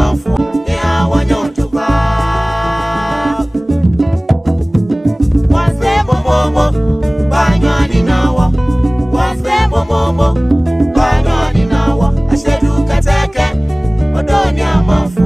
mafu ya wanyotuka wasemo momo banywani nawa wasemo momo banywani nawa asheduka teke odoni amafu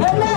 Amen.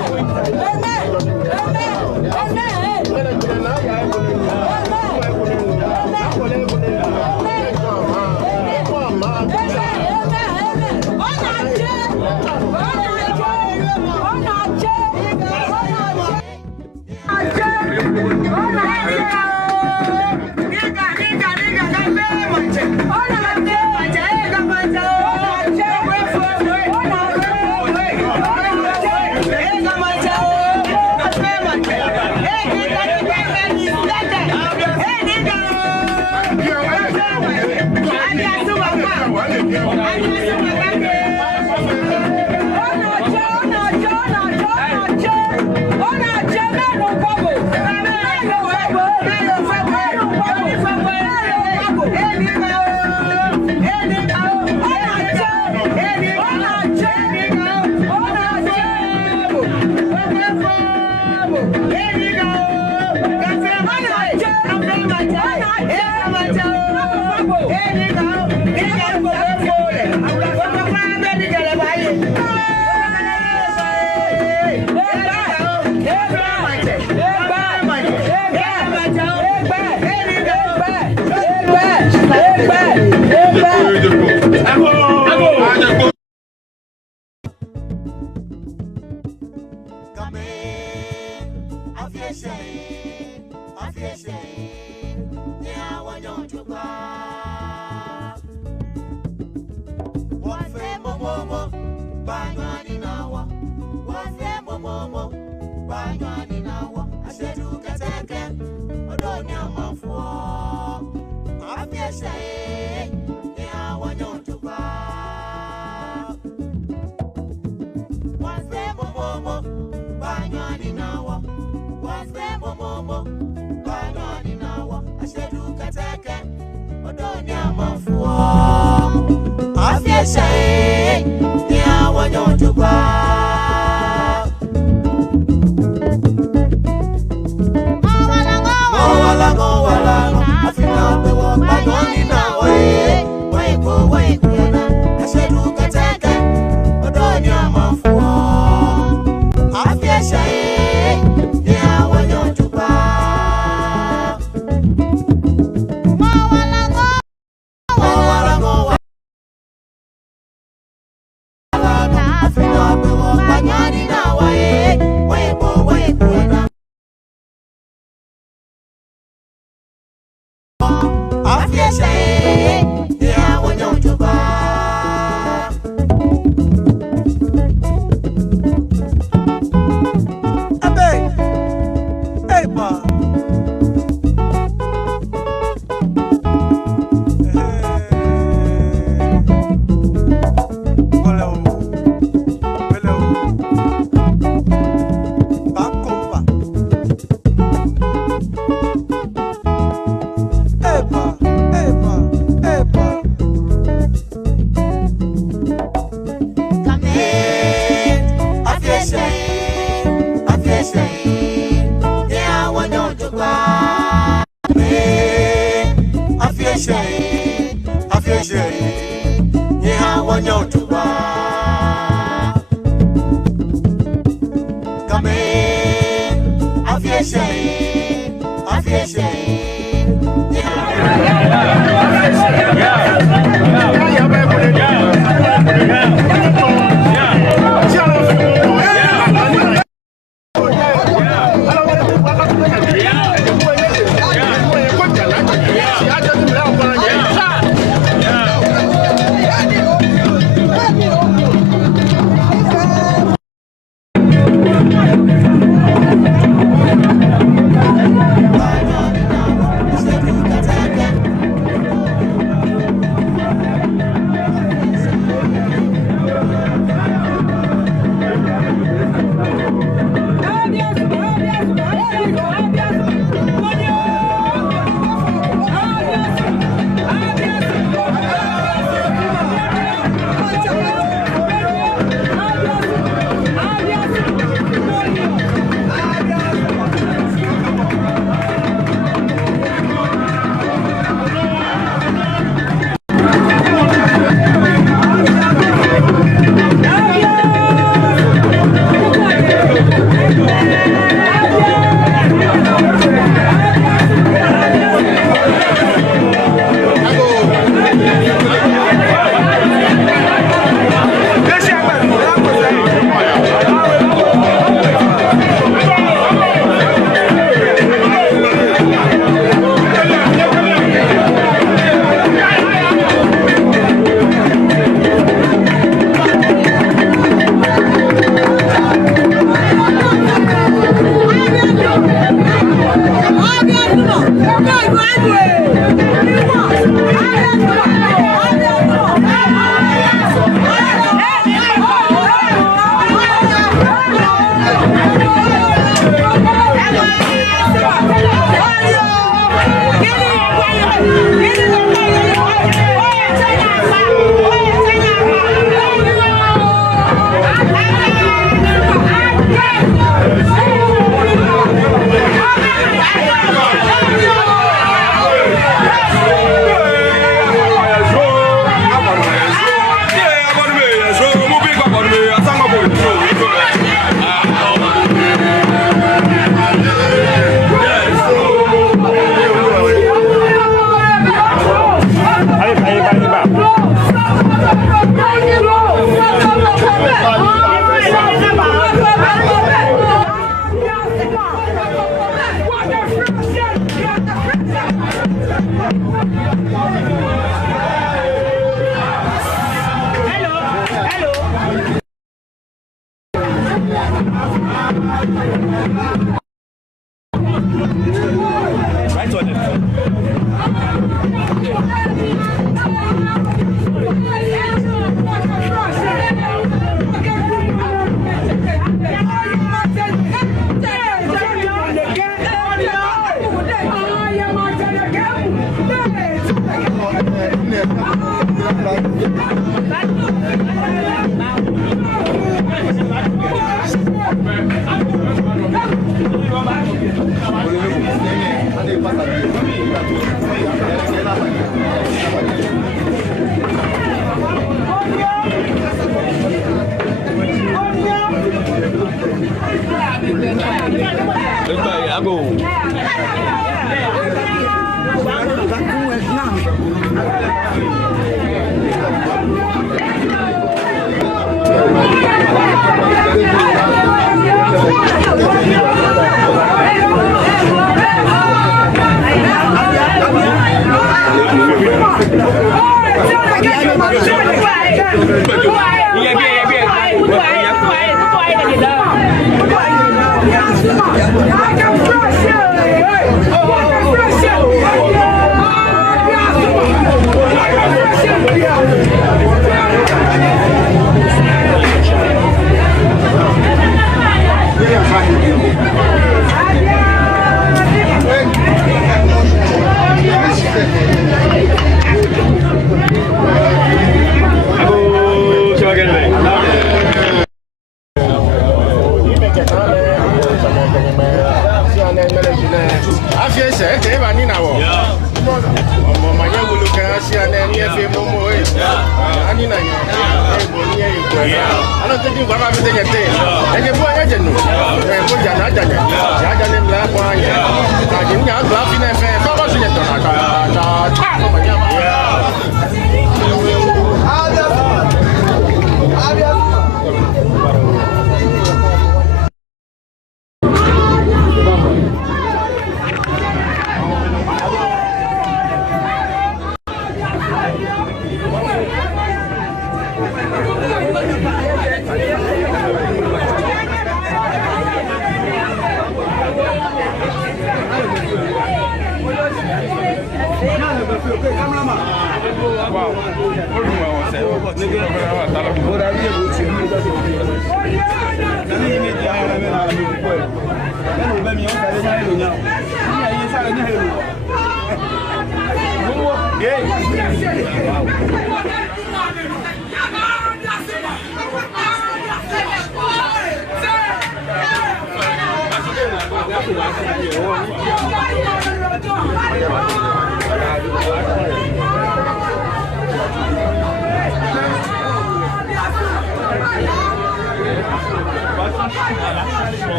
Right on it.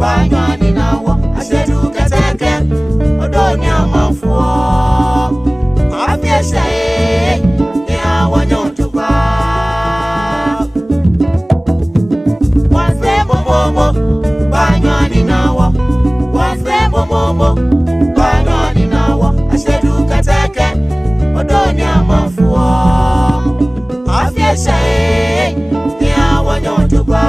Banyani nawa ashedu kateke odonya mafuo afiesha ya wanyotuka wasemo momo banyani nawa wasemo momo banyani nawa ashedu kateke odonya mafuo afiesha ya wanyotuka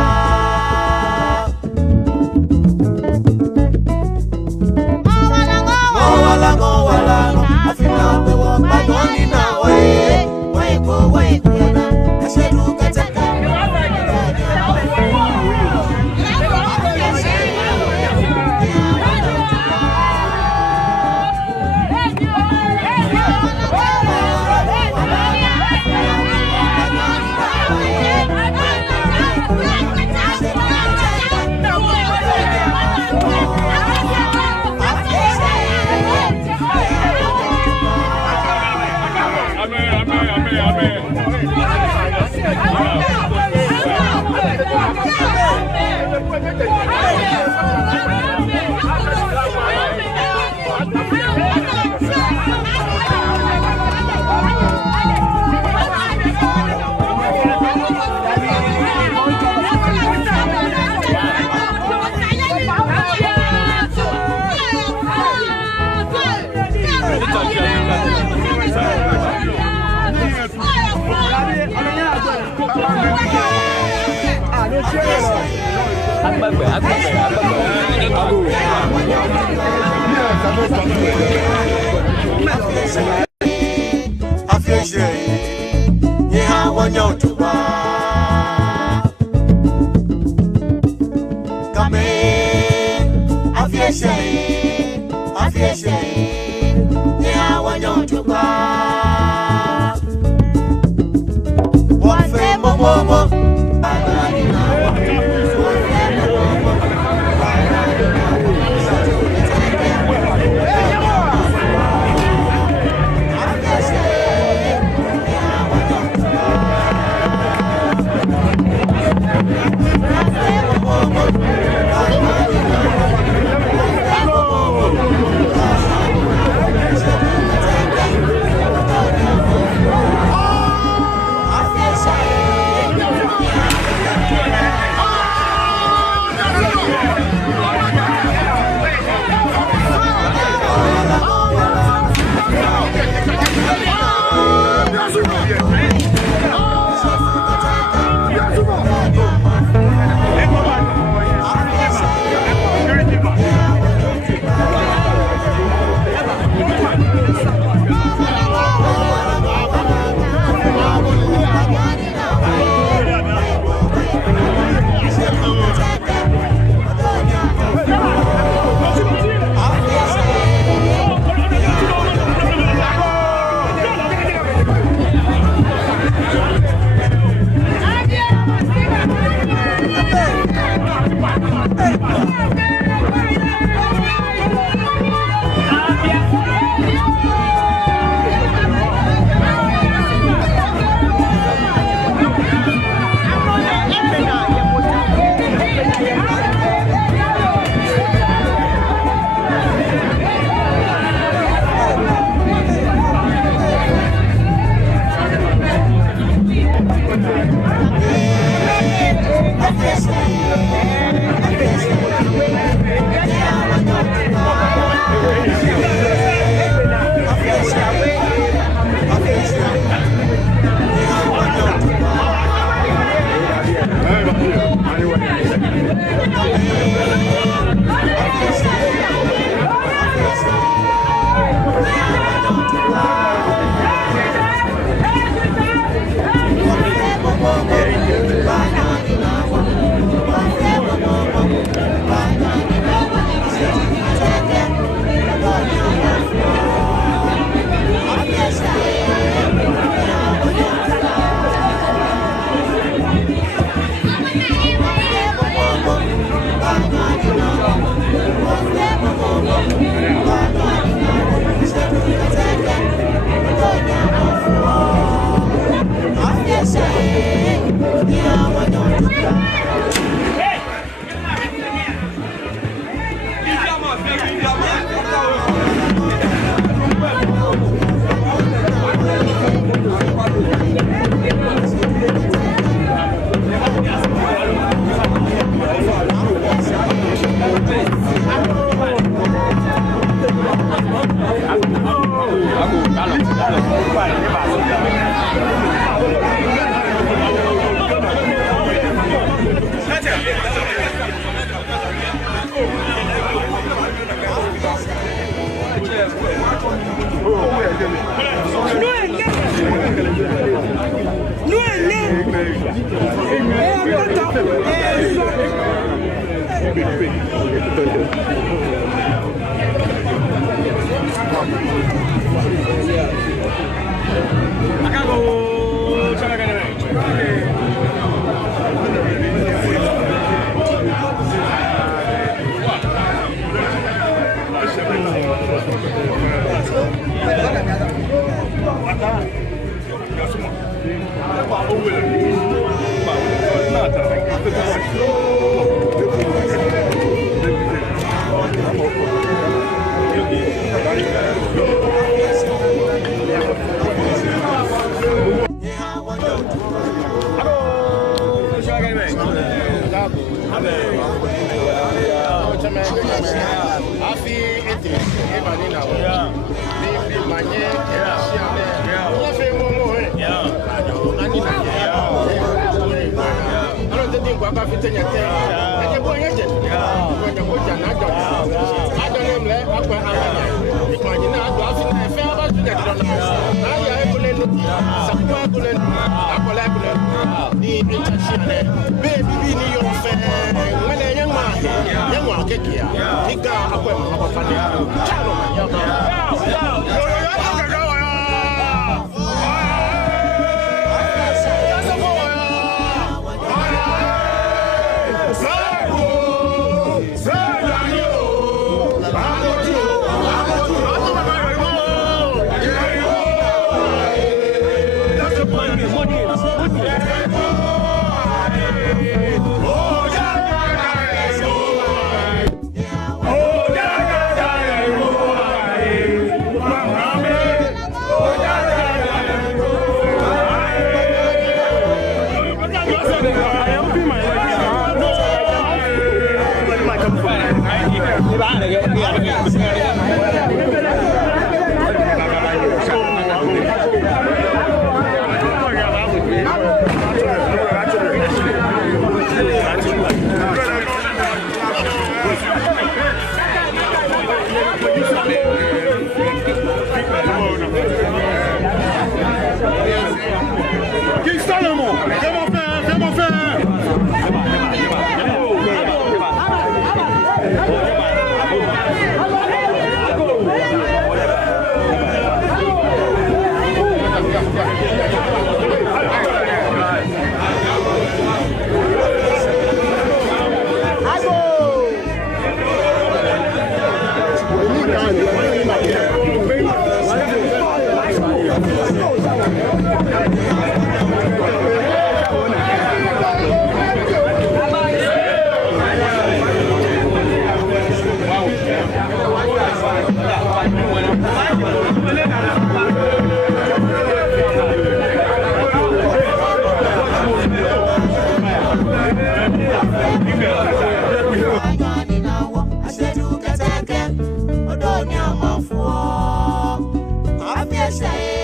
Say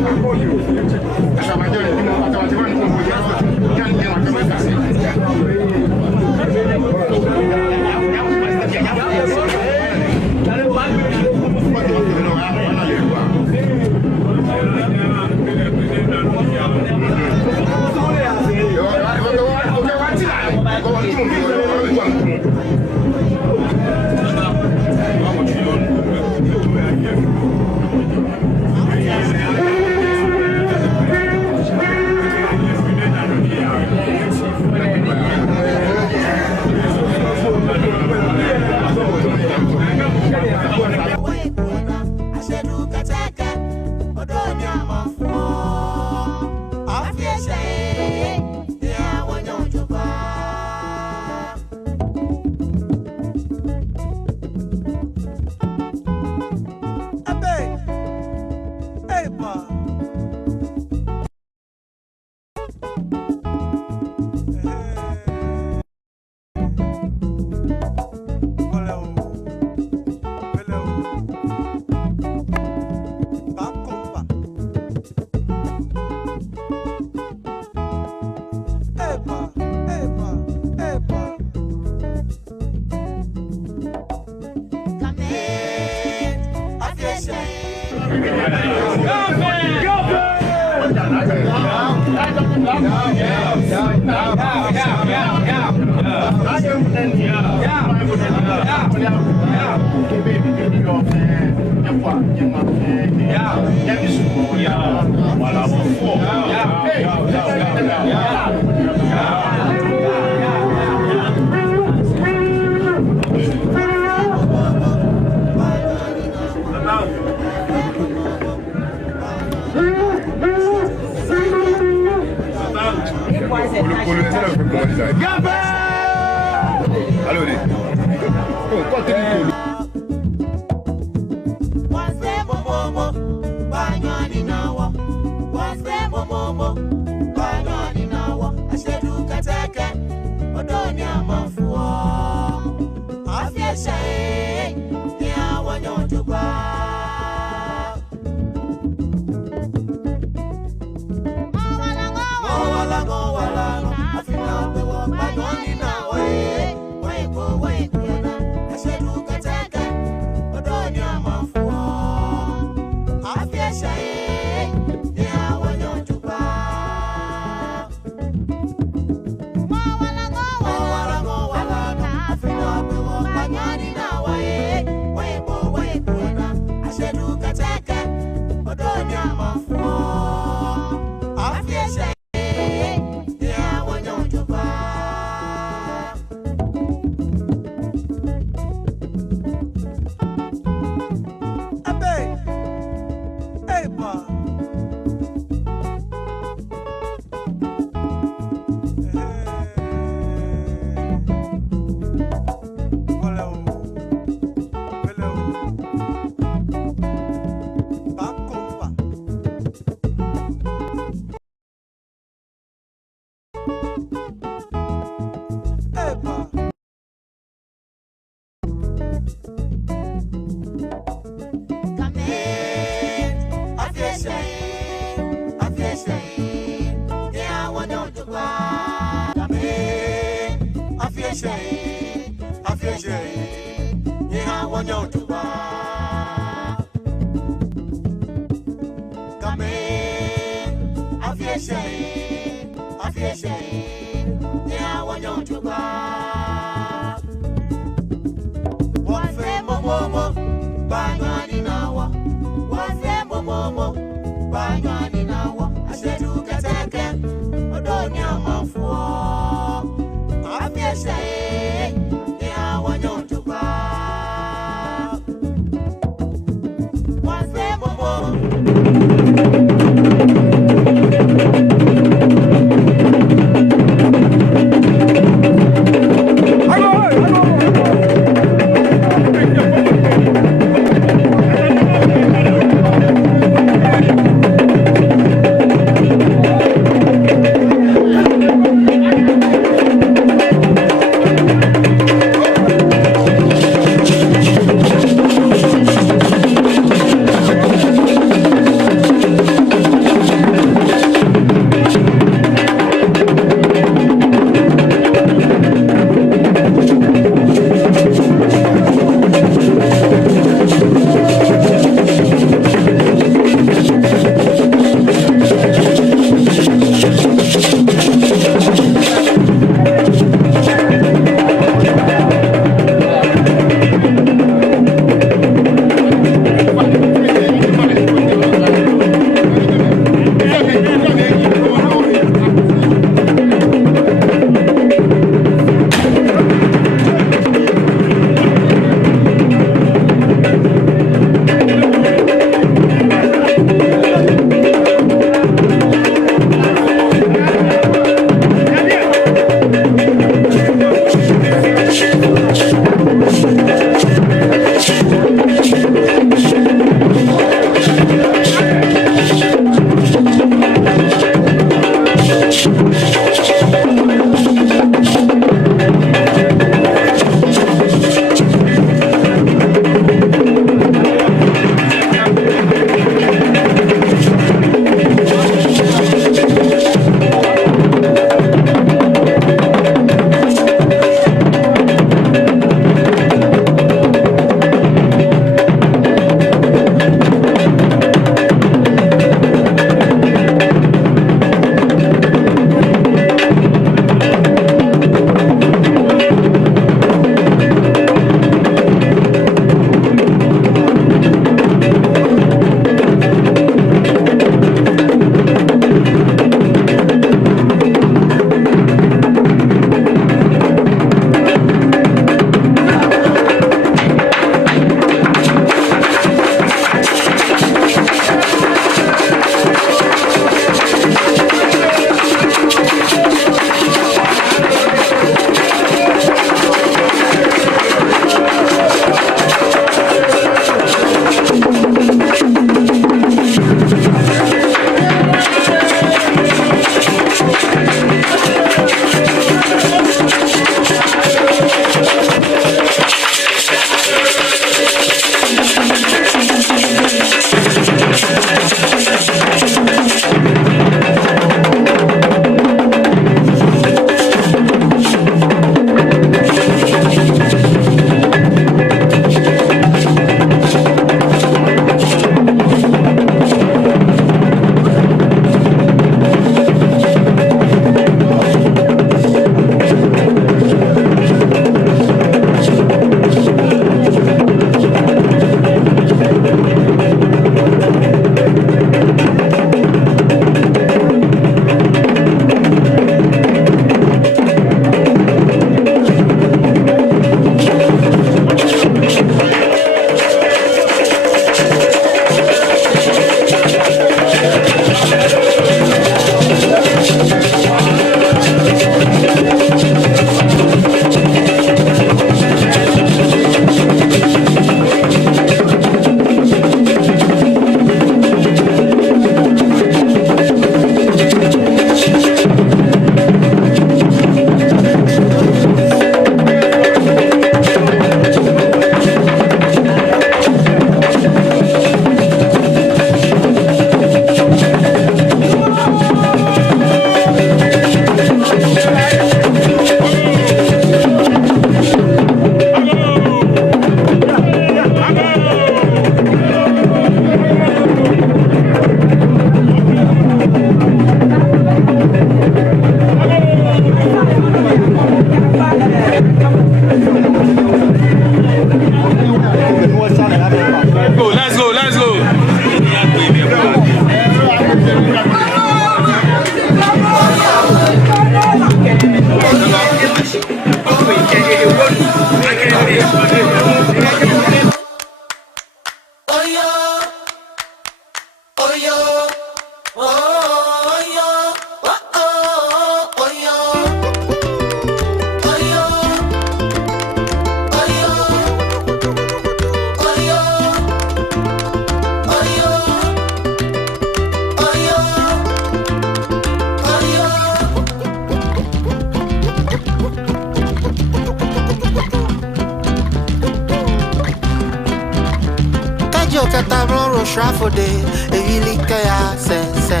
Ajo katabro shrafode evili kaya sense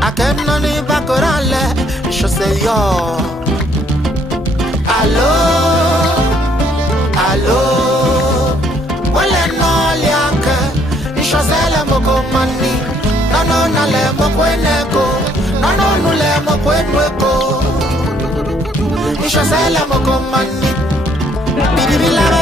Akemno ni bakorale je say yo Allo Allo Wale no liake je say le moko mani No na le moko eneko No le moko eneko je say le moko mani Bibi la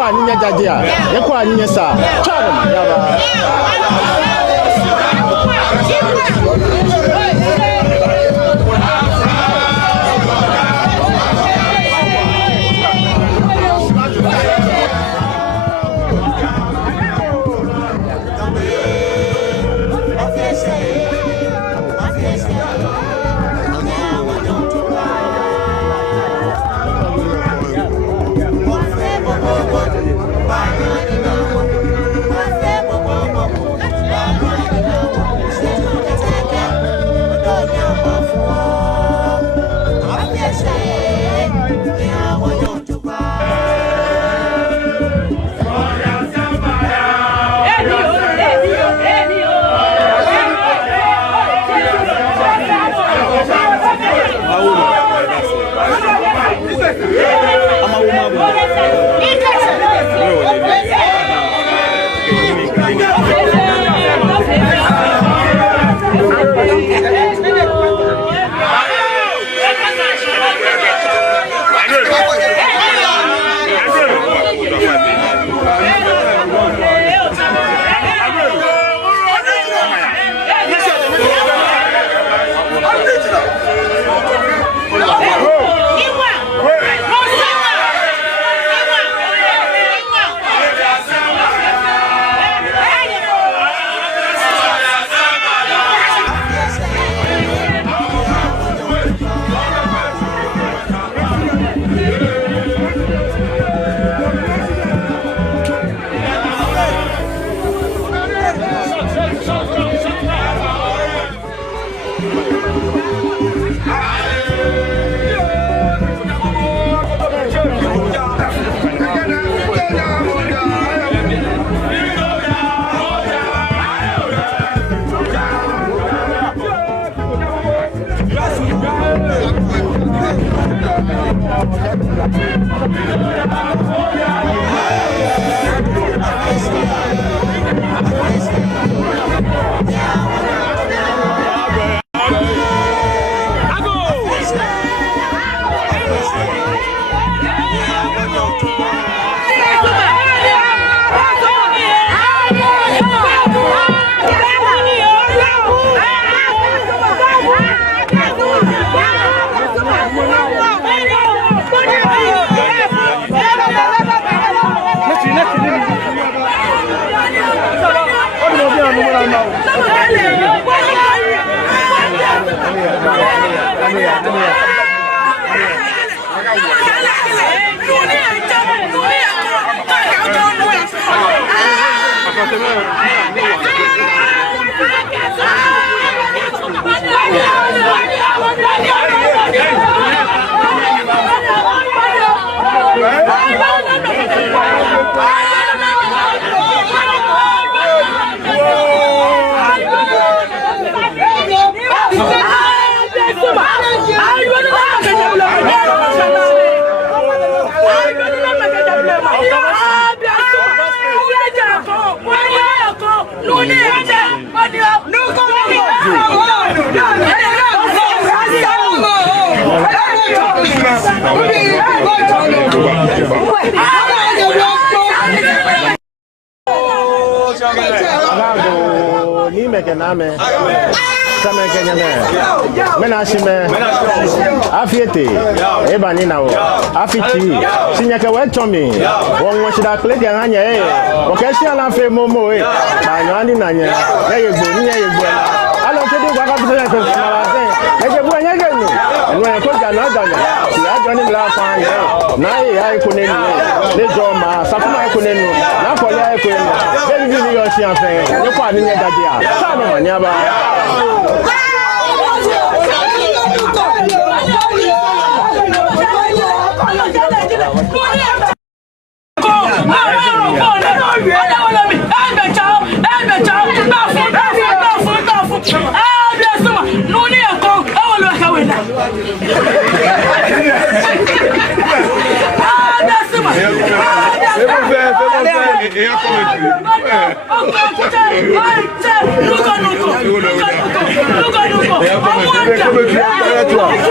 pa kwa ninya jadia ye kwa ninya sa charo manyaba ni meke na me kama kenyane mena shime afiete ebani na wo afiti sinyake wetomi won shida klege anya o ke si ala fe momo ba nyani na nya na yegbo ni yegbo ala ke di gwa ka bi se na se eje bu anya genu no ko ja na ja ti ajo ni la fa anya na ya iko ne ni le jo ma safuna iko ne nu na ko le iko ne be bi ni yo si afen ni kwa ni nya dade a sa no manya ba Look,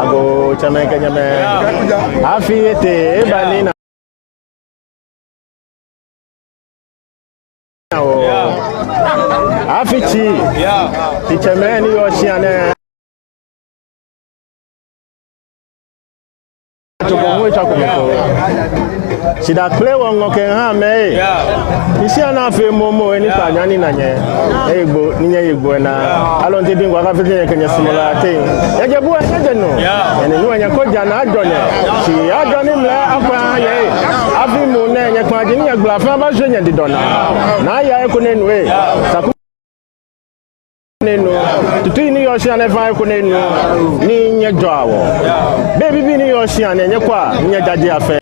Ago chameke nyame afiete ebanina afichi tichemeni yoshiane tukomwe chakomeko sida kle wongo ke ha me isi ana fe momo eni panyani nanye egbo ninye egbo na alonte dingwa ka fete kenye simola te yeje bu yeje no eni nu anya koja na adonye si adoni mle apa ye abi mu na enye kwa ji nye gla fa ba jenye didona na ya ekonenu e saku nenu tutu ni yoshi ane fa ekonenu ni nye joawo baby bi ni yoshi ane enye kwa nye jaji afe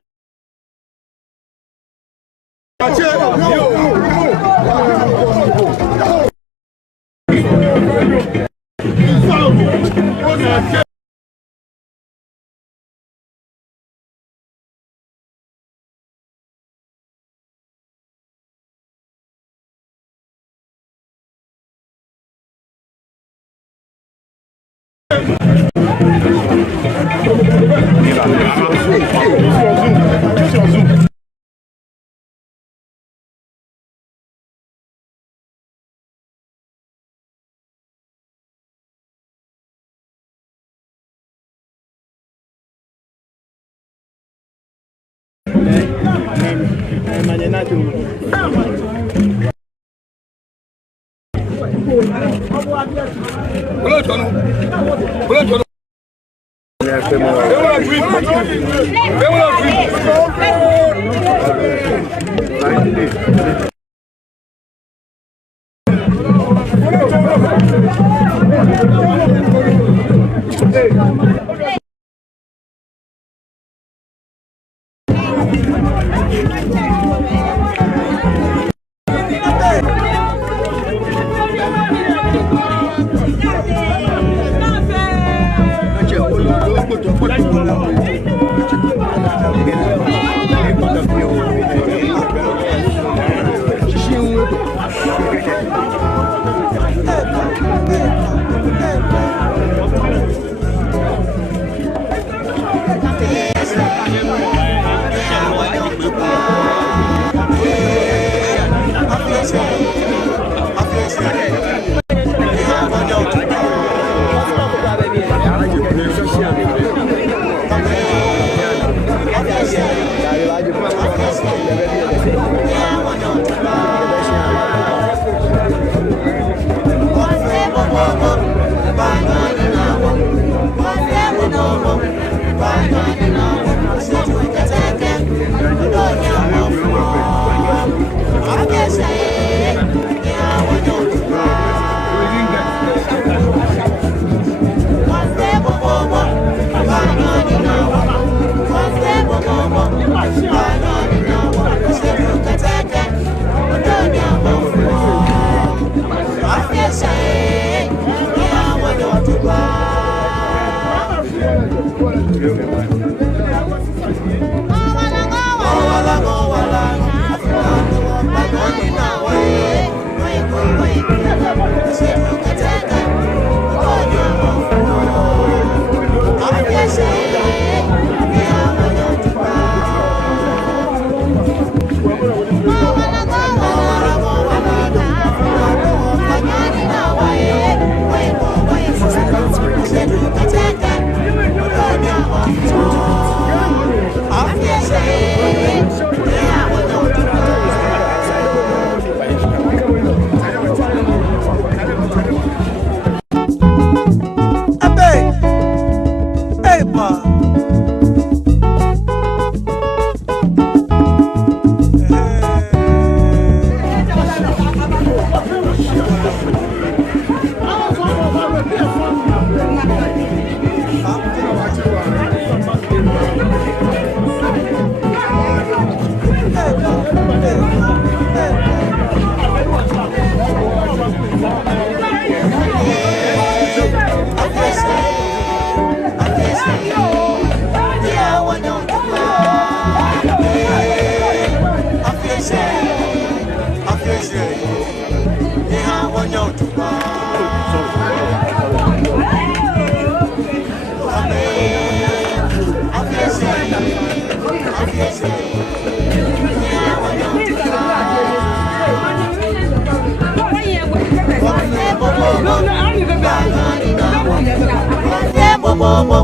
Momo,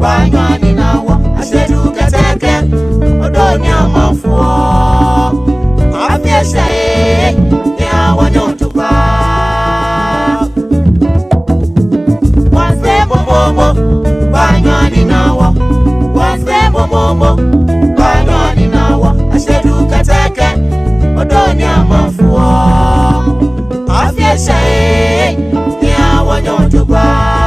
Banyani now, I said you can take it, Odonia Mafo. I feel say, yeah, I want you to buy. One day, Momo, Banyani now, one day, Momo, Banyani now, I said you can take it, Odonia Mafo. I feel say, yeah, I want you to buy.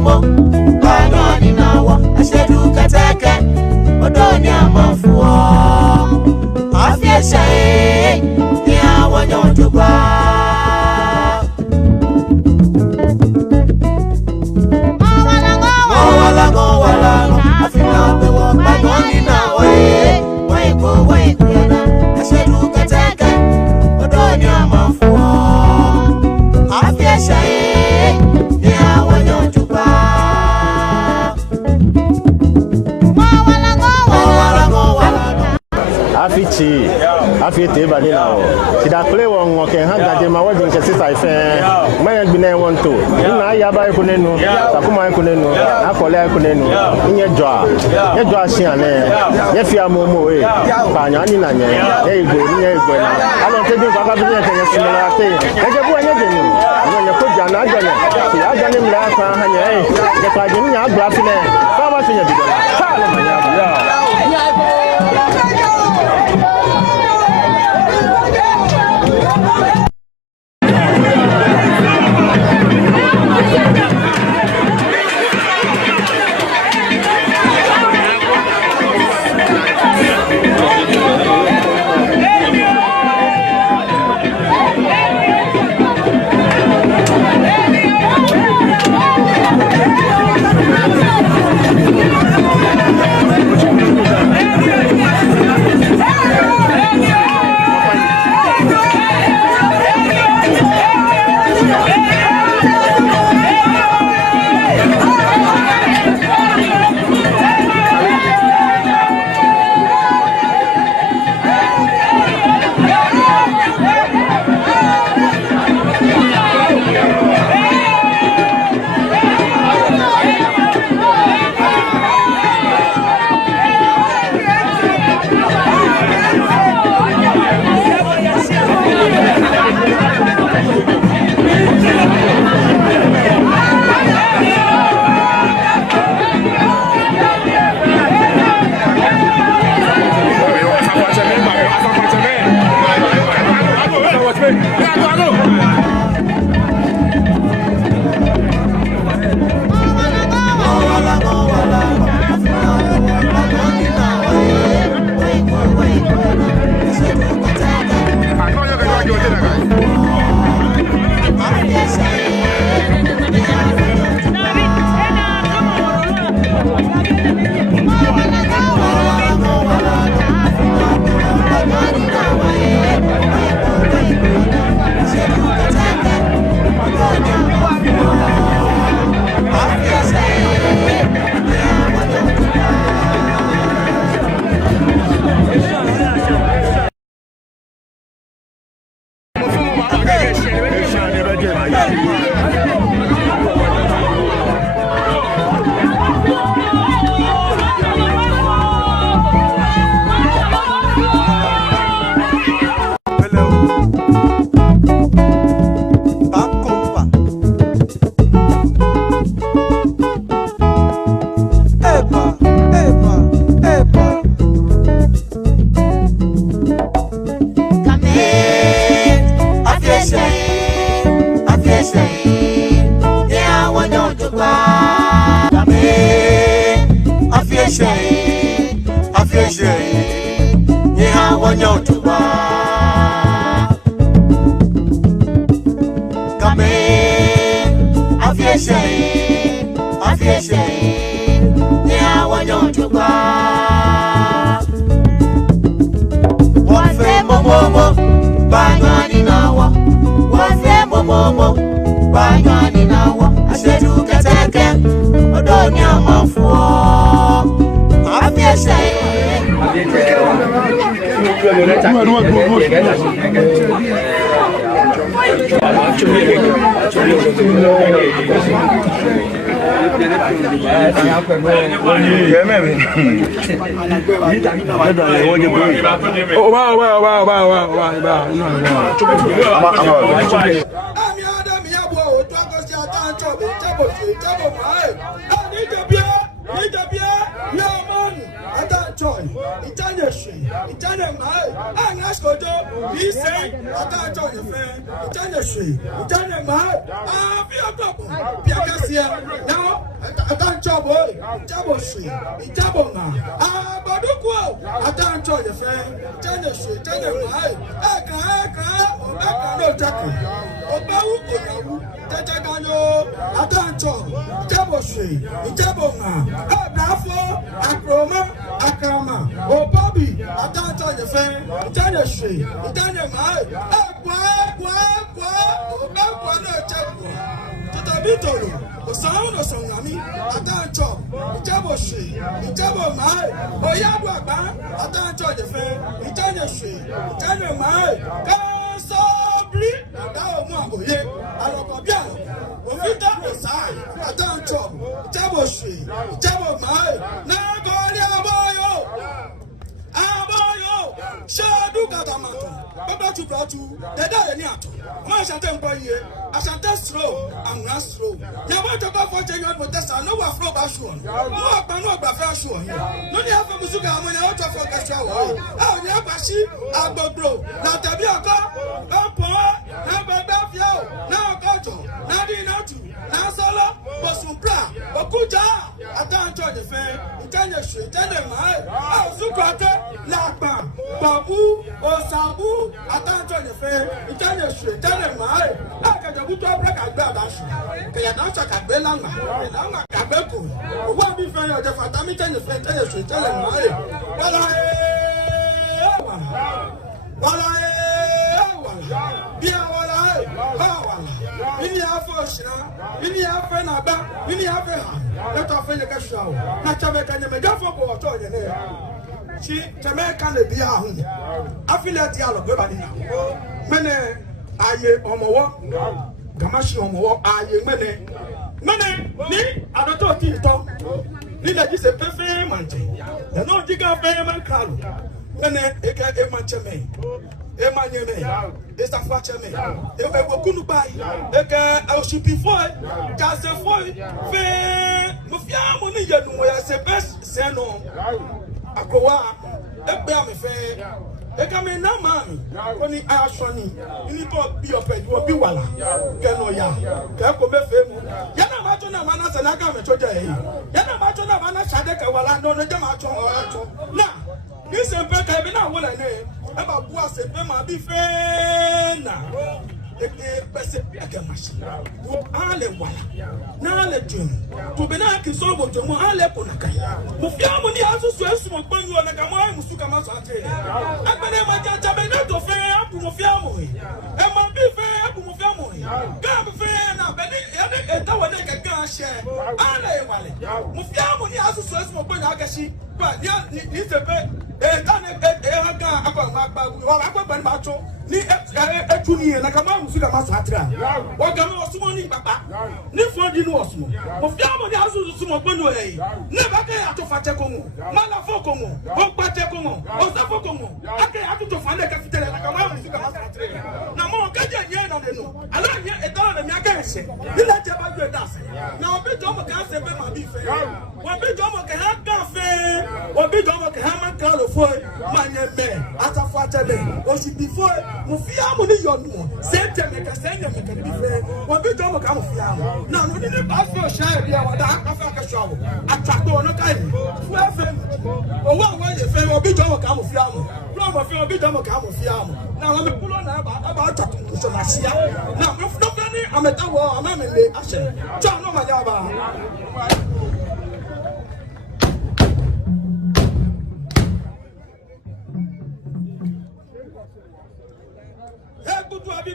momo banywani nawa asheduka teke odoni amafuo afya shai ya wanyotuba wala afina bewo banywani nawa waiko yana asheduka teke odoni amafuo afya shai ya wanyotuba Afite bani na o ti da play won o ken hanga de ma wadun ke sisa ife ma yan gbina won to na ya ba iku nenu takuma iku nenu akole iku nenu nye jo asian ye fi amomo pa nya ni na nye igbo na alo te din ka bi nye ke simela te je bu anya de nu nye ko ja na ja ne ti aja ni mla pa ha nye je pa je nya agba fi ne fa ba se nye bi do ha le ma nya Itanya Shi, Itanya Mai, and Askojo, he say, Atacho your friend, Itanya Shi, Itanya Mai, Piakasia, now Atacho boy, Jabo Shi, Itabo Ma, Baduko, Atacho your friend, Itanya Shi, Itanya Mai, Aka, no Jackie, Obawu, Tatagano, Atacho, Jabo Shi, Itabo Ma, Abafo, Akroma, Akama, O Bobby, Atacho your friend, Itanya Shi, Itanya Mai, Tatabitolo, the sound of Songami, Atacho, Itabo Shi, Itabo Mai, Oyababa, Atacho the fair, Itanya Shi, Itanya Mai, Kasobri, Adao Maboye, Alobabiano, Ovita Osai, Atacho, Itabo Shi, Itabo Mai, Nagoya Boyo, Aboyo, Shadu Katamato. Baba tu bratu, the day any ato. My Shantan boy here, I shall test slow, I'm not slow. Now, what about for Jagan Protesta? No one flow bashon. No, I know about fashion. No, you have a Musuka when I out of a shower. Oh, yeah, Bashi, I'll go bro. Now, Tabiaka, Papa, Nababafio, now Goto, Nadinatu, Nasala, Bosumpra, Okuja, I don't join the fair, Itanya Street, Itanya, oh, Sukrata, Lapa, Babu, Osabu. Attention the fair, Italian street, tell my I can go to a black and bad. They are not a cabelanga, and I'm a cabeco. What be fair of the Fatamita the fair street, tell my in the Afro, in the Afro, in the Afro, let off in the show. Not a make any megaphone or toy in there. She Jamaican le bia hu afile dialogue we ba ni na mene aye omowo gamashi omowo aye mene ni adoto ti to ni le se pefe manje the no diga pe man kalu mene eka e mancheme e manyeme e safa cheme e wokunu bai eka aushipi foi ka se foi fe mo fia mo ni yenu mo ya se best se no Akowa, egbe amefe, ekame na mami, koni ashoni, ini to bi ope ju obi wala, keno ya, ke ko mefe mu. Ya na ma to na mana sanaka me choja yi. Ya na ma to na mana shade ke wala no no je ma cho o. Na, ni se pe ka bi na wala ne, e ba bu ase pe ma bi fe na. Pese piaga machine. Ale wala. Na ale drum. To be na ki so bo drum ale ko na kai. Mo fia mo ni aso so esu mo pan yo na ka mo ai musu ka ma so atre. Agbere ma ja be na to fe apu mo fia mo. E ma bi fe apu mo fia mo. Ga bi fe na be ni e ta wa ne ka ga she. Ale wala. Mo fia mo ni aso so esu mo pan ya ga shi. Ba ni se pe e ta ne e ga akwa ma gba wa akwa ban ma cho. Ni etuni na kama musu da maso atra wa gama osumo ni papa ni fodi ni osumo mo fi amo ni azu sumo gbonu e ne ba ke atofa te ko mu mala fo ko mu o pa te ko mu o sa fo ko mu ake atuto fa le ka fitere na kama musu da maso atra na mo ka je nye na no ala nye e dara na mi aka ese ni la je ba ju da se na obi do mo ka se be ma bi fe wa bi do mo ke ha ka fe wa bi do mo ke ha ma ka lo fo ma nye me atafa te be o si bi fo mo fi amo ni yo no se te me ka se me ka bi fe wo bi do mo ka mo fi amo na no ni ba fe o sha ri wa da ka fa ka shawo atako no kai fu fe o wa ye fe wo bi do mo ka mo fi amo lo mo fi o bi do mo ka mo fi amo na wa me pulo na ba atako so na sia na mo fu do ni ameta wo amamele ashe cha no ma ja ba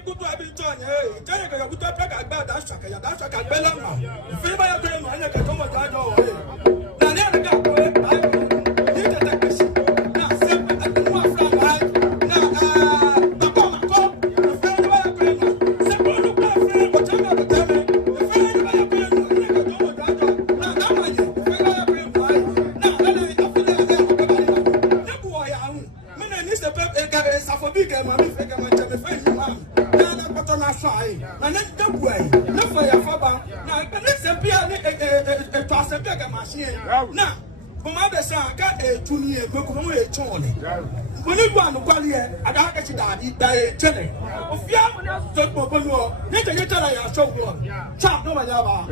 kutu abi tonye tanye ka kutu pe ka gba da shaka gbe la ma fi ba ya to mo anya ka to mo ja jo na ni ana ka ko ai ni ta ta kishi na se mo afra ba na papa ma ko fe ni ba ya ko na se ko lu ka fe ko ta na ta me fe ni ba ya ko na ka to mo ja jo na ga ma ni fe ba ya ko ai na ala ni ta fe na ga ko ba ni ku wa ya hu me na ni se pe ka sa fo bi ka ma mi fe ka ma cha me fe ni ma na sai na ne dabu ai na fa ya fa ba na be ne se bia ne to ase bia ga machine na Bumade sa got a tunia, Kokumu a tony. When you want to call here, I got a daddy by a jelly. Of young, don't go, yet I tell you, so one. Chop no Yaba.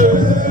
Yeah.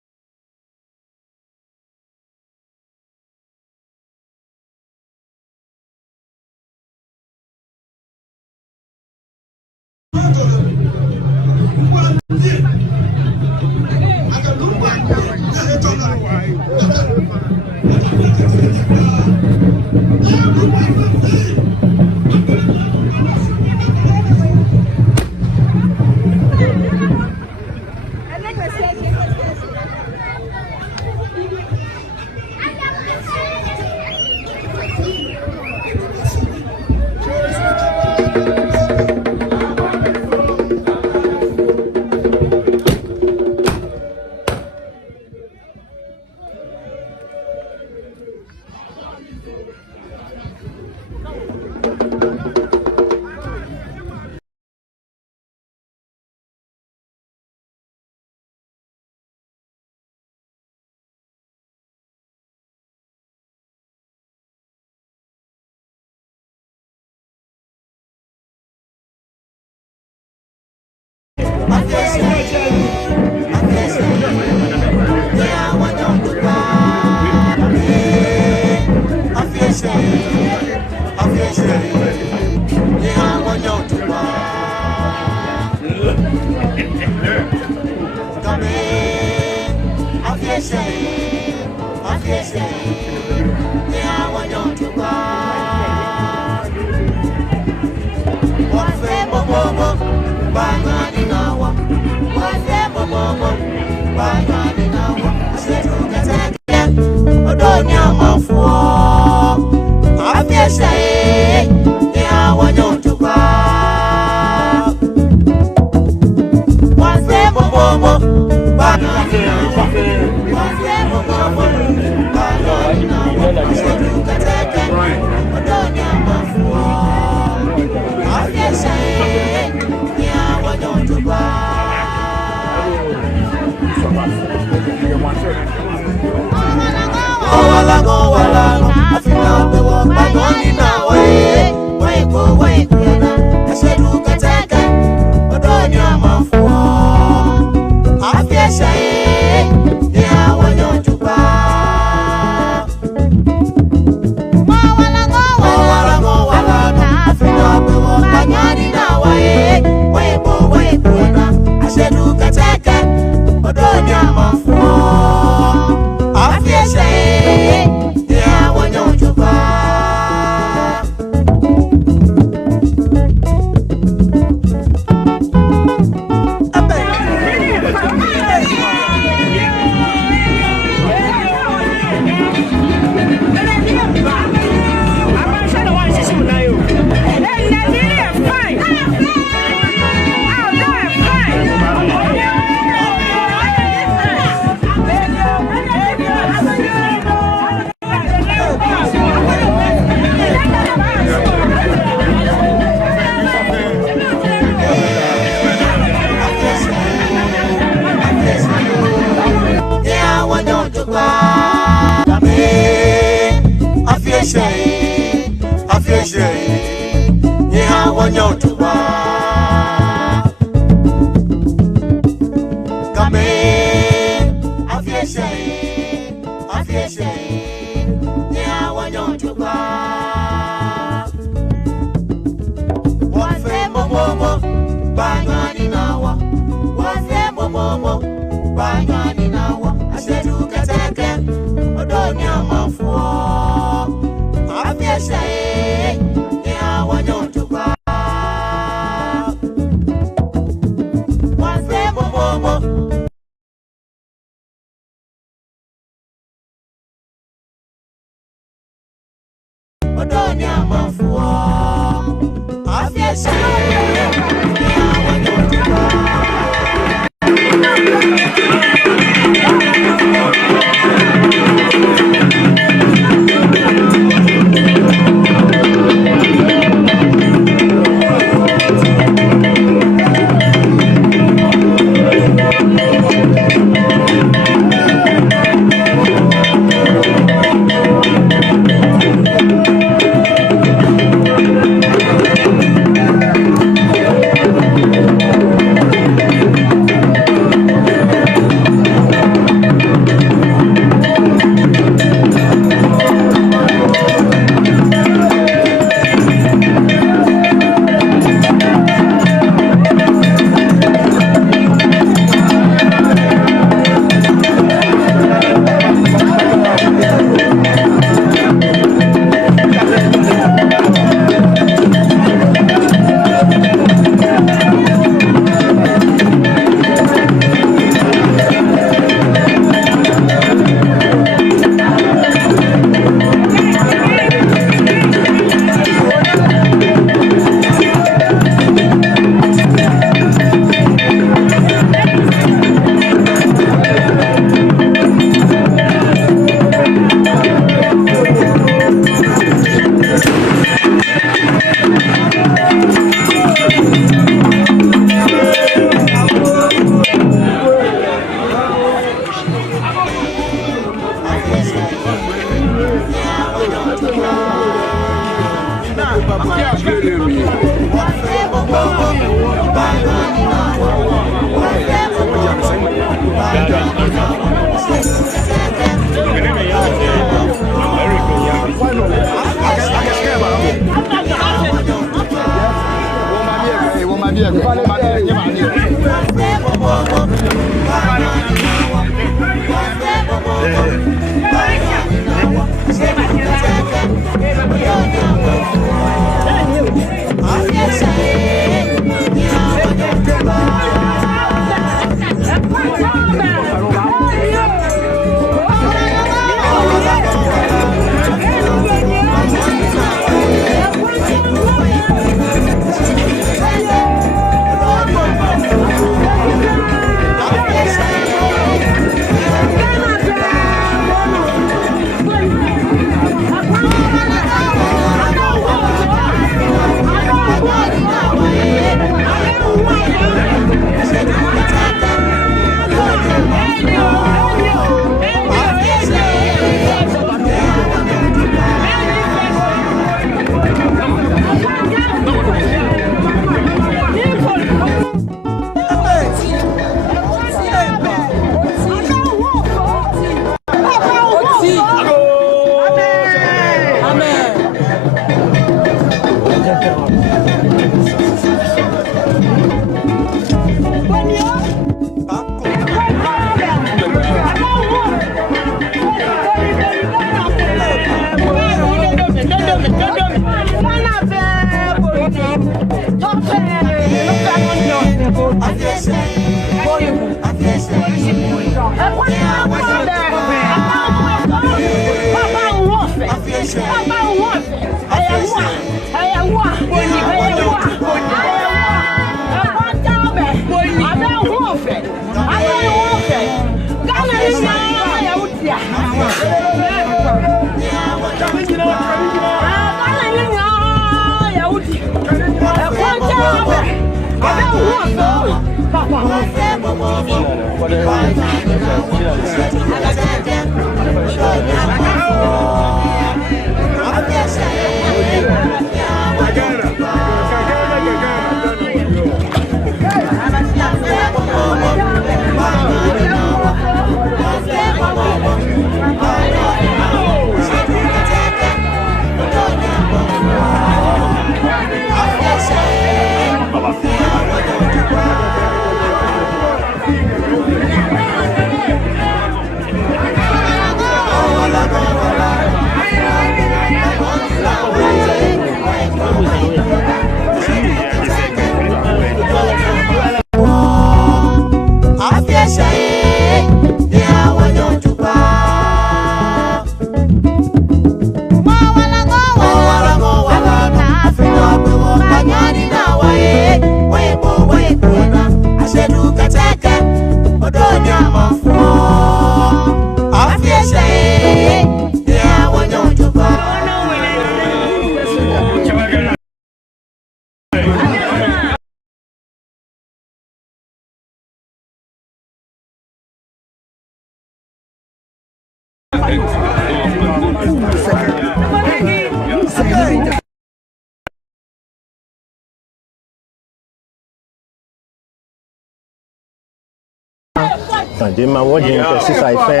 Di ma wajin ke sisa ife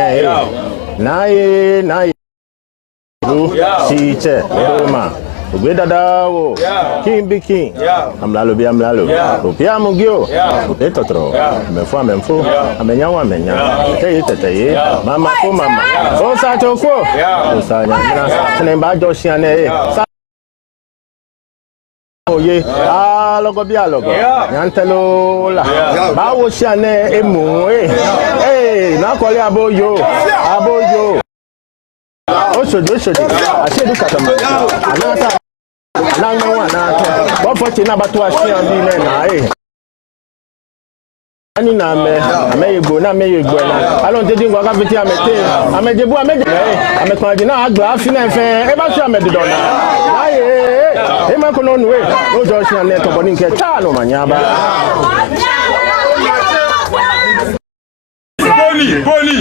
na ru si che ma ogbe dada wo king be king amlalo bi amlalo o pia mugio o petotro memfo amenya wa menya tete mama ko mama o sa toko o sa nya na ba jo sia ne oye alogo bi alogo nyantelo la bawo sia ne emu na kole aboyo osodi asedu katama anata na nwa na to bo foti na batu asia bi na ani na ameyegbo na alon tedi ngwa ka fiti amete amejebu amekwaji na agba afi na fe e ba su amedodo na e ma ko no nwe o jo sia ne to boni nke cha no manyaba Boni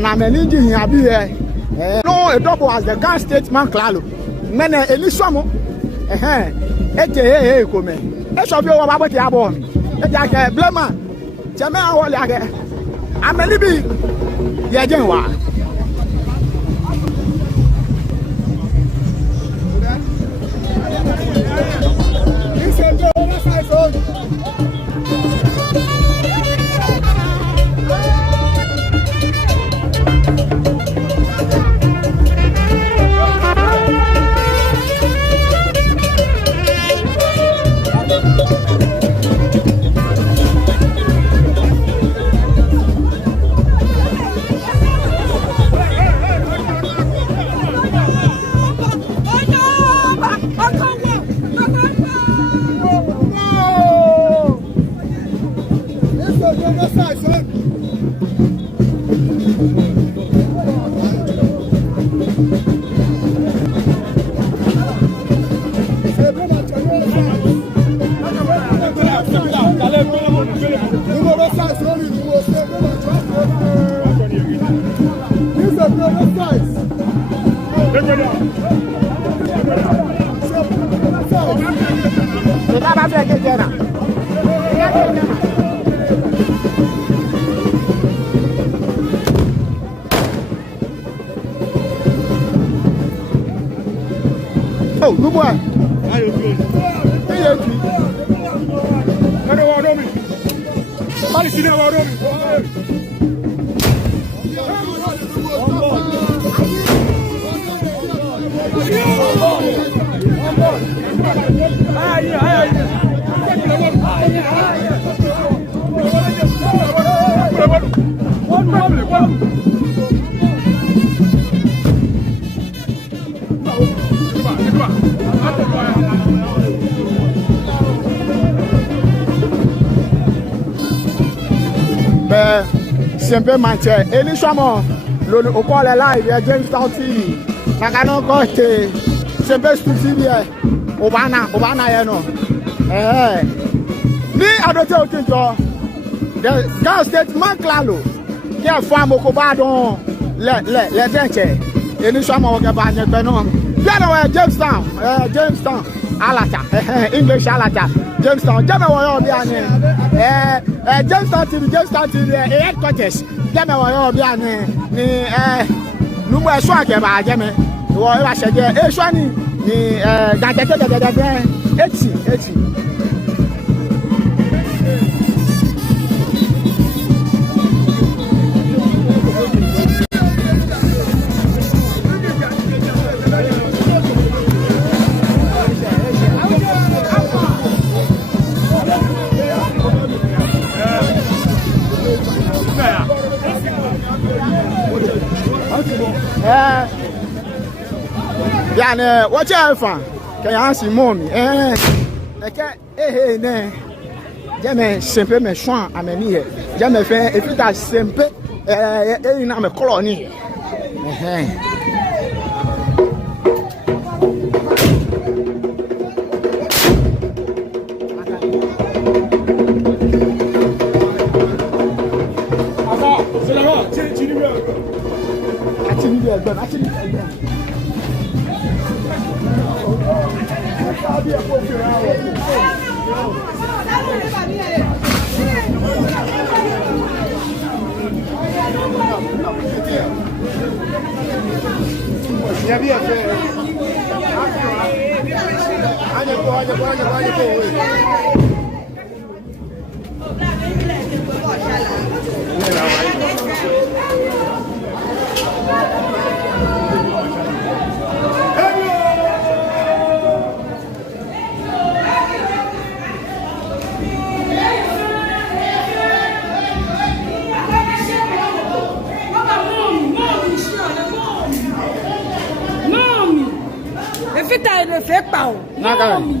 Anamelindi Yabi. No, a double as the Ghana State man Clalo. Men, Elisamo. Ete, come. It's of your about the abon. It's like a blema. Jamaica, all like it. Amelibi. Yajenwa. Oh, no boy. Sempre manche Elisamo lo call live ya Jamestown TV nakano kote sempre studio obana ye no ni adote otinto the Ghana State man Clalo ke fam okobadon le denche Elisamo ke ba nye gbe no ya no Jamestown alata English alata Jamestown jame wo yo bi ane Jamestown TV headquarters jame wo yo bi ane ni numu eso akeba jame wo e ba seje eso ni gantete eti yani what you fan can you answer mommy ne jame sempre me chwan ameni he jame fe efita sempre na me colony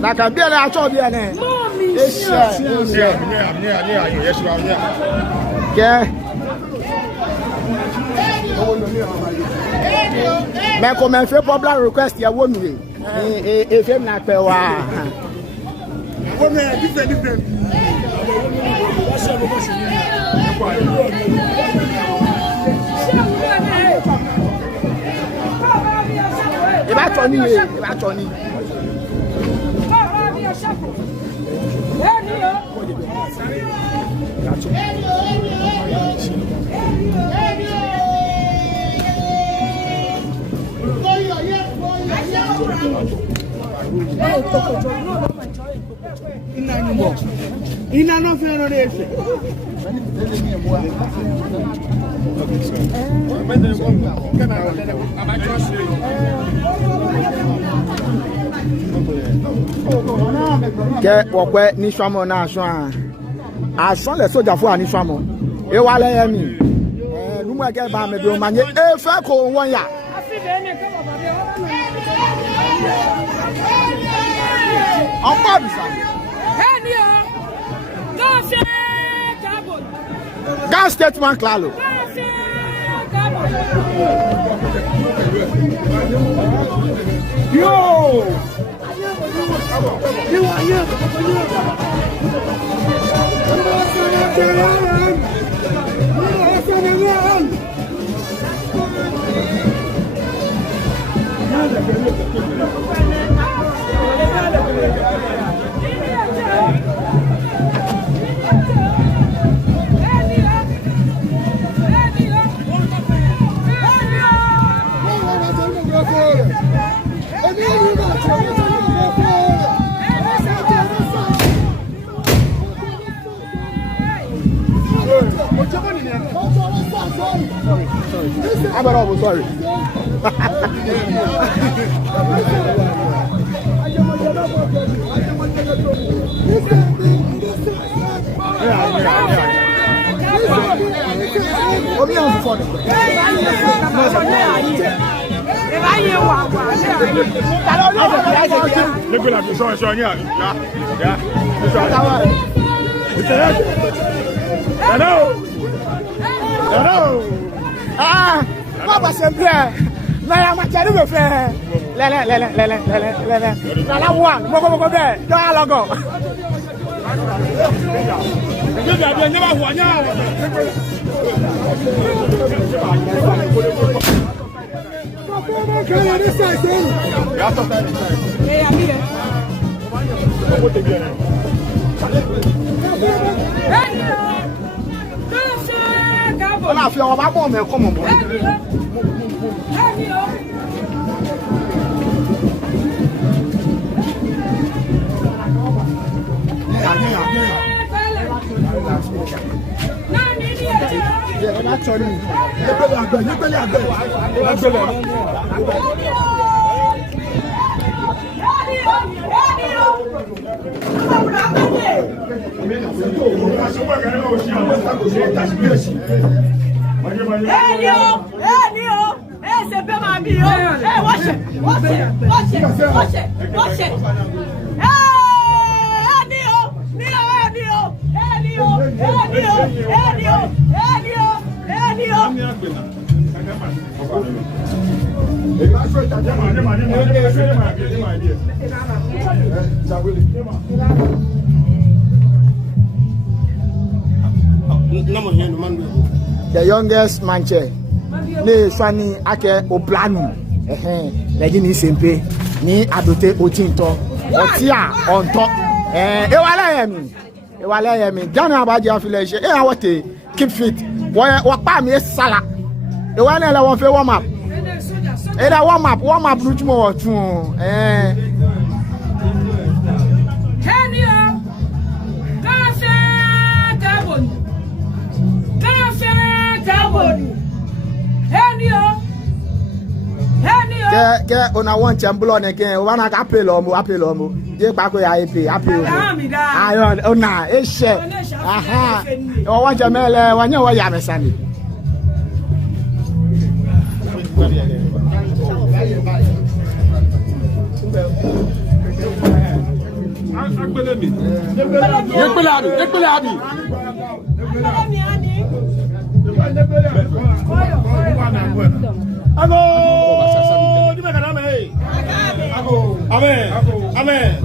Naka bien la cho bien ne. Mais comment fait public request ya wonu e fem na pe wa. Different. Ina no fero desse. Ke wokwe ni swamo na aso a le soja fo ani swamo e wale yemi lumu age ba me bi o manye e fa ko won ya ọ̀pọ̀ bisa ẹni o tó ṣe kábò gas statement claro tó ṣe kábò yo sorry. Papa sempre na ya machari me fe lele na la one boko be do alogo bi da bi nyama ho anya Ona fi o ba bo me ko mo. The youngest manche ne swani ake oplanu legi ni sempe ni adote otinto otia onto e wala yemi jana abaji afile se awote keep fit wo pa mi sala e wa na le won fe warm up e da warm up lujumo wo tun ke ona won chambulo ne ke o na ka apelo mo je pa ko ya epe apelo ayo ona e she aha o wa jamele wa nya wa ya mesani Amen.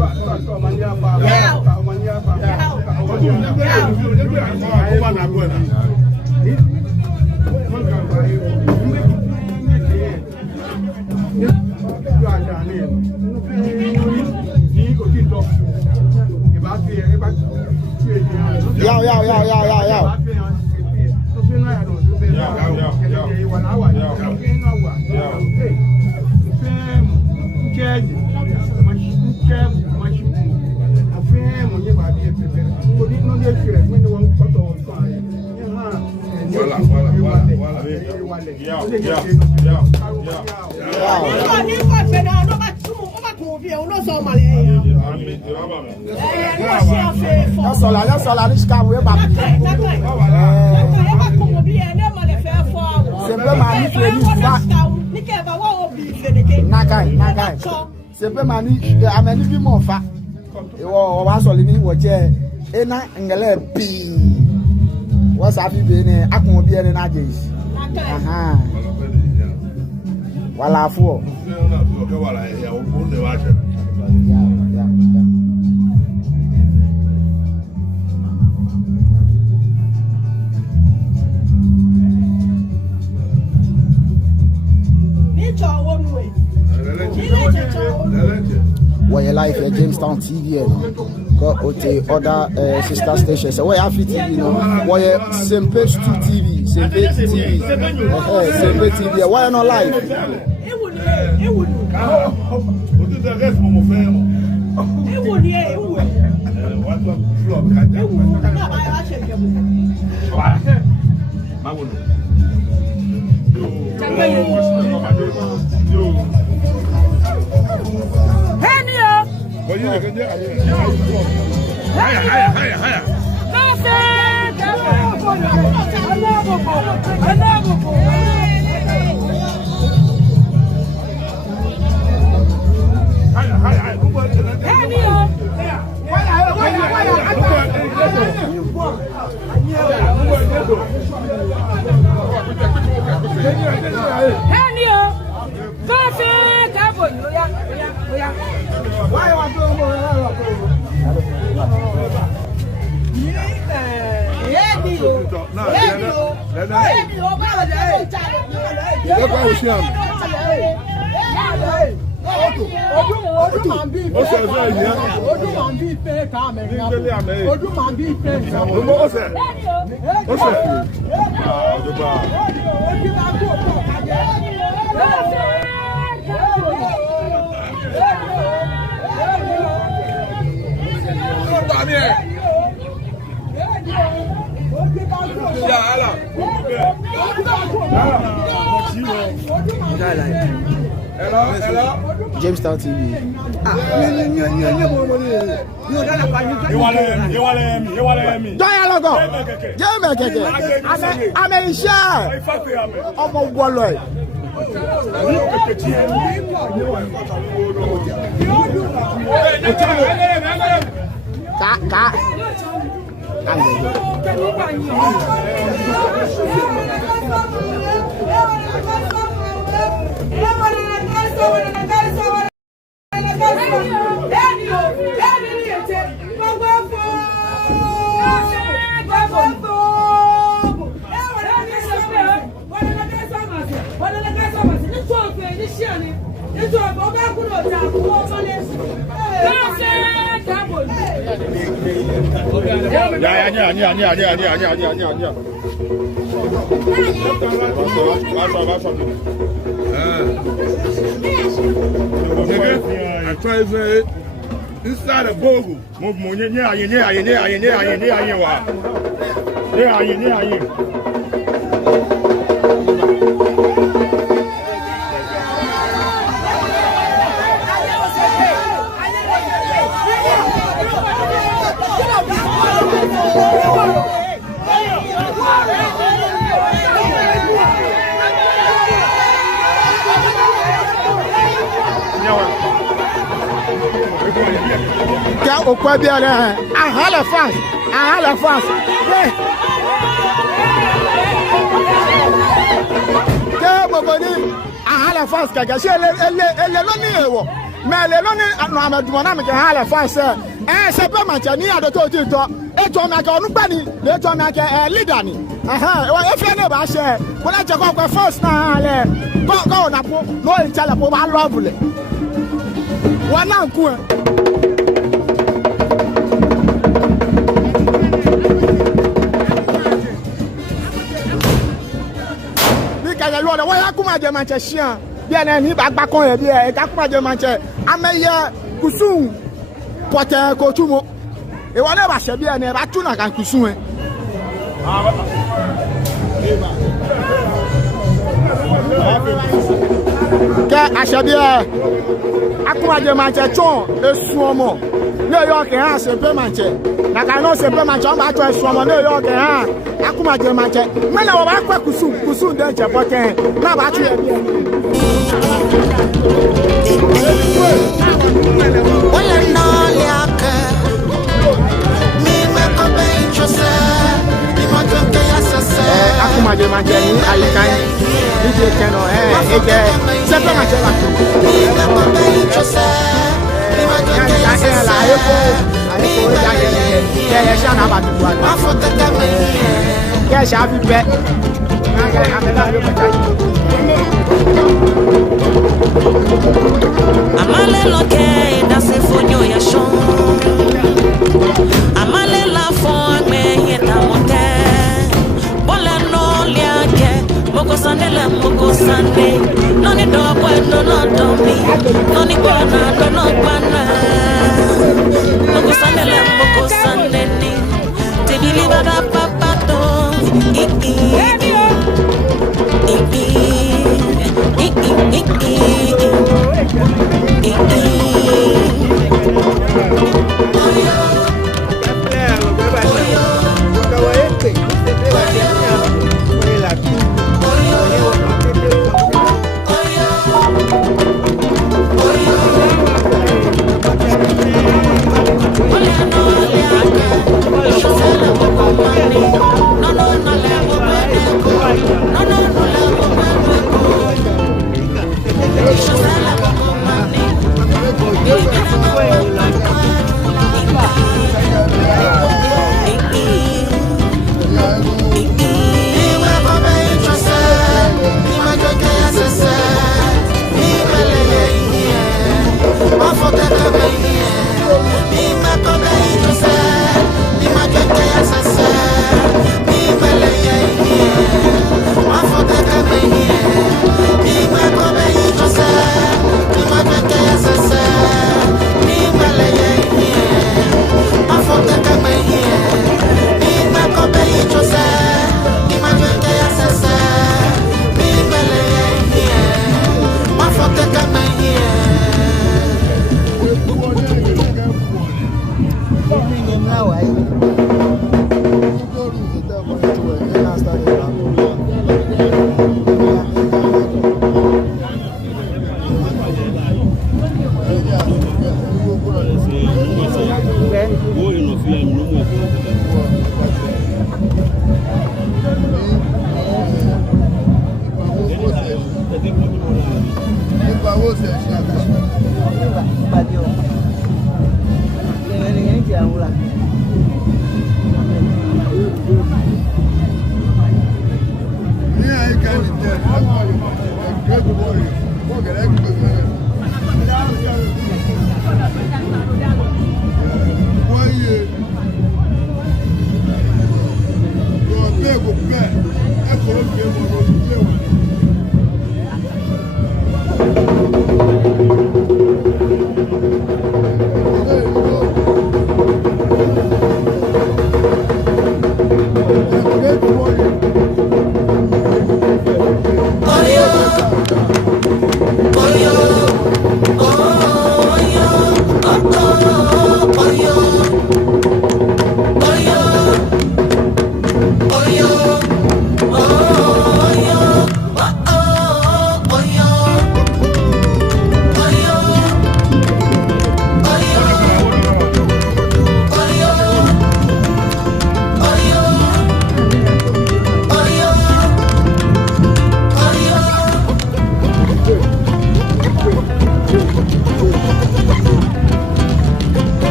Sempre mani ameni bi mo fa wo wa so le ni wo je ena ngele pi wo sa bi be ni akun bi ene na je aha wala fu Where live at Jamestown TV, got other sister stations. So where Afri TV, you know, where Sempe Stu TV, Sempe TV, Sempe TV. Why not live? Jamestown TV. Dialogue. I'm a shy. I'm a wallet. Inside a bogo. Au quoi bien là? Ah la face! Ah la face! Que boboni! Ah la face kaka si elle loni ewo. Mais elle loni no amadumona me ah la face. C'est pas machani a de to to. E to na ka onu gba ni, le to na ka leader ni. Aha, wa e fi na ba se. Mo la je ko first na le. Ko na po, no in chala po ba love le. Wa na nku e. Why I come at Manchester? Bien, ni back on here, I come at Manchester. I'm a Kusum, Potter, Kotumo. It was never said, bien, never tuna can Kusum. ahyɛ deɛ akomaje manche chon esuomo New York ha sempe manche na ka no sempe manche on ba to esuomo New York ha akomaje manche mena wo ba kwa kusu de je boten na ba to Wala no liaka mi me ko be chose mi mo to ke asase akomaje manche ni alikan DJ Keno ege sempe manche ba mi me ko be chose mi mo to ke asase ya shana ba tu wa afota ka me ya sha fi be na ga amela yo ba Amale loke da se fonyo ya shon Amale la fon me yeta monte Bola no liake Moko sandele moko sande Noni do bueno no do mi Noni kwana do no kwana Moko sandele moko sande ni Tibili bada papato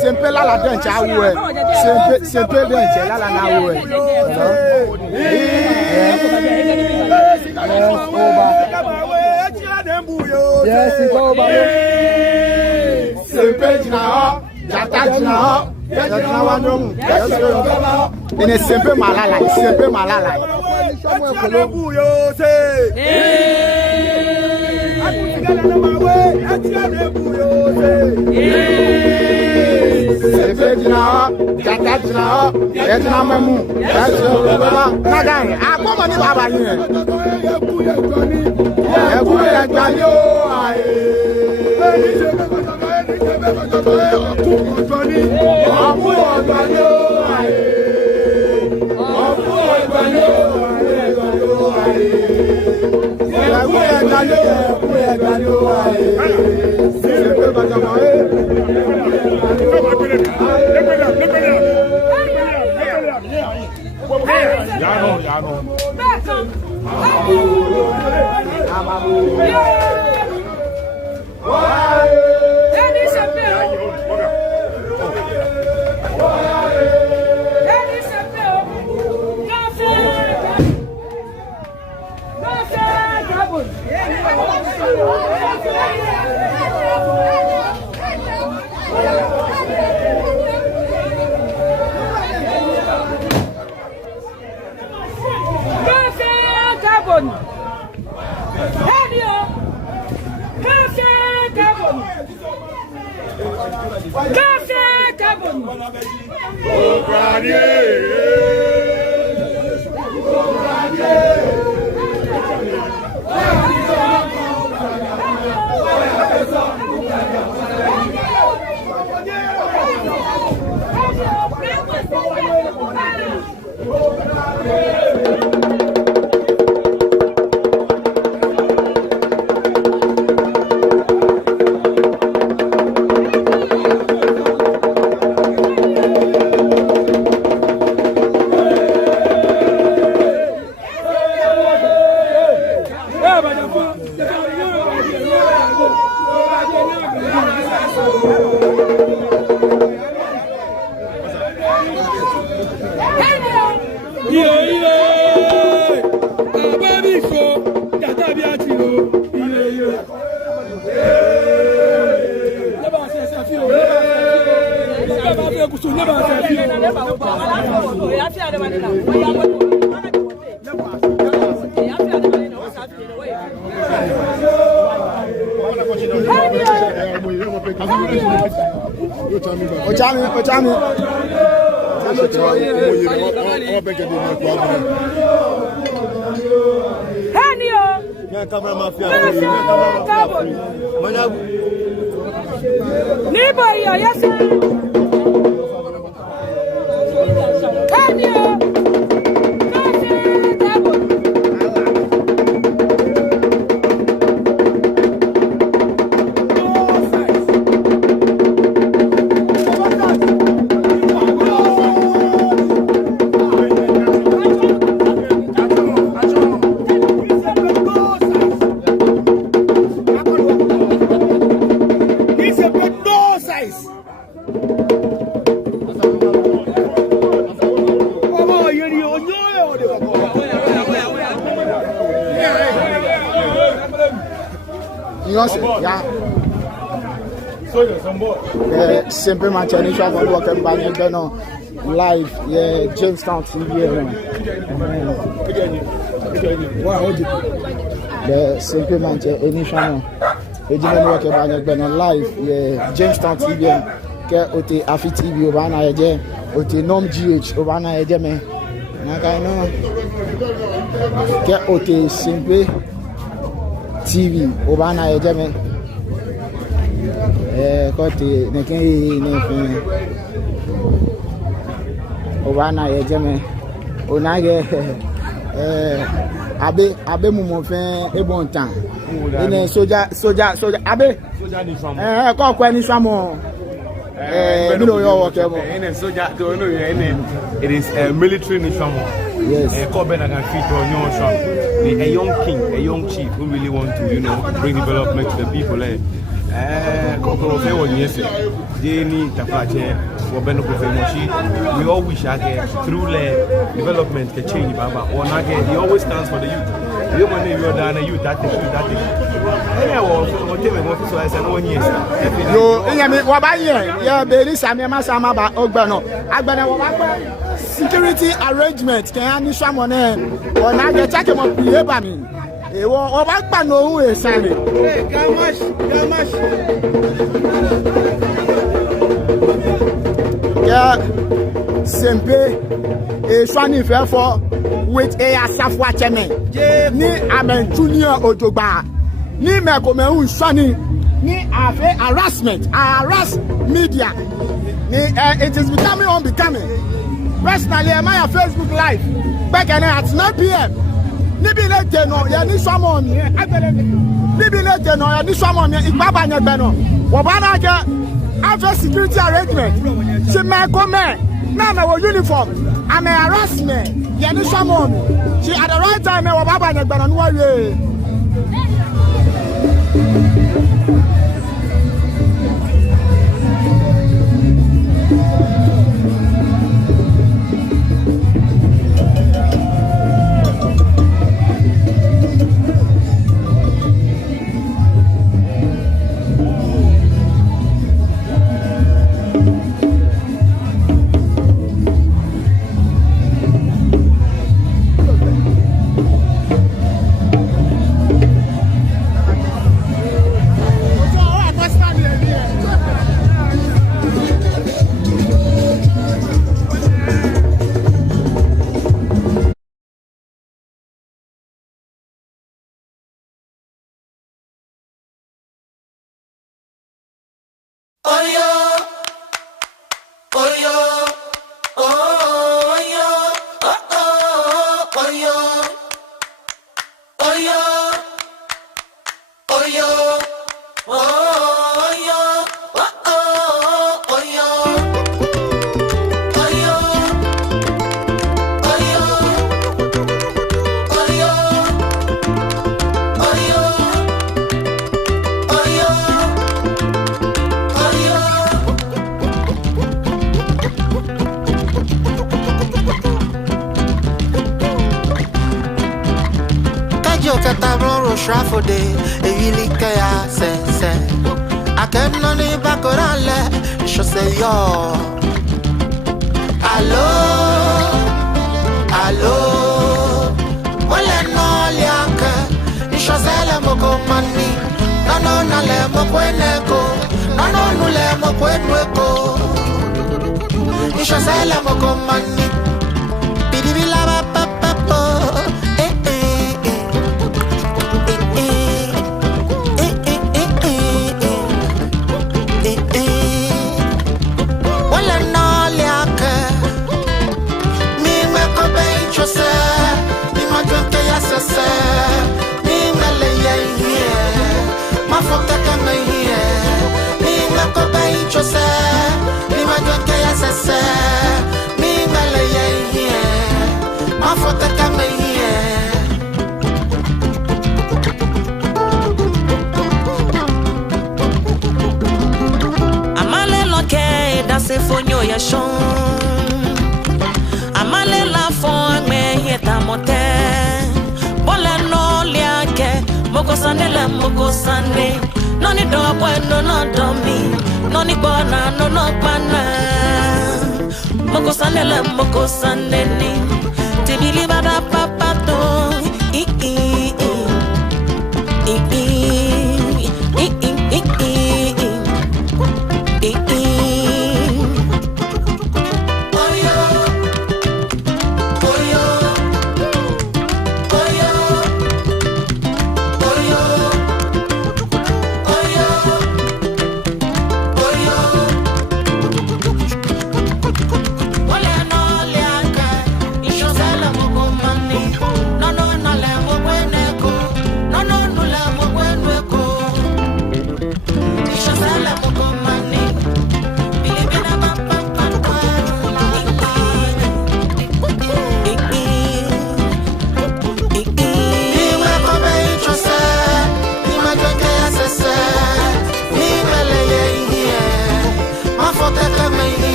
Sempre lá la dança a ué. Sempre dança lá la na ué. Sempre dina, jata dina, jata wandom. Ele sempre malala, sempre malala. Sempre dina, jata dina, jata memu. Na ganhe, a como ni baba ni. E buya jani o aye. Abu Simple match and issue for working by live, yeah, Jamestown TV. The simple match initial working by live, yeah, Jamestown TV. Get OT Afi TV Obana Eje, OT Nom GH Obana Eje me. Nakaino. Get OT Simple TV Obana Eje me. Kote neken ne Obana Ejeme Onage abe mumo fen e bon temps ene soja abe ko kwa ni swamo mi no yo work ene soja do no it is a military ni swamo. Yes. Ko ben can fit on your swamo. A young king, a young chief who really want to, bring development to the people. We all wish through development can change. He always stands for the youth. You want to be youth that security arrangement can you someone on I get check him up no yeah, Sempe Swani for with a Safwa Chairman. Ni Amen Junior Ojoba. Ni Mekome Swani. Ni Afe harassment. Harass media. It is becoming unbecoming. Personally, I'm on Facebook Live. Back at 9 p.m. Nibile teno ya ni somo mi nibile teno ya ni somo mi igbaba nye gbe no wo ba na je after security arrangement she me go me na na wo uniform am arrest me ya ni somo mi she at the right time wo baba nye gbe no wo we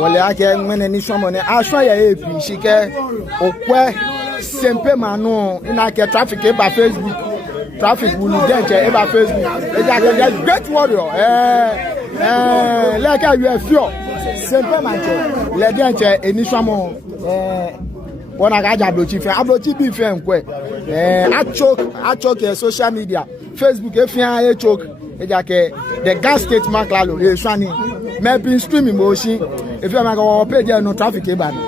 Wale ake mwene ni shomone ashwa ya epi shike okwe sempe manu ina ke traffic e ba Facebook traffic bulu denche e ba Facebook e ja ke great warrior like you feel sempe manche le denche eni shomo wona ga ja ablochi bi fe nkwe achok social media Facebook e fi an e chok e ja ke the gas state maklalo e swani me bin stream motion if you make our page no traffic e ba no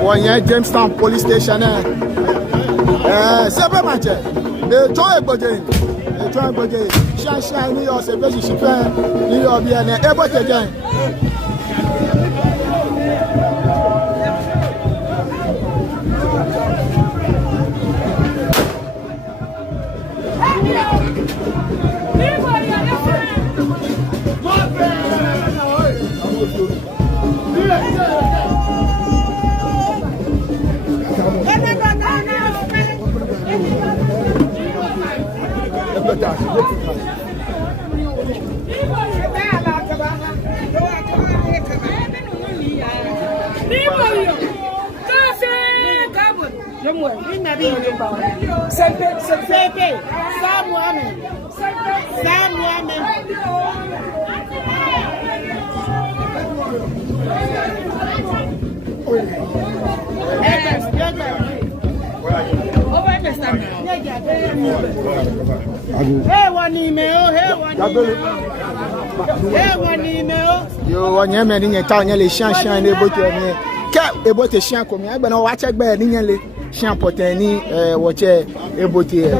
One Jamestown police station several matches. They try budget. Shine New York, New York, able to again. Yo wanye me ni ta onye le shan ni ebote ni ke ebote shan ko mi agbe na wa che gbe ni yen le shan poten ni wo che ebote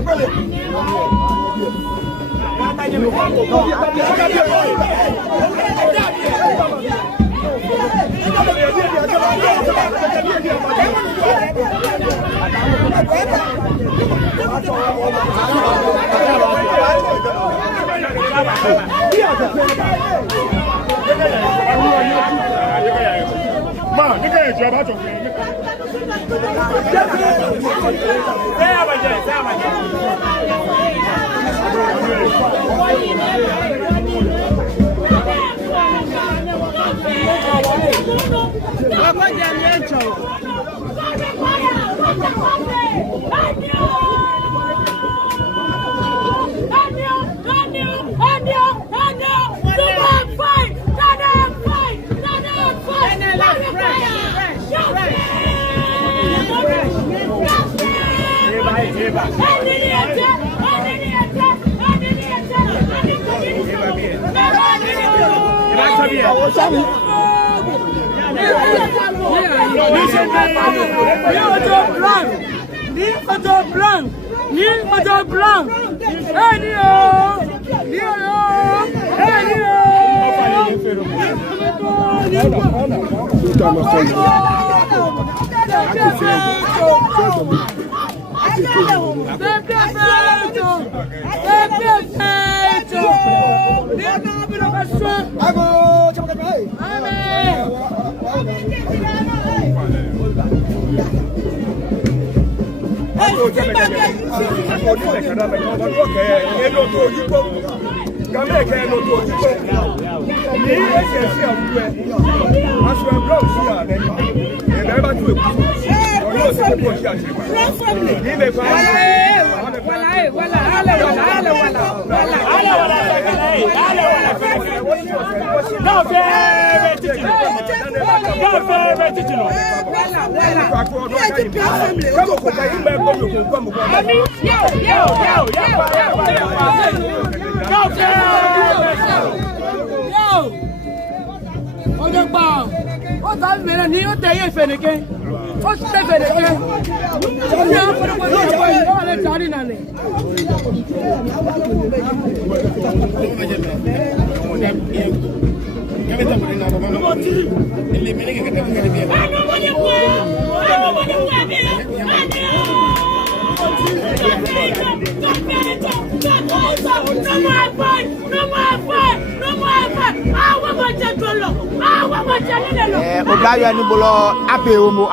Ogayo ni bolo ape omo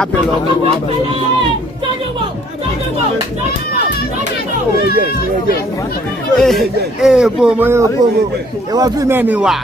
ape lo mo pomo e wa fi me mi wa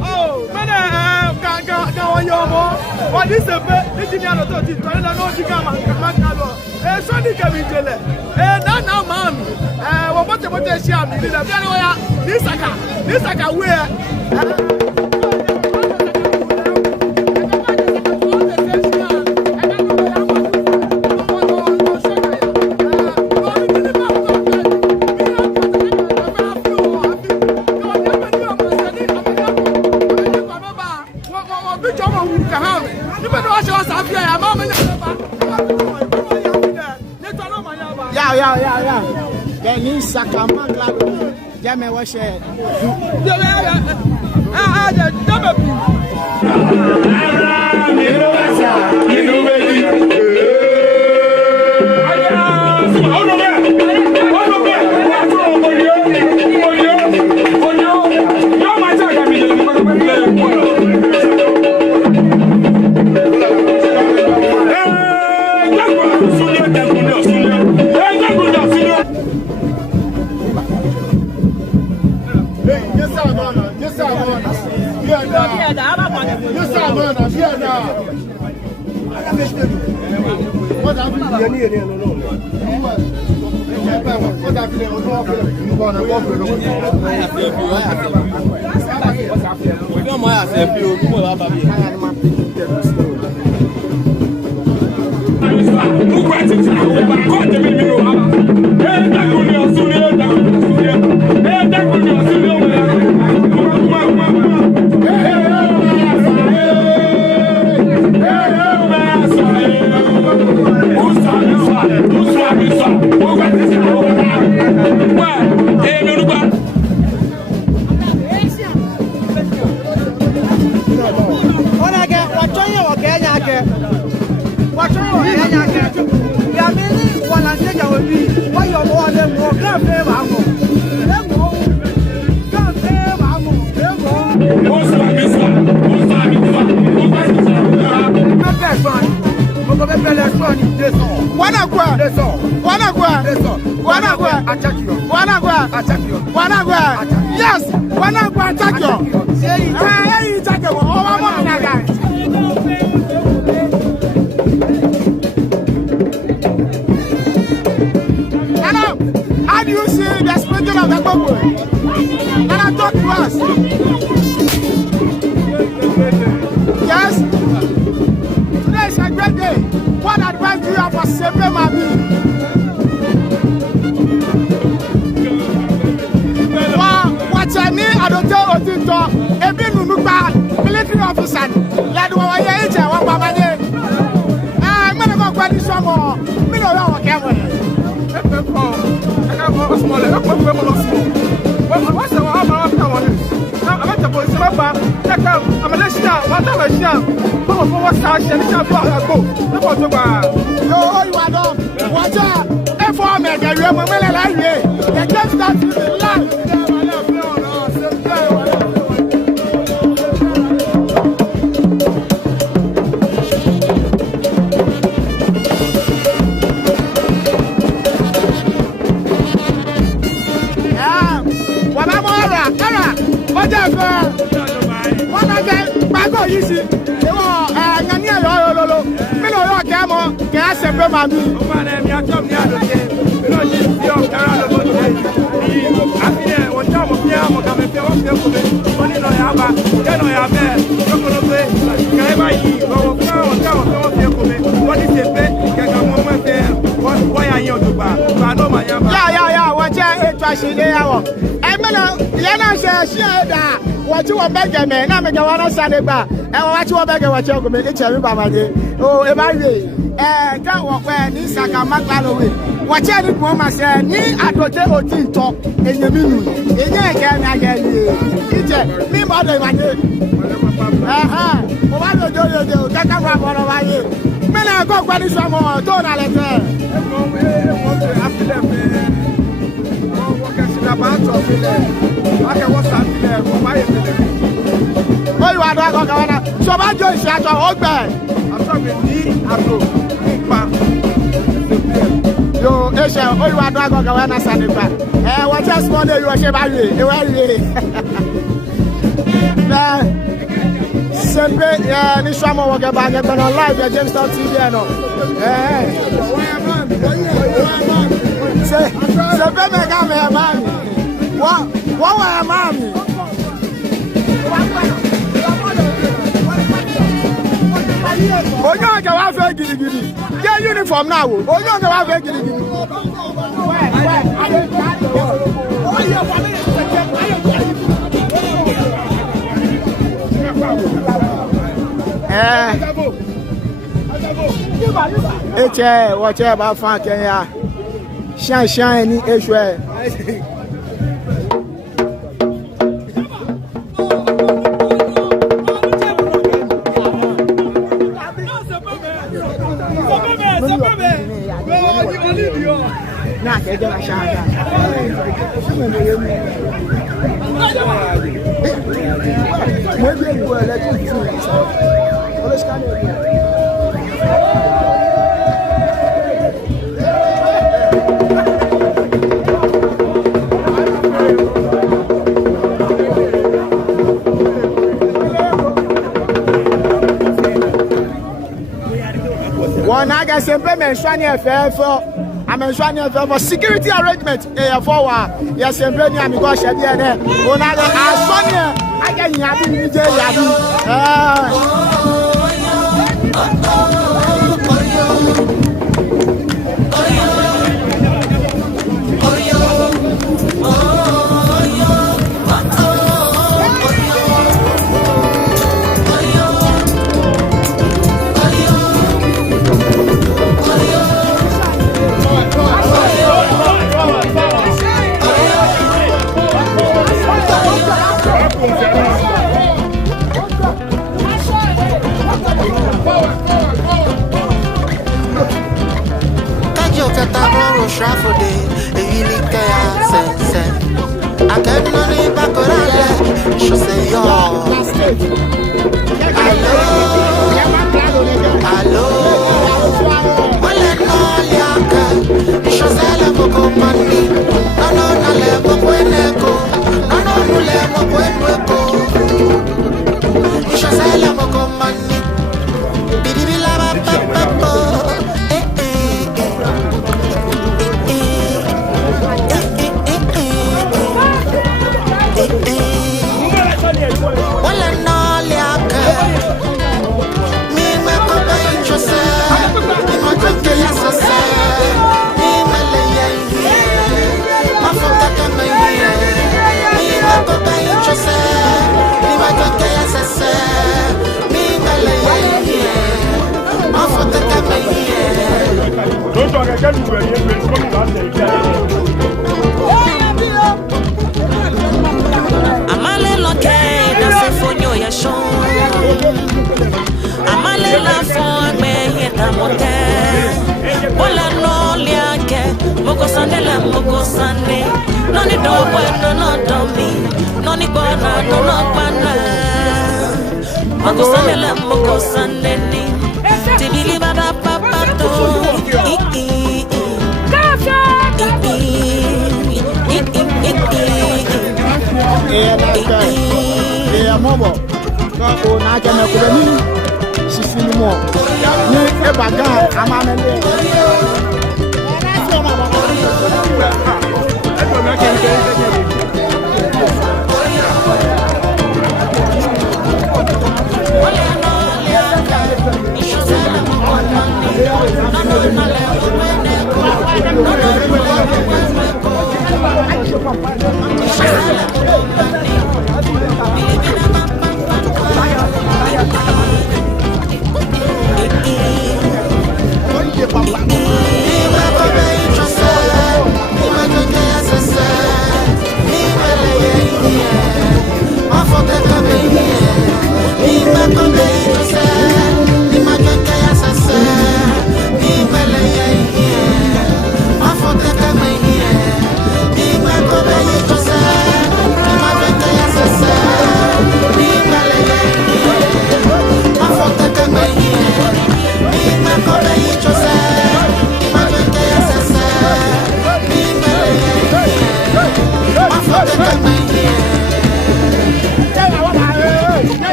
Oh, man, can't you more? What is the best? This is not a total. I don't know if you come and Sonny can be jelly. Now, mom. What about the sham? This I can wear. Then Sakamangla, Jame was Why you more than more? Yes, Wanagua attack you. Hey, attack you. How do you see the splitting of the Congo? Nana, talk to us. Yes. Today is a great day. What advice do you have for Sempe Mami? What's your name? I don't tell you. Ebi Nunuba, military officer. Let me know your age. What Baba did. I'm going to go to the more. Me know what camera. What you want beggar man? I make a one Sunday bar. And what you want beggar what you're going to each every day. Oh, if I day. Can't walk where this I can make that away. What you did, Mama said, me at hotel or tea talk in the minute. In the again, I get you. Me mother, my day. What do you do? Take a rap on over here. Men I go for this one more. Don't I let her? So I just shut up. Yo, Asia, all you are doing, go and stand back. What just one day you are sharing? You are really. Sempe, ni swamo woga ba get on live ya Jamestown TV no. Sempe me ga me mami. Wa mami. Ojo ke wa fe gidigidi. Get uniform now. Ojo ke wa fe gidigidi. Watch about fan Kenya. Shine ni issue. Na keje na shanga. Maybe you will let you do it. Let's go. One I got Sempe mention I'm mentioning for security arrangement for yes Sempe ni ami go share there. One I get yabi ni je yabi. Forward. Amale loke da se fonyo ya shon. Amale la fon me yeta mote. Bola no liake moko sande la moko sande. Noni do bueno no do mi. Noni bona no no pana. Moko sande la moko sande ni. Tibili bada papa to. Mobo, on a jamais connu. Si finalement, ni ebaga amamele.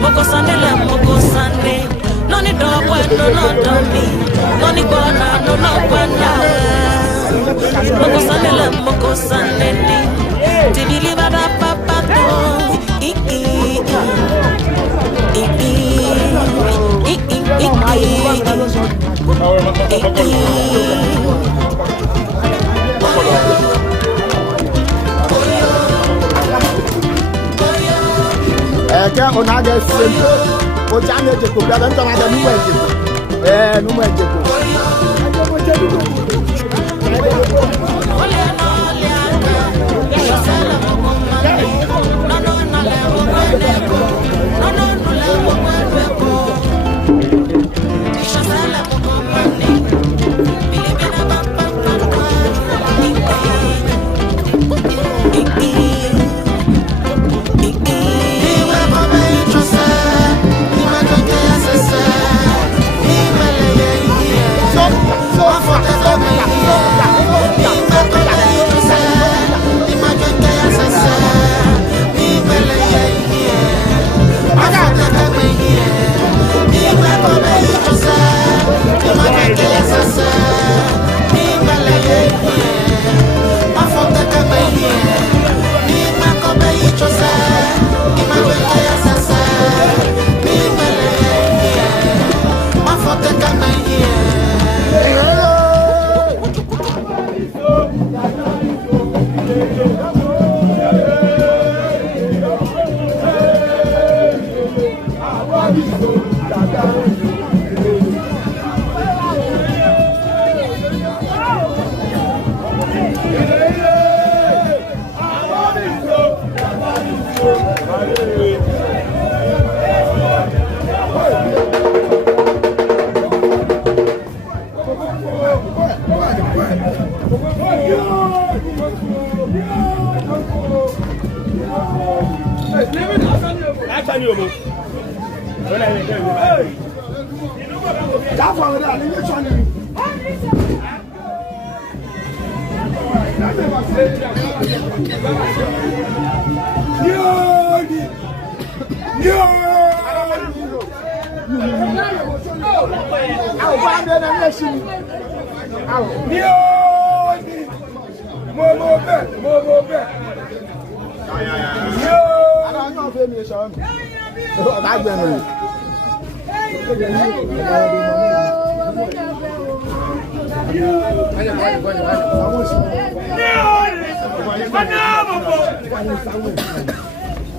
Moko sandele moko me. Noni bona, no bona. Moko sanele, moko sanele. Tibili baba papa to. Eke onaga sempe o jane je ko bia nto na da nuwe je ko nuwe je ko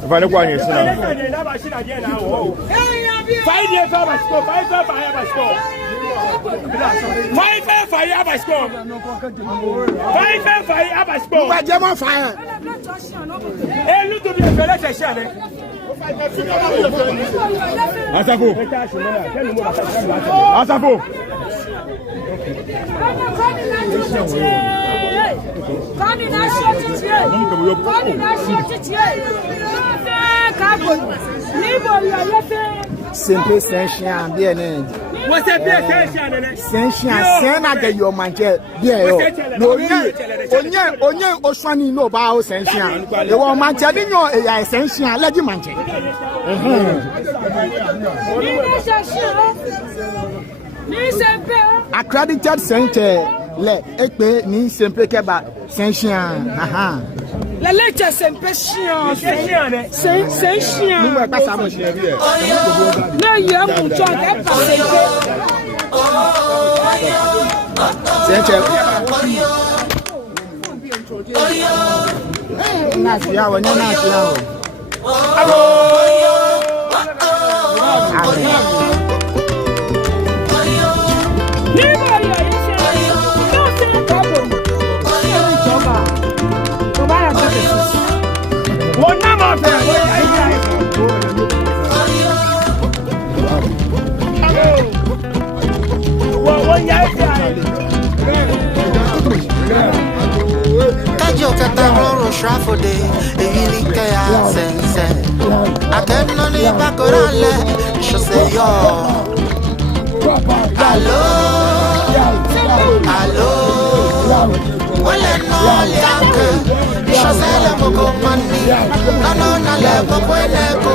Vale kwa ni sina. 5 years I must score. 5 years I must score. 5 years I must score. 5 years I must score. Wa je mo fire. Elu to be a fele session. Asafo. Asafo. Sempre sem chien bien né. Você bien sem chien né. Sem chien, sem na que yo manje bien yo. No ni onye oswani no ba o sem chien. E wo manje ni yo e ya sem chien la di manje. Ni sempre accredited center le ekpe ni sempre ke ba sem chien. La leche sempre chien. C'est chien. Nous va pas ça mon chien bien. Ne y a mon chien qui passe. Center. Na sia wo na sia wo. Kajo kataroro shafode evili kaya sense ateno ni bakorale shose yo allo wala no liake shose le moko mani no na le moko eneko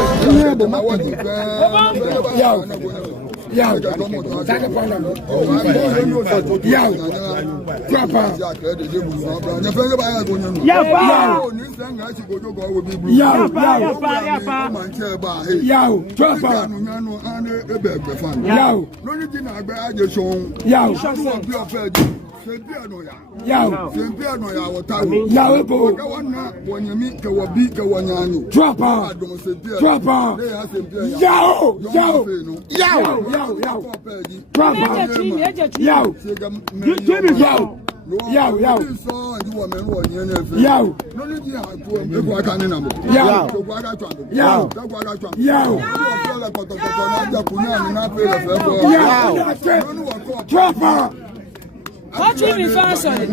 What do you refer to?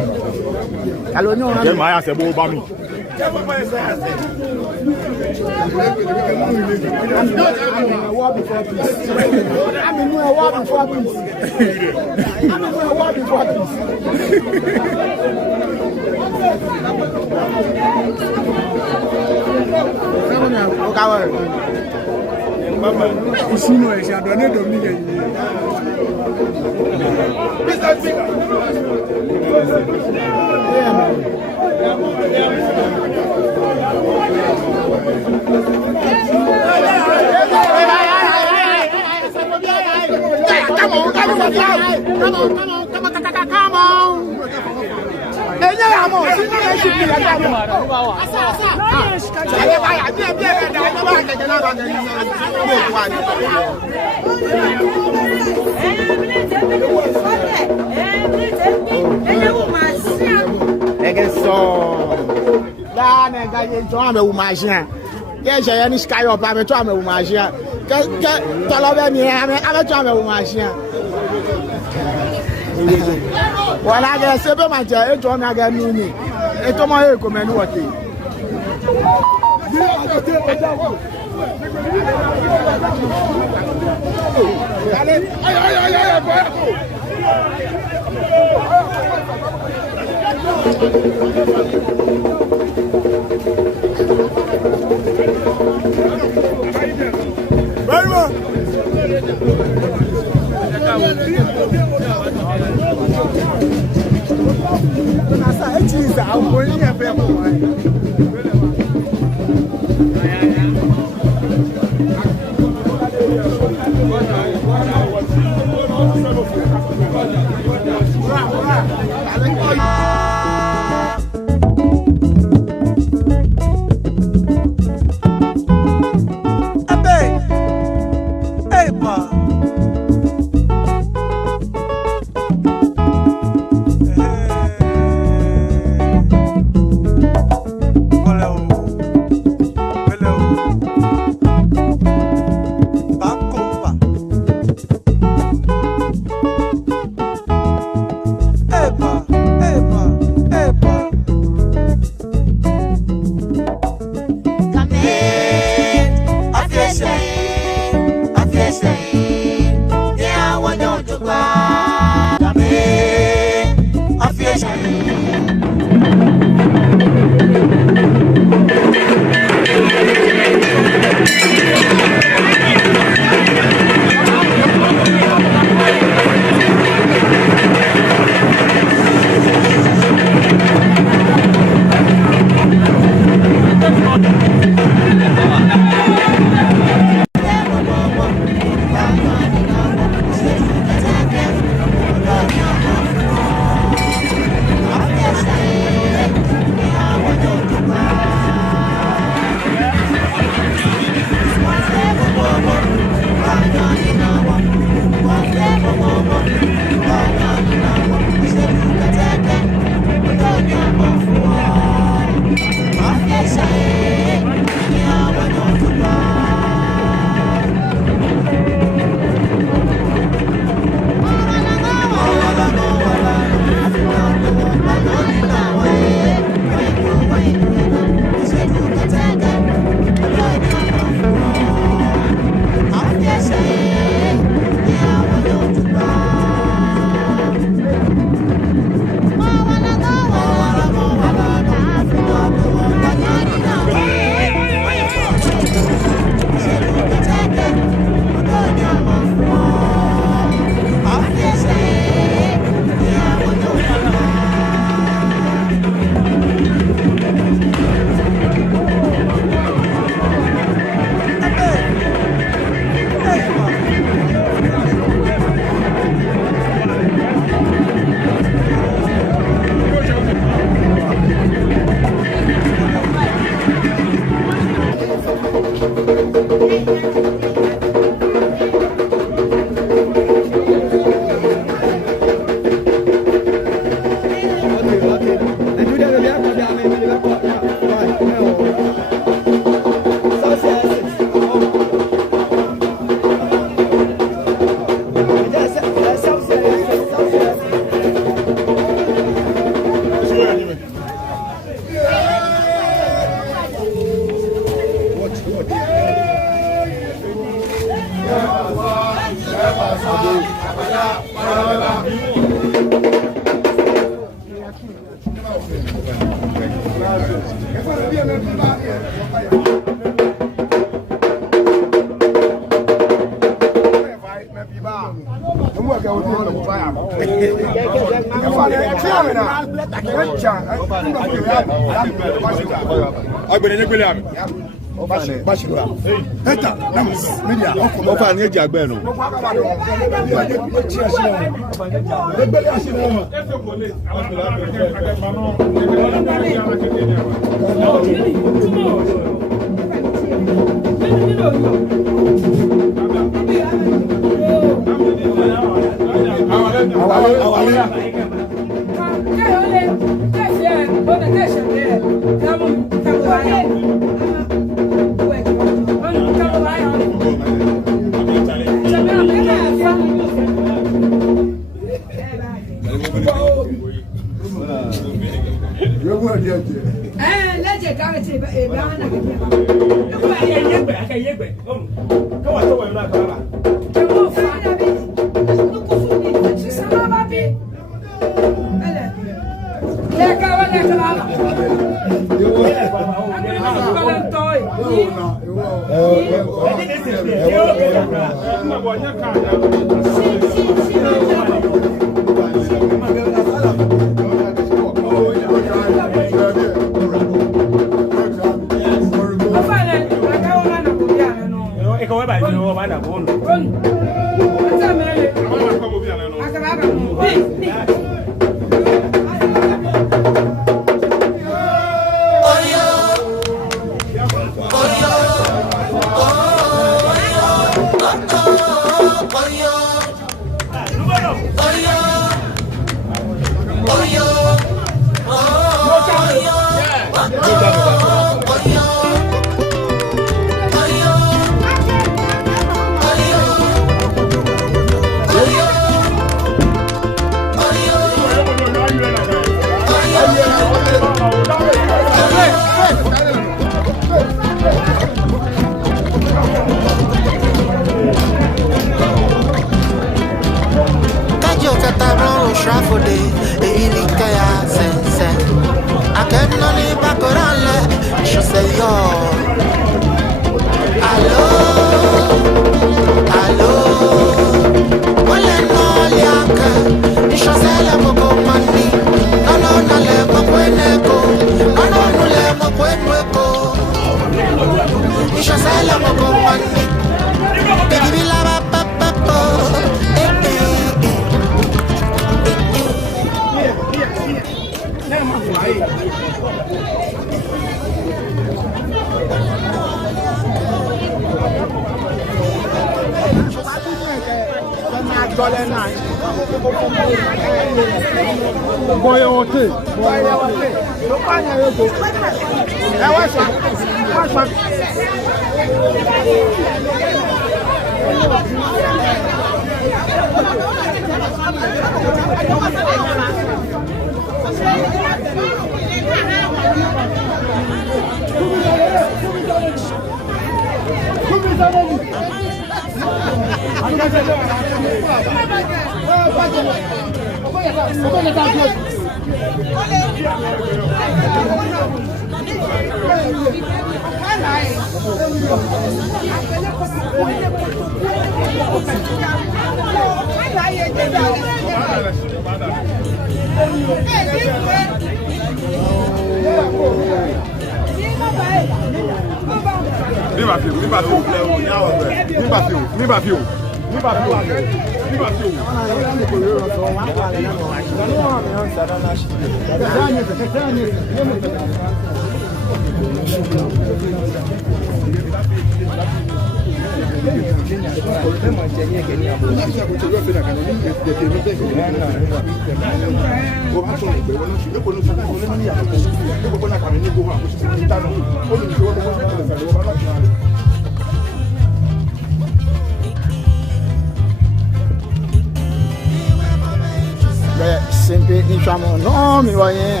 Sempre in chamo no mi voye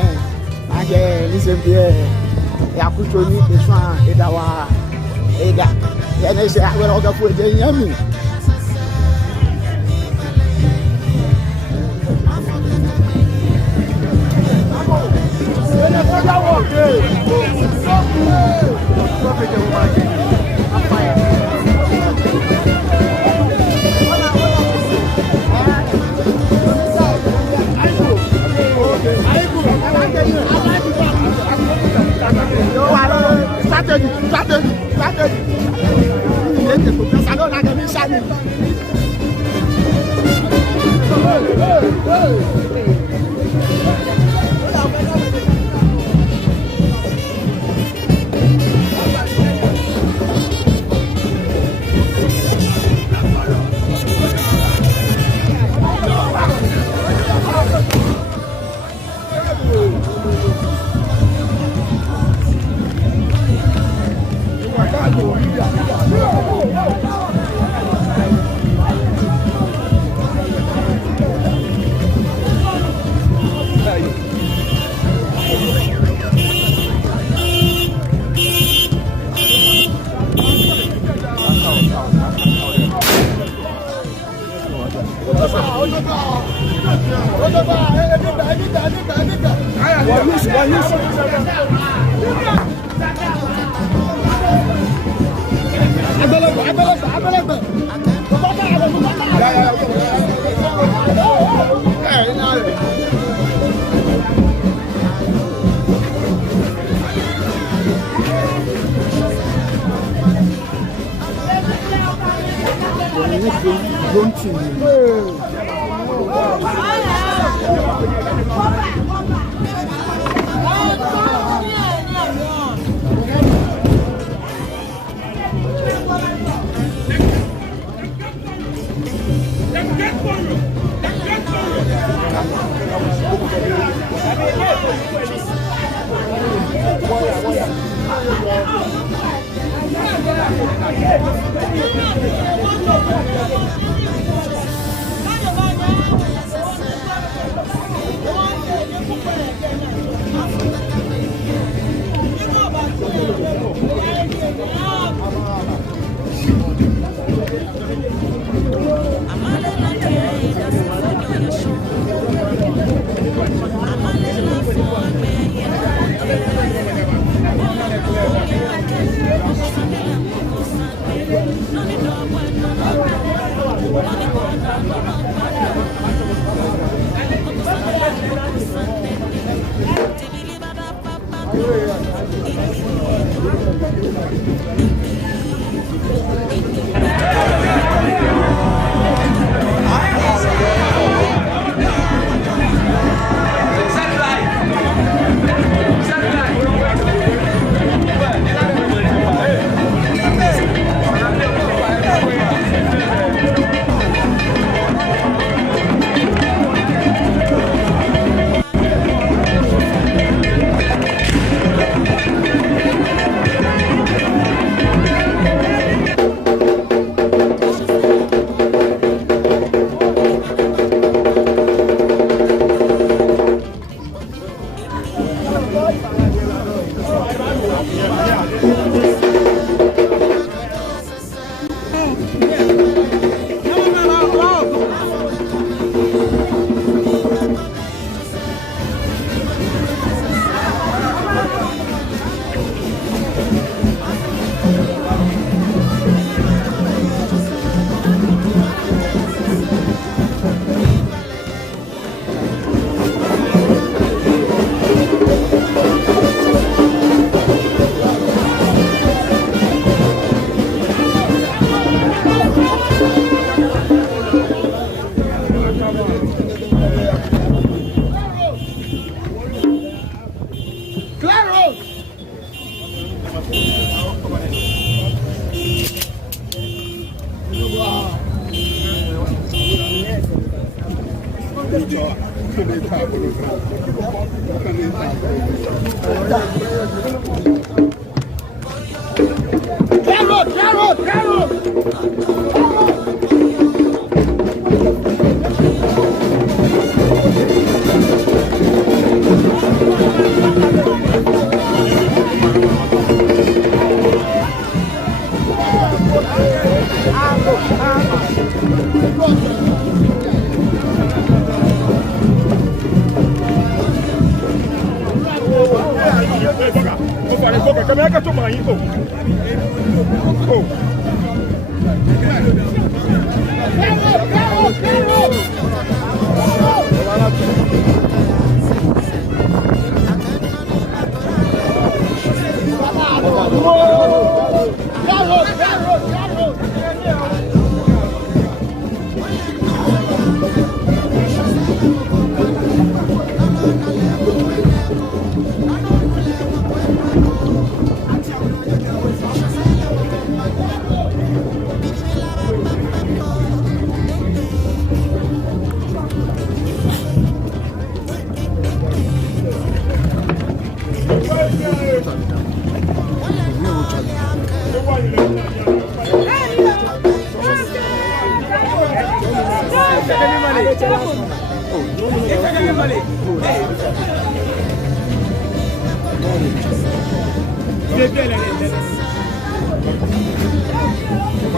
age ni sempre ya kuchoni peswa edawa eda ya ne se awere oga fu eje yami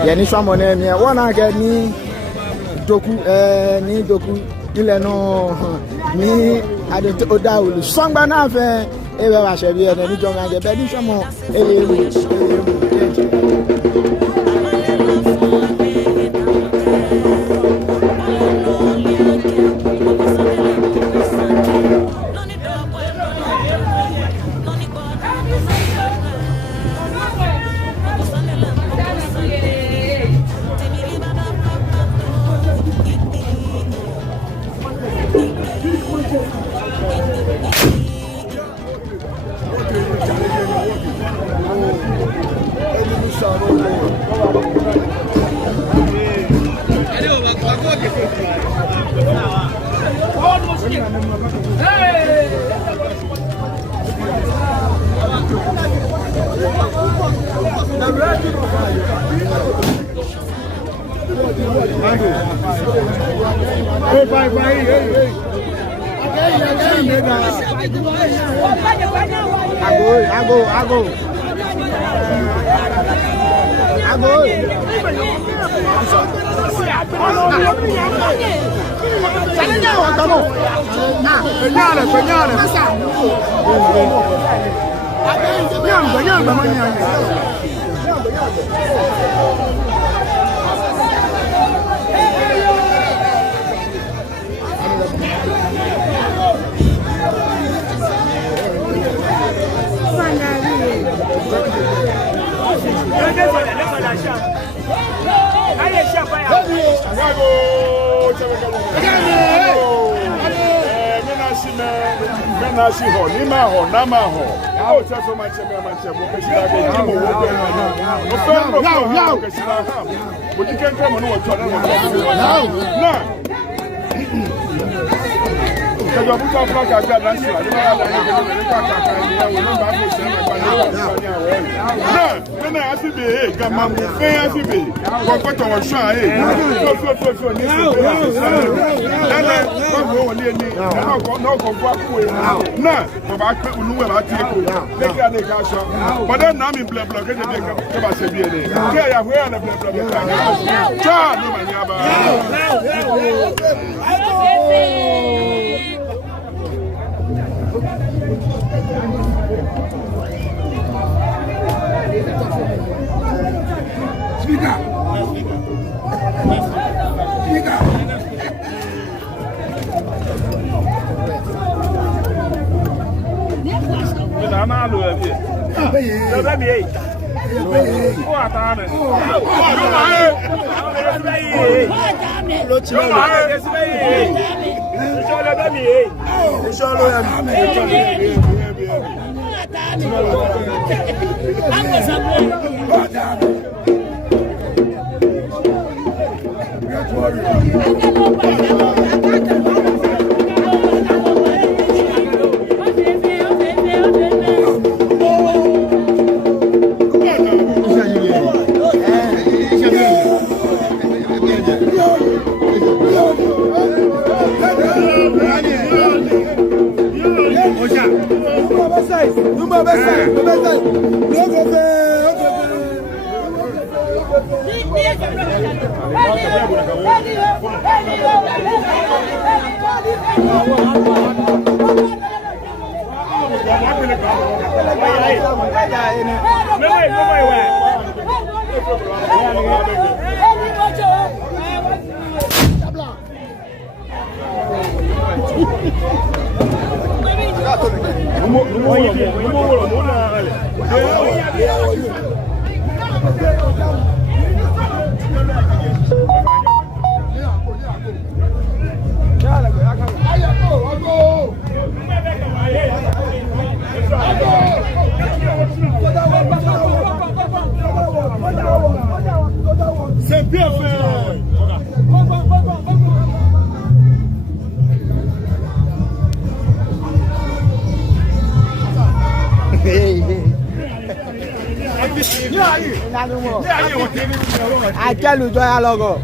Yeni swamone mi wona ke ni doku ile no ni ade oda olu songba na fe e be wa se bi ene ni jonga je be ni swamo ele C'est bien fait. I tell you, joy logo.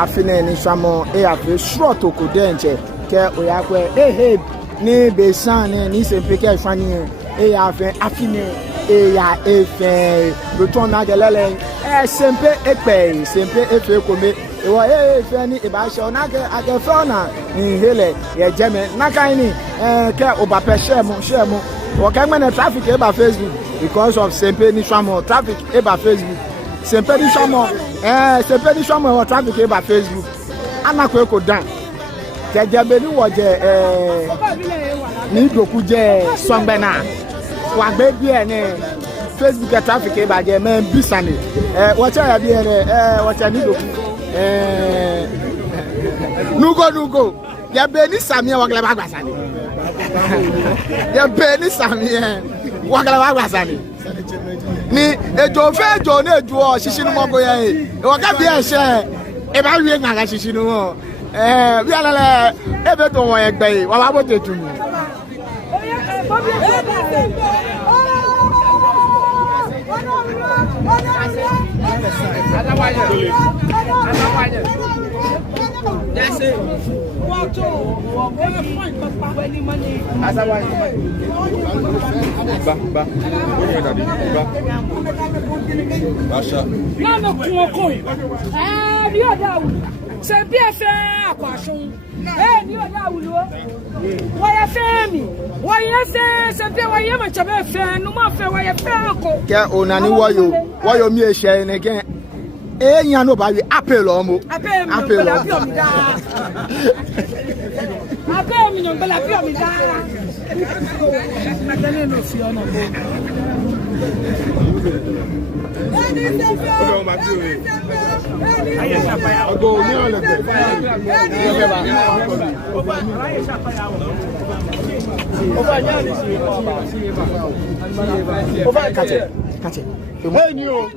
Afine ni samo e ave short okudenche ke oyakwe eheb ni besan ni sempeke fani e ave afine e ya efe return na gelele e sempe epe sempe efe kome e wo efe ni e ba sho na ke agefona in hele ye jeme na kan ni ke oba pe shemu wakangmene traffic eba Facebook because of Sempe ni Shamo traffic eba Facebook Sempe ni Shamo traffic eba Facebook anakwe ko dan jeje ni woje ni doku je songbena wagbe bi ene Facebook traffic eba je men bisani wacha ya bi ene wacha ni doku nugo ya beni samia wakle bagwasani ya beni samia wakle bagwasani ni ejo fejo na ejo o shisinu mo boya e waka bi e se e ba wi nganga shisinu mo bi alale e be to won egbe wa ba bo tetu ni That's it. Eyan no ba wi apel omo apel la bi omi da apel mi no bela bi omi da na tele no fi ona bo o ma bi o aye sa pa ya ogo ni o le aye sa pa ya o ba nya ni si o ba kate hey ni o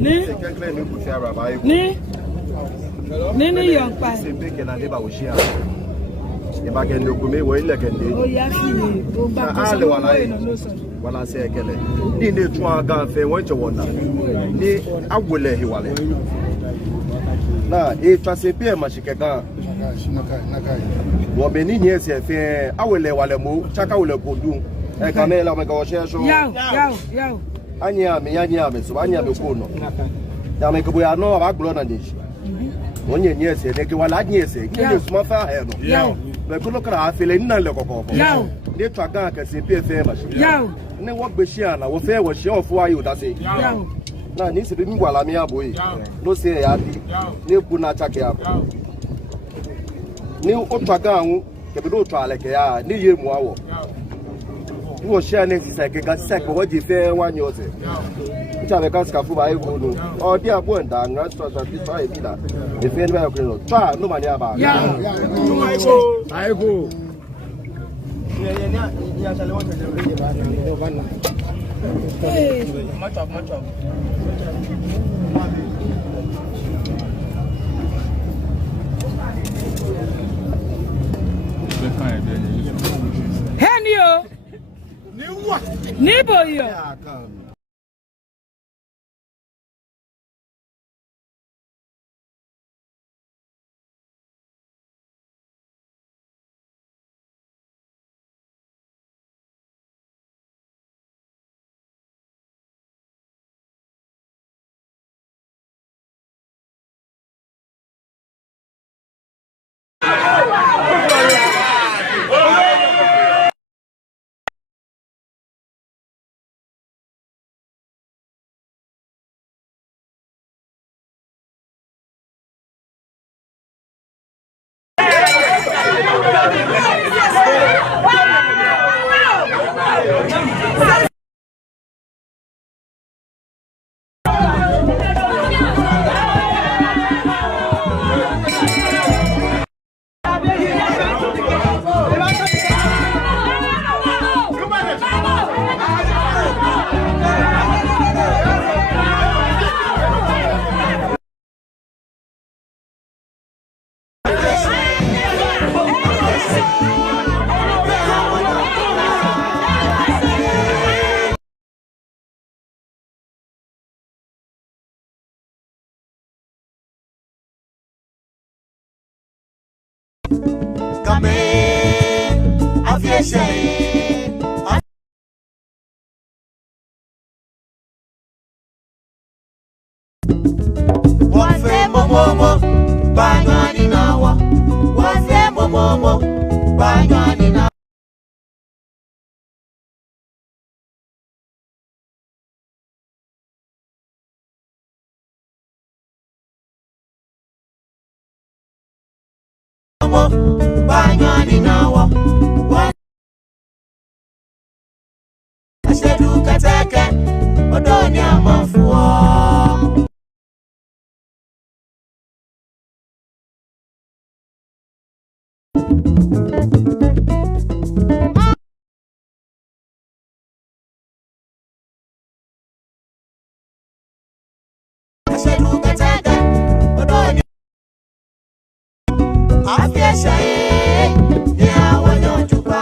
Ni young pa. E ba kende ko me wo ile kende. O ya fini o ba ko ale wala se kele. Ni ne tun aga fe won je wona. Ni agwele hi wale. Na e tase pe ma shikeka. Wo be ni nye se fe awele wale mo chaka wele kodu. E ka me la me ko she so. Yo. Anya me so anya me ko no. Ya me ko ya no ba glo na dish. Onye nye se ne ke wala nye se. Ni suma fa he no. Yo. Me ko lo kra afele nna le kokoko. Yo. Ni twa ga ka se pe fe ma shi. Yo. Ne wo gbe shi ana wo fe wo shi ofo ayo da se. Yo. Na ni se be mi wala mi aboyi. No se ya di. Ni ku na chake ya. Ni o twa ga hu ke be do twa le ke ya ni ye mu awo. Ni wo shi ana si se ke ga se ko wo ji fe wa nyo se. Cha be ka ska fu ba e go no. O di abo nda nga so so ti so e bi da. E fe ni ba ko no. Twa no ma ni aba. Ai go Hey. Much of. Henio. Ni what? Ni boyo. One momo banywani nawa wase momo banywani nawa banywani nawa asheduka teke odoni amafuo asheduka teke odoni afya shaye ya wanyotupa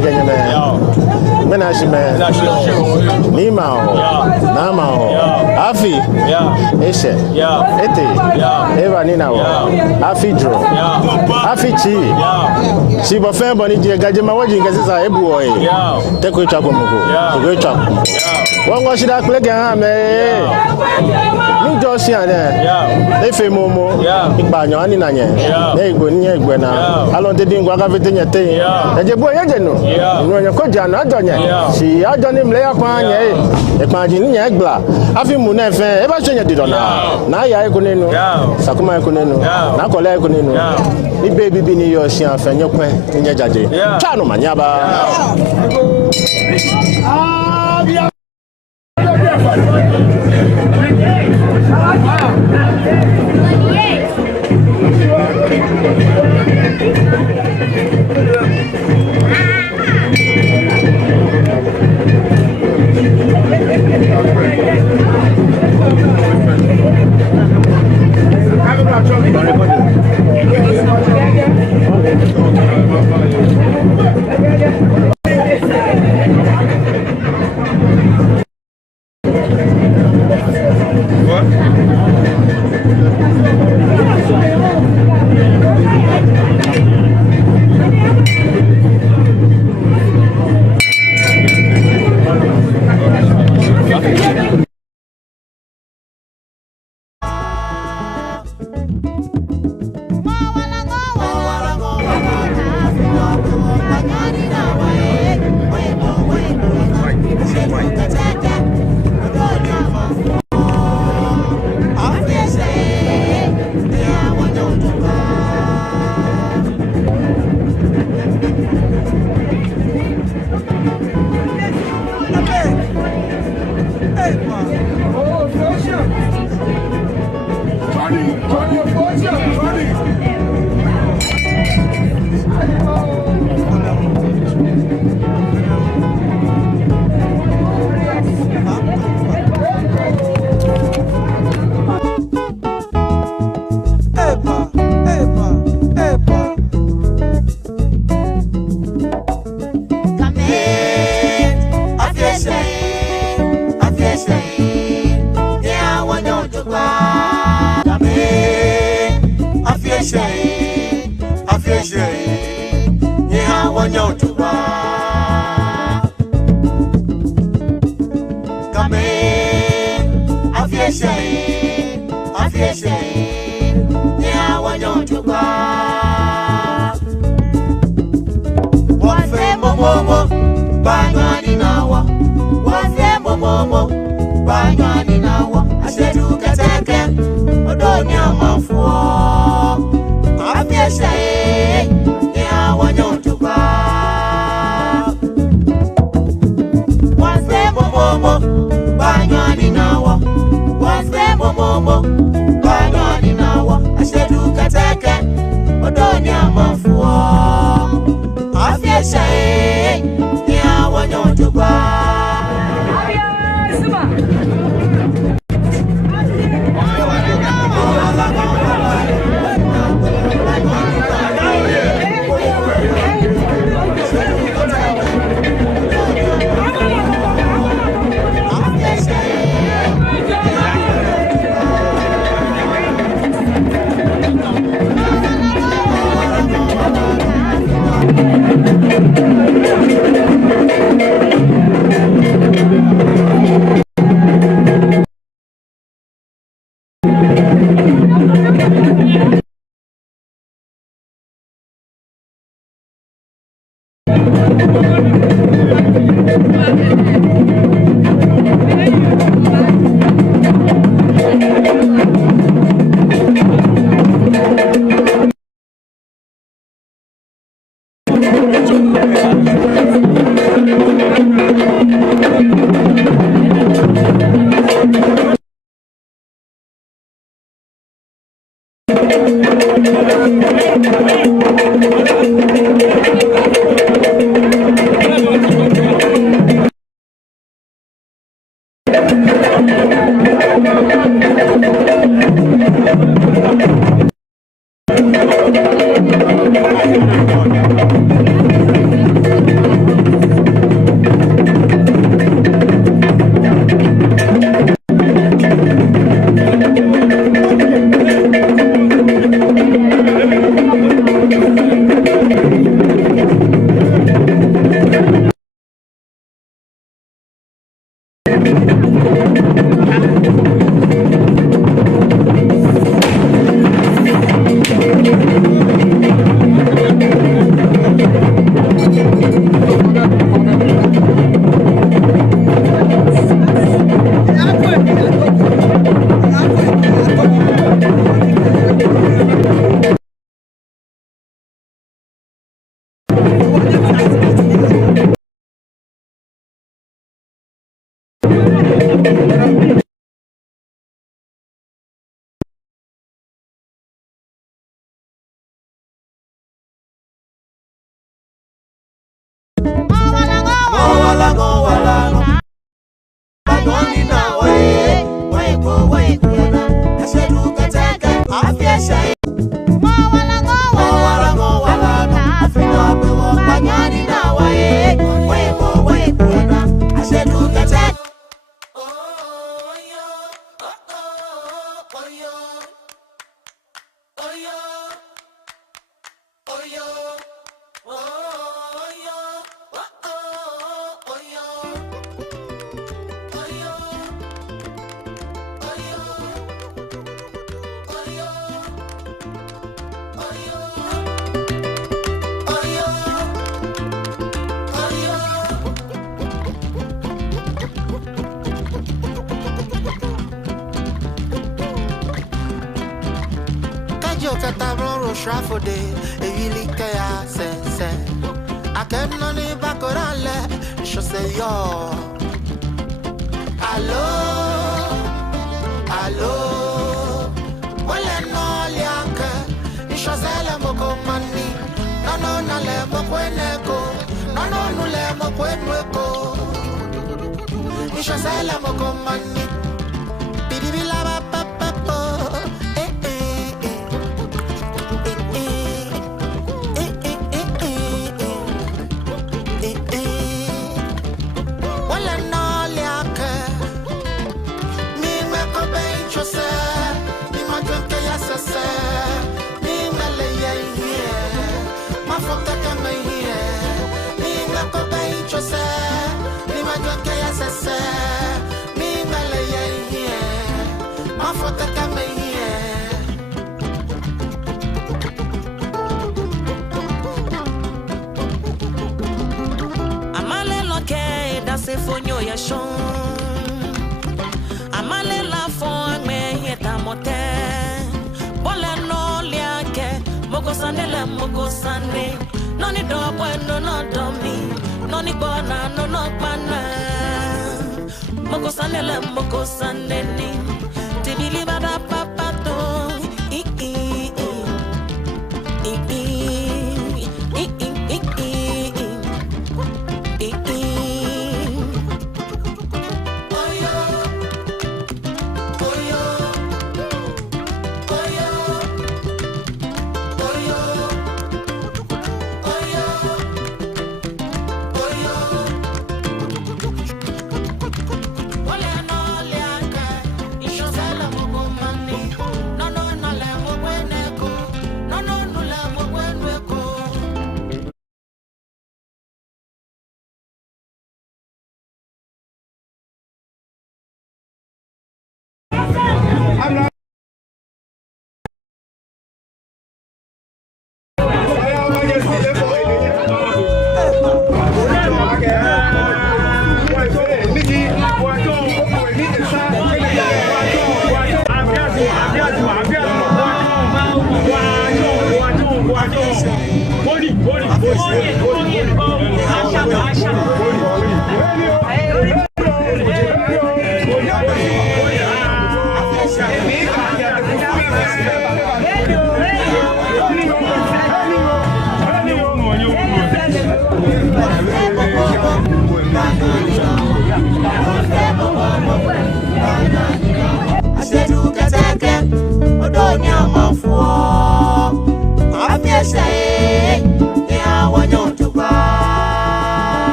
kenyeme. Mena shime. Nima o. Nama o. Afi. Eshe. Ete. Eva nina o. Afi dro. Afi chi. Chi bo fe boni je gaje ma waji ngasi sa ebu o e. Te ko twa komoko. Ko twa. Won go shida kle gan me. Ni jo si ane. Efe momo. Igba nyo ani na nye. Na igbo ni igbo na. Alon de dingwa ka fete nye te. Eje bo ye je no. Nu nye ko ja na do nye. Si ajo ni mle ya kwa nye. E kwa ji ni nye egba. Afi mu na efe. E ba so nye didona. Na ya e ko nenu. Sakuma e ko nenu. Na kola e ko nenu. Ni baby bi ni yo si afa nye kwen nye jaje. Cha no manyaba.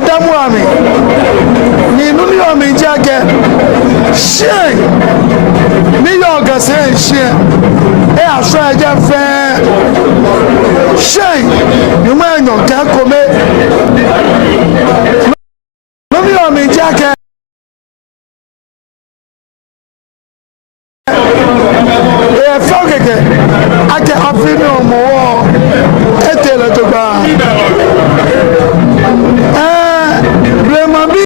Adamu ami ni nuni omi jage she ni yo gase she e aso eje fe she ni mo enyo ka kome nuni omi jage e fogege ake afini omo etele to gba Blemabi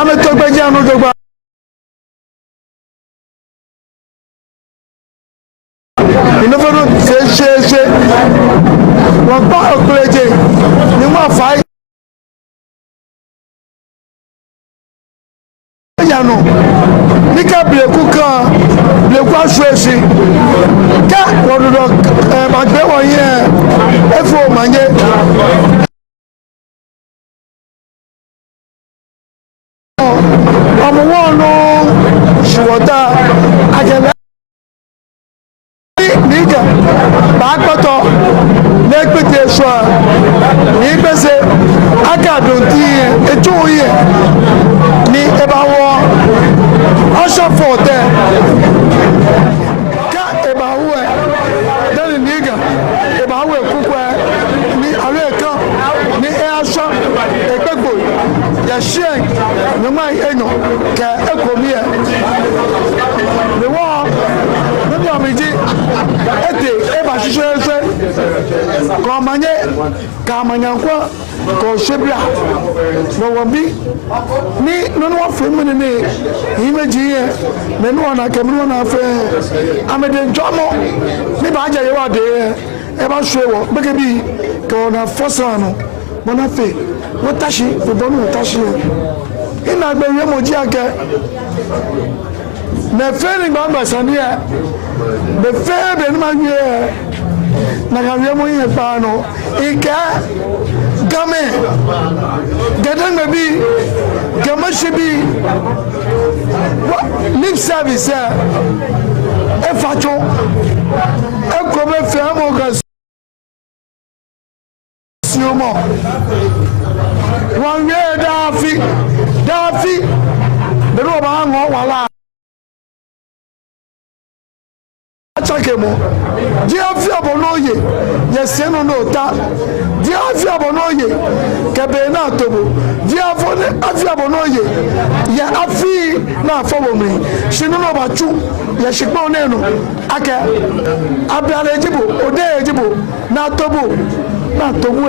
ame to gbeje anu to gba inoforo se won pa okuleje ni mo fa yanu ni ka bleku kan bleku asuesi ka wododo magbe won ye efo manje ọmọwọ́nù ṣùwọ́dá àjẹ̀lẹ́ nígbà bá gbọ́tọ̀ lẹ́gbẹ̀tẹ̀ ṣọ́ ní gbèsè akadùn tí ètò òye ní ẹbáwọ́ ọ̀ṣọ́fọ̀ tẹ̀ ká ẹbáwọ́ ẹ̀ lẹ́yìn nígbà ẹbáwọ́ ẹ̀kúkọ́ ẹ̀ ní àárẹ̀ ẹ̀kan ní ẹ̀ aṣọ ẹgbẹ́gbò yẹ̀ṣẹ́ nyuma enyo ka ekomie le wo nbi omiji ete eba shishe ko manye ka manyankwa ko shebra no wombi ni no no fe mu ni imeji ye me no na kemru na fe amede njomo ni ba je yewa de eba hwewo bege bi ko na fosano mona fe wotashi bonu wotashi ina gbe ye moji ake me feri gba gbasani e be fe be ni ma ye na ga ye mo ye pa no ike game gadan me bi gama shibi lip service e facho e ko be fe mo ga siumo wan ye dafi bẹ̀rù ọba àwọn wàhálà achakemo di afi ọbọ n'oye yẹsẹ nù n'ota di afi ọbọ n'oye kẹbẹ náà tóbo di afi ọbọ n'oye yẹ afi náà fọwọmi sinu n'ọba tu yẹ ṣùgbọ́n onínú akẹ abiyalẹ ejibo ode ejibo náà tóbo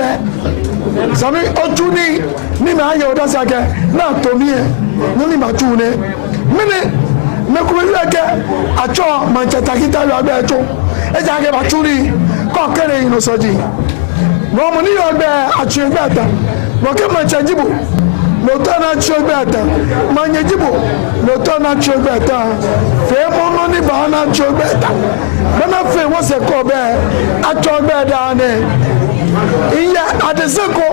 ẹ sami ojú ní mi ayẹ ọdọ sí akẹ náà tómi ẹ ní ma tu ne mini mekuru yi eke atsɔ mantsɛtakita yɔ agbɛ tso edze ake ba tu ni kɔ kele yi no sɔdzi mɔmu ni yɔ agbɛ atsi agbɛ ata mɔke mantsɛ dzibo lotɔ na tsi agbɛ ata manye dzibo lotɔ na tsi agbɛ ata fe mɔnu ni ba na tsi agbɛ ata bena fe wɔsɛ kɔ bɛ atsɔ agbɛ da ne iye adeseko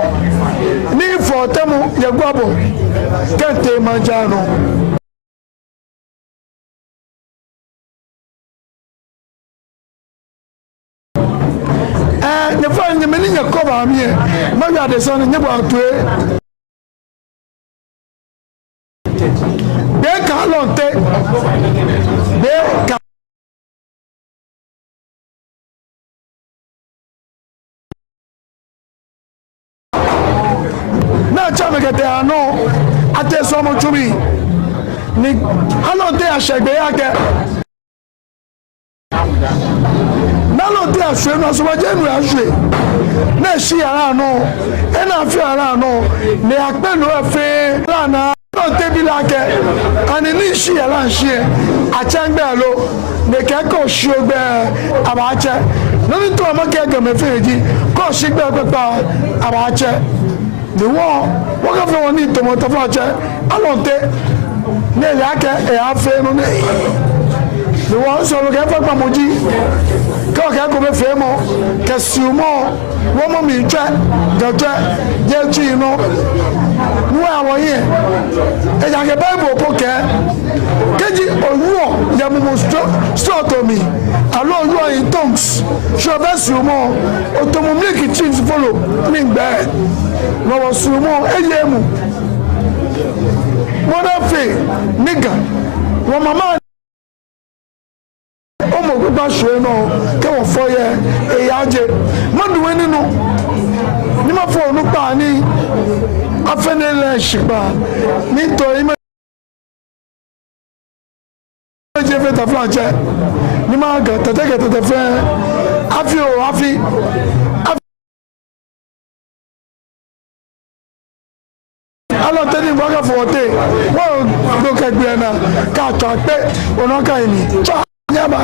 ni ifɔ tɛmu yɛ gbɔ kente manjano ne fa nye meni nye koba mi ma ya de son nye bo atue be ka lonte be ka na chame ke te ano ate somo chumi ni alonte asegbe yake nalonte aswe no so waje nu aswe na shi ara no e na fi ara no ni apelu efe lana alonte bi lake ani ni shi ara shi achangbe lo ne ke ko shi ogbe abache no ni to mo ke game feji ko shi gbe pepa abache the war what have you need to motivate alonte ne yake e afe no ne the war so ke fa pamoji ko ke ko be fe mo ke sumo wo mo mi twa gaje je tu no nu awon ye e ja ke bible po ke keji owo ya mo so to mi Alors you are in tongues. Je vais sur moi. Automobile qui tient follow. Mingbe. No was sur moi. Eyemu. What a fait, nigga. Wa mama. Omo go ba show no. Ke won fo ye. E ya je. Mo du eni no. Ni ma fo no pa ni. Afenele shiba. Ni to ime. Je fais ta flanche. Ni ma ga tete fait. Afi. Alors teni baga forte. Wo do ka gbe na ka to pe ona ka ni. Cha nyama.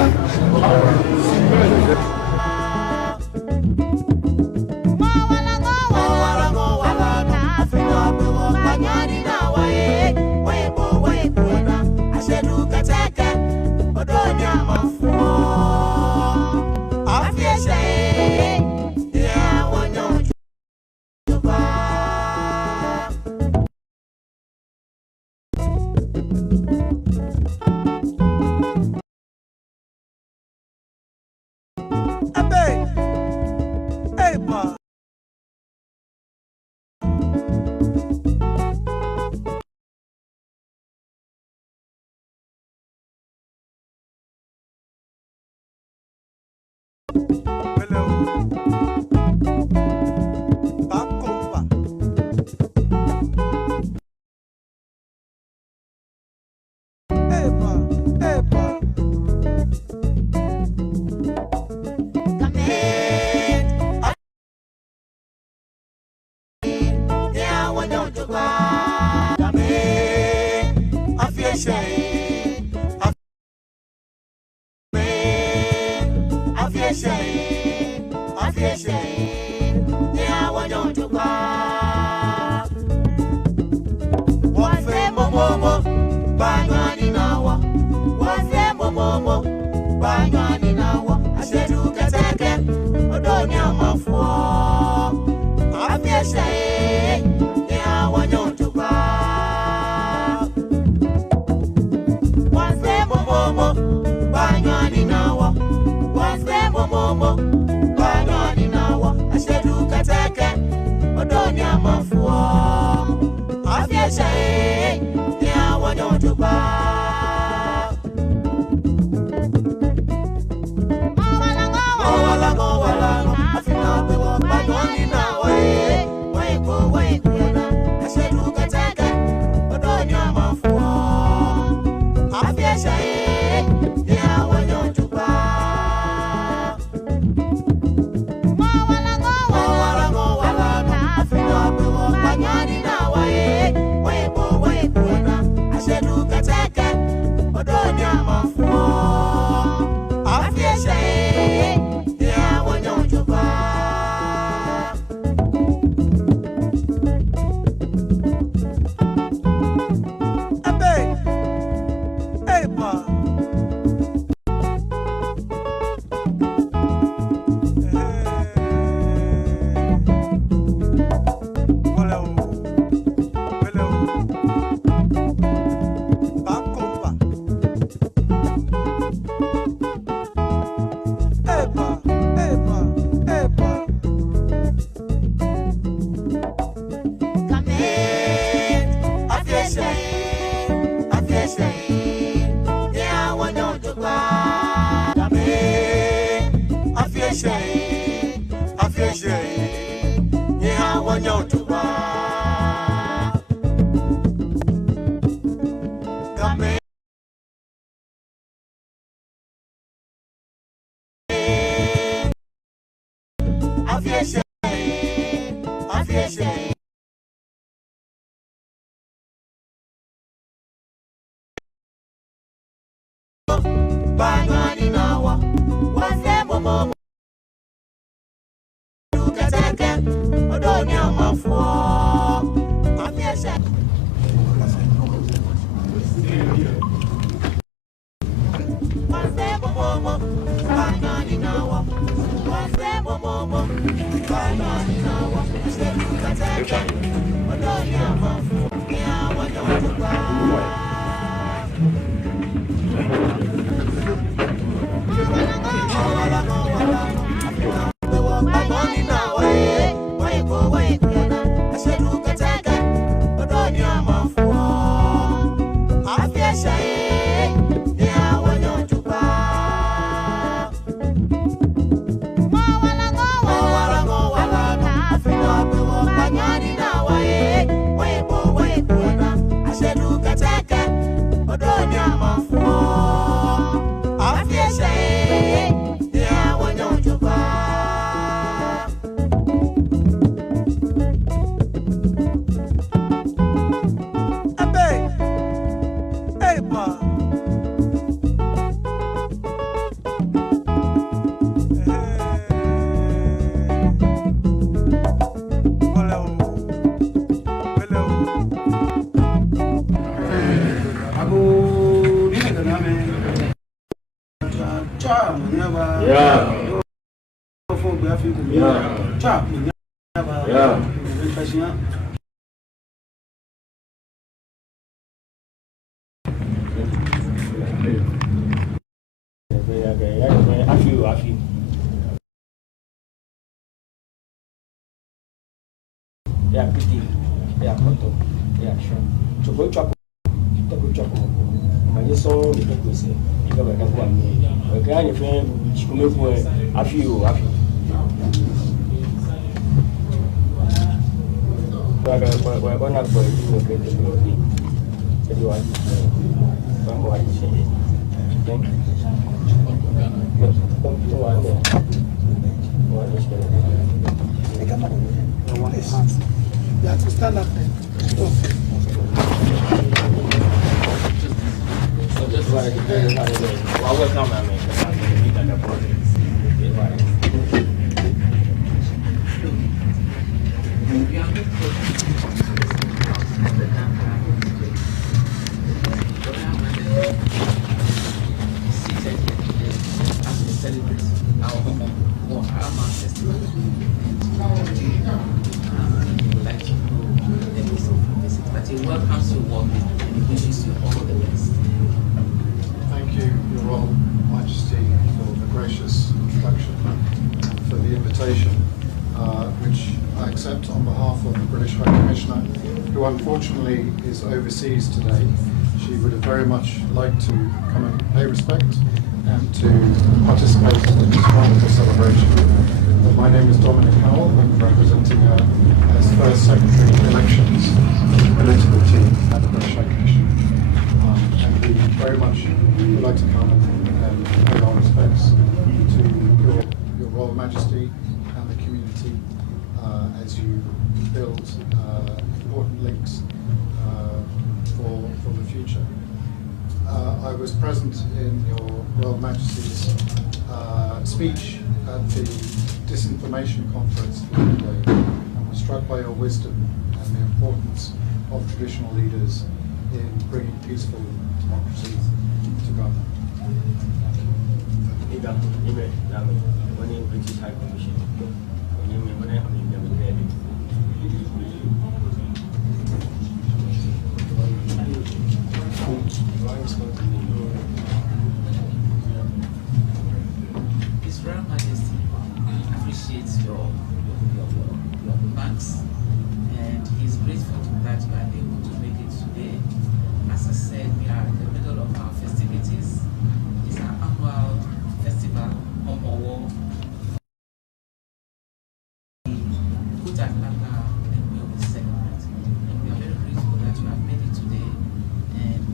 You have to stand up there. Welcomes your work and he wishes you all the best. Thank you, Your Royal Majesty, for the gracious introduction and for the invitation, which I accept on behalf of the British High Commissioner, who unfortunately is overseas today. She would have very much liked to come and pay respect and to participate in this wonderful celebration. My name is Dominic Howell. I'm representing her as First Secretary of Elections political team at the British High Commission. And we very much would like to come and pay our respects to your Royal Majesty and the community as you build important links for the future. I was present in your Royal Majesty's speech at the Disinformation Conference the other day, and was struck by your wisdom and the importance of traditional leaders in bringing peaceful democracy to Ghana. His Royal Majesty appreciates your remarks, and he's grateful that you are able to make it today. As I said, we are in the middle of our festivities. It's our annual festival, Homowo. Put Atlanta and we will celebrate. And we are very grateful that you have made it today. And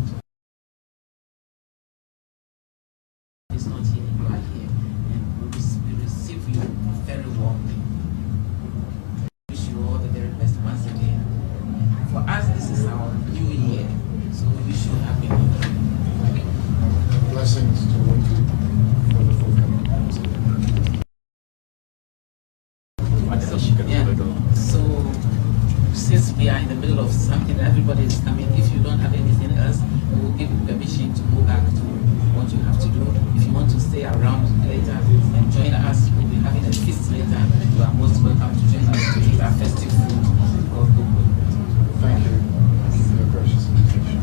it's not here, you are here. And we receive you very warmly. Wish you all the very best once again. And for us, this is our new year, so we wish you happy new year. Blessings to all of you for the forthcoming So, since we are in the middle of something, everybody is coming. If you don't have anything else, we will give you permission to go back to what you have to do. If you want to stay around later and join us, we'll be having a feast later. You are most welcome to join us to eat our festive food. Thank you for your gracious invitation.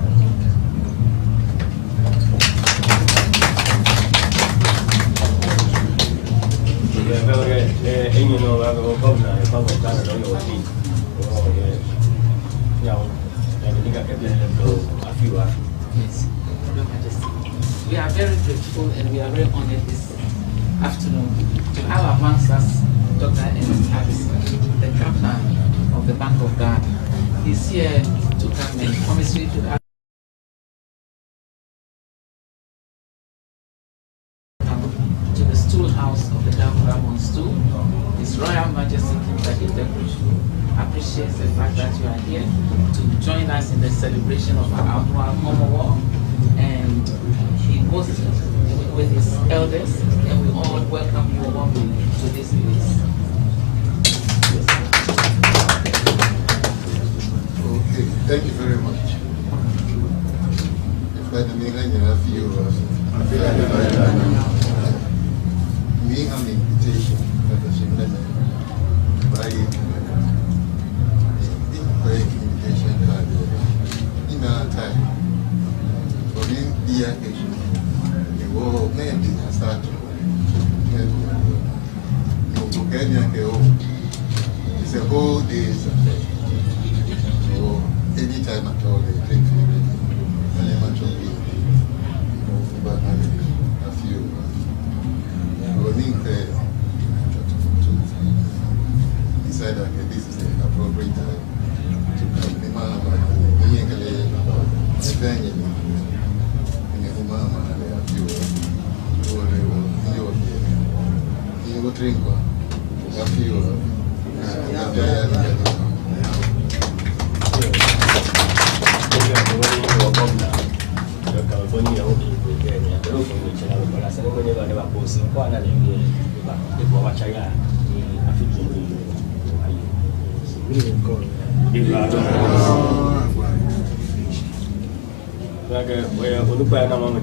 Yes, Your Majesty. We are very grateful and we are very honored this afternoon to have amongst us Dr. Ernest Harrison, the governor of the Bank of Ghana. He's here to come and commemorate with us to the stool house of the Damramon stool. His Royal Majesty King David appreciates the fact that you are here to join us in the celebration of our annual Homowo, and he goes with his elders, and we all welcome you warmly to this place. Okay, thank you very much. Me having invitation, It's a whole day's affair. So anytime at all, they take very much of it. But I feel running there to decide that this is the appropriate time to come. The man about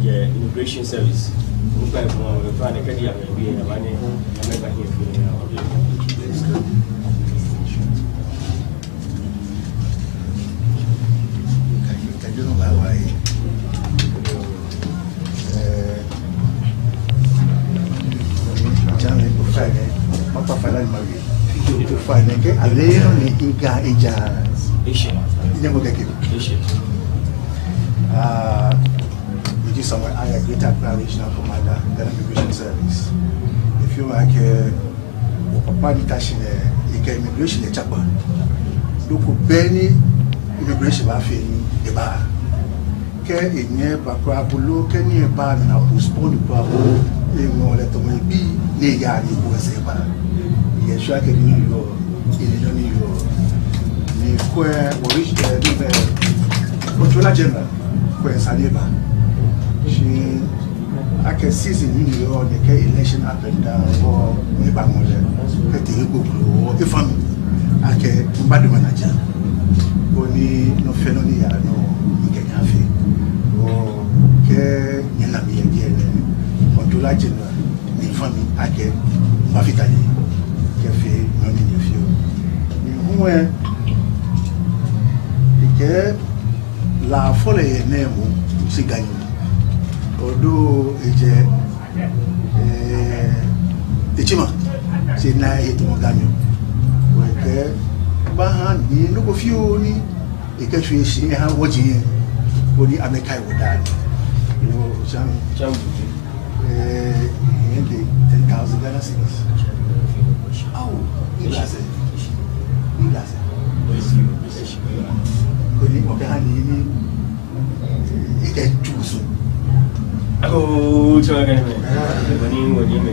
the immigration service. Which is somewhere I agree to regional commander, the immigration service. If you like Papa immigration a chapa. Look Benny immigration bafini eba. Ke enye bakwa bulu ke ni eba na postpone kwa bo e mo le to me bi ne ya ni bo se ba. Ye sha ke ni yo ni yo ni kwa orish ni controller general kwa Saliba. She I can see in New York the election up and down or Nibamole, or if I'm I can bad manager. Only no felony no Kenyafi or Ke Yanami again, controller general, infamy I can Mafitani, Cafe, no nephew. Where la folle name Siganyu. Although Tichima, c'est na et mon gagnant. Ouais, Bahan, il nous confie et que je suis chez un wodji, pour dire America ou Dan. Jam, 10,000 Ghana cedis. Oh, il a fait. Il est tout sous. Ako so gani me wani me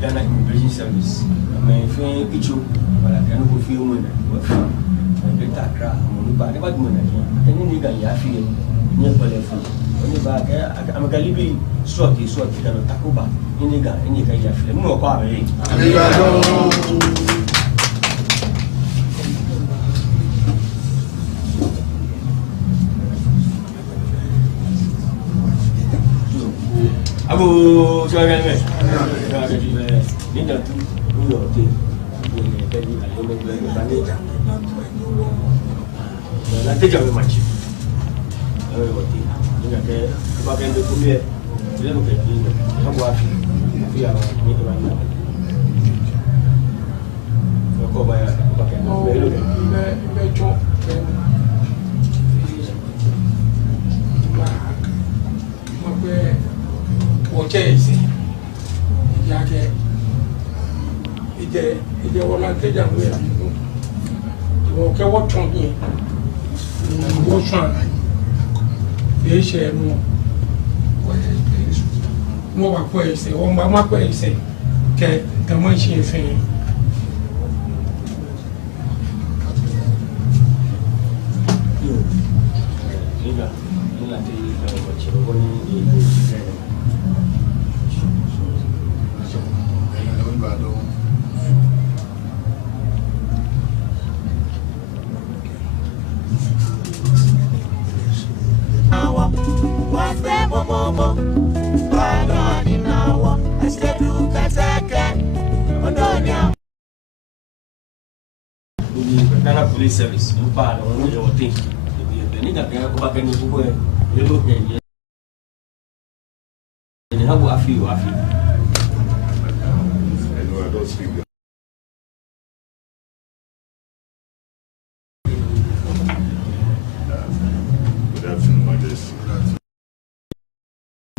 Ghana Immigration Service me fe ichu wala kan ko fi mo na wa fa be takra mo ba ne ba mo na ni ga ya fi ni ko le fu ni ba ga am galibi so ki kan takuba ni ga ya fi mo ko are Abu silakan me. Ni dah tu dulu tu. Ni tadi ada yang banding. Nanti jangan macam. Ayo waktu. Ni nak ke bagian tu punya. Dia bukan ni. Kamu afi. Afi awak ni tu mana? Kau bayar bagian tu. Belum. Betul. Chase yake ije wala teja we wo ke wo ton yin wo san e se mo wa ko ise o ma ko ise ke mo se fe police service. No part on your thing. The nigga can go back and go where you look and how I feel. I know I don't speak. Good afternoon, Majesty.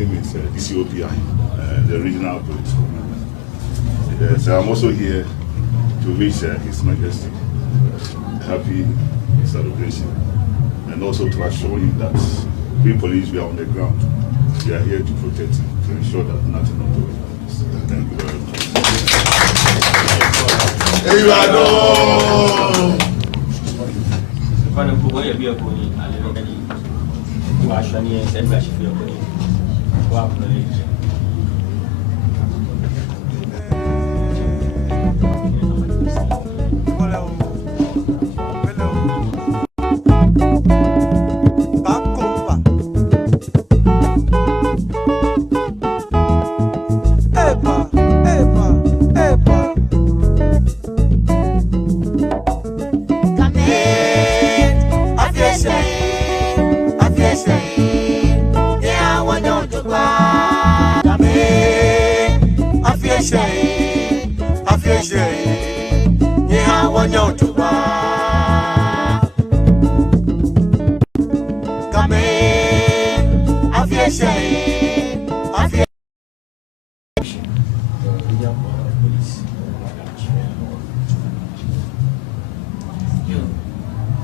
My name is DCOPI, the regional police commander. So I'm also here to wish His Majesty happy celebration, and also to assure him that we police, we are on the ground. We are here to protect him, to ensure that nothing untoward happens. Thank you very much.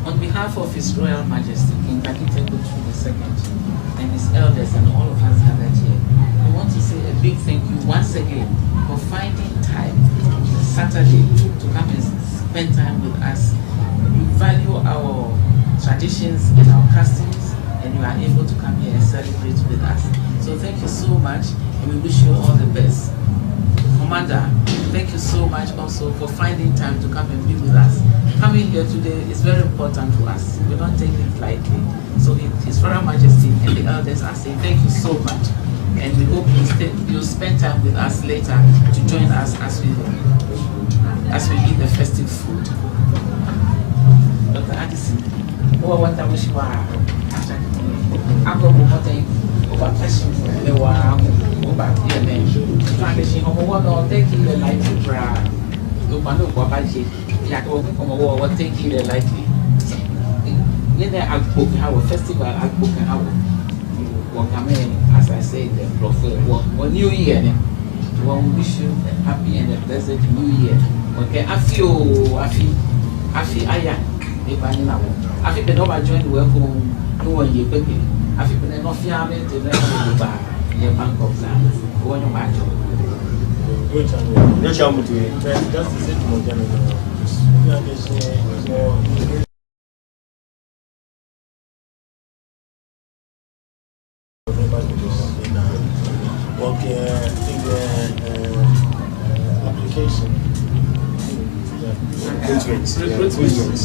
On behalf of His Royal Majesty King Kakiteko II and his elders and all of us gathered here, I want to say a big thank you once again for finding time Saturday to come and spend time with us. You value our traditions and our customs, and you are able to come here and celebrate with us. So thank you so much, and we wish you all the best. Commander, thank you so much also for finding time to come and be with us. Coming here today is very important to us. We don't take it lightly. So His Royal Majesty and the elders are saying thank you so much. And we hope you'll spend time with us later to join us as we eat the festive food. Dr. Addison, what I wish you are. I'm going to over passion about your name. Transition of what taking the light to bra. You want to go back here. From a war, what taking the lightly. In there, I'll book our festival, I'll book our welcome as I say, the prophet, one new year. We wish you a happy and a blessed new year. Okay, I feel, aya, if I know. I feel the number join the welcome, no one year, baby. I feel the no fear me to let you buy your bank of land. Go on your match. Just to say to my general. Application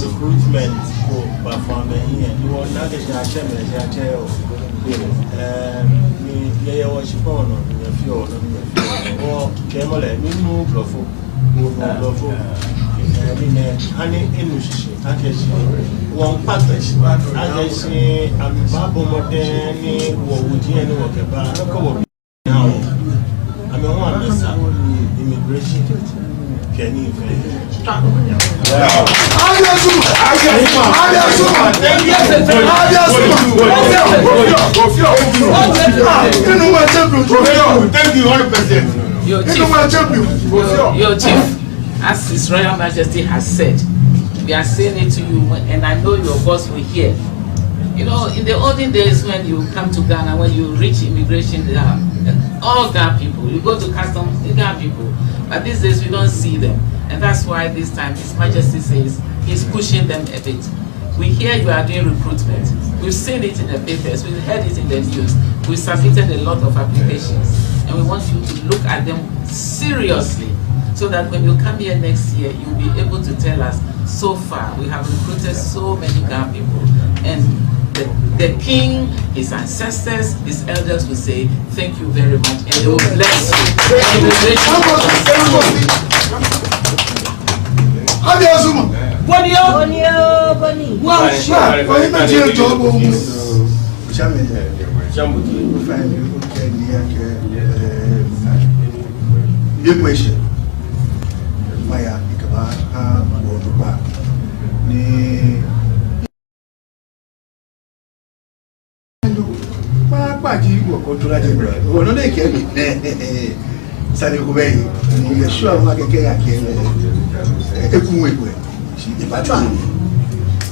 recruitment for performing here. You will not get a chairman, you was born on your field or Kemole, no bluffer, honey in one package. I say, I'm Babu Modeni, or would you know about now? I'm a one immigration. Can you thank you 100%. Your chief, as His Royal Majesty has said, we are saying it to you, and I know your boss will hear. You know, in the olden days when you come to Ghana, when you reach immigration, there are all Ghana people. You go to customs, Ghana people. But these days we don't see them. And that's why this time His Majesty says he's pushing them a bit. We hear you are doing recruitment. We've seen it in the papers, we've heard it in the news. We submitted a lot of applications. And we want you to look at them seriously, so that when you come here next year, you'll be able to tell us, so far we have recruited so many Ghana people. And the king, his ancestors, his elders will say, thank you very much, and they will bless you. Boni. Wow, sure. Why you not here, job? Jamie, fine. You question. Maya, ikaba ha woduba ni. Paji wo control je bro. Ono le ke mi. Sani ko be ni ye sure ma keke ya ke ekun we we. Si e ba twa.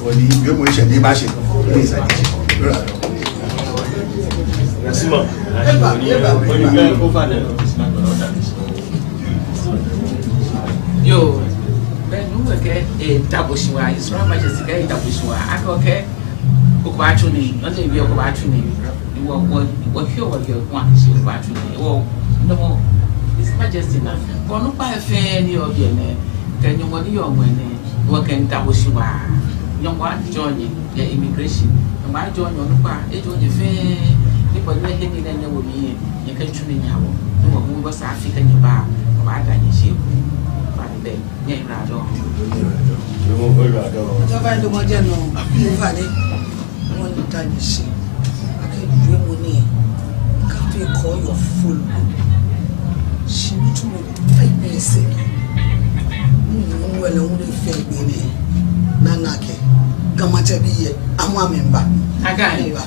Woni bi mo se ni ba se. Ni sa ni. Merci ma. Yo, ben nous que taboshwa, Israel Majesty que taboshwa. Akoke okubachuni, onde bi okubachuni. Wo hio wo hio kwa shi okubachuni. Wo no His Majesty na. Kono pa efe ni obi ne. Kan yo ni yo mwene. Wo kan taboshwa. Yo wa join the immigration. Yo ma join yo no pa e join fe ni po ne he ni na wo mi. Ye kan tuni nyawo. No wo bo sa Africa ni ba. Ba da ni shi. Call your full. She to me, say, well, only fair me. Nanake, Gamatabi, I'm one member. I got you.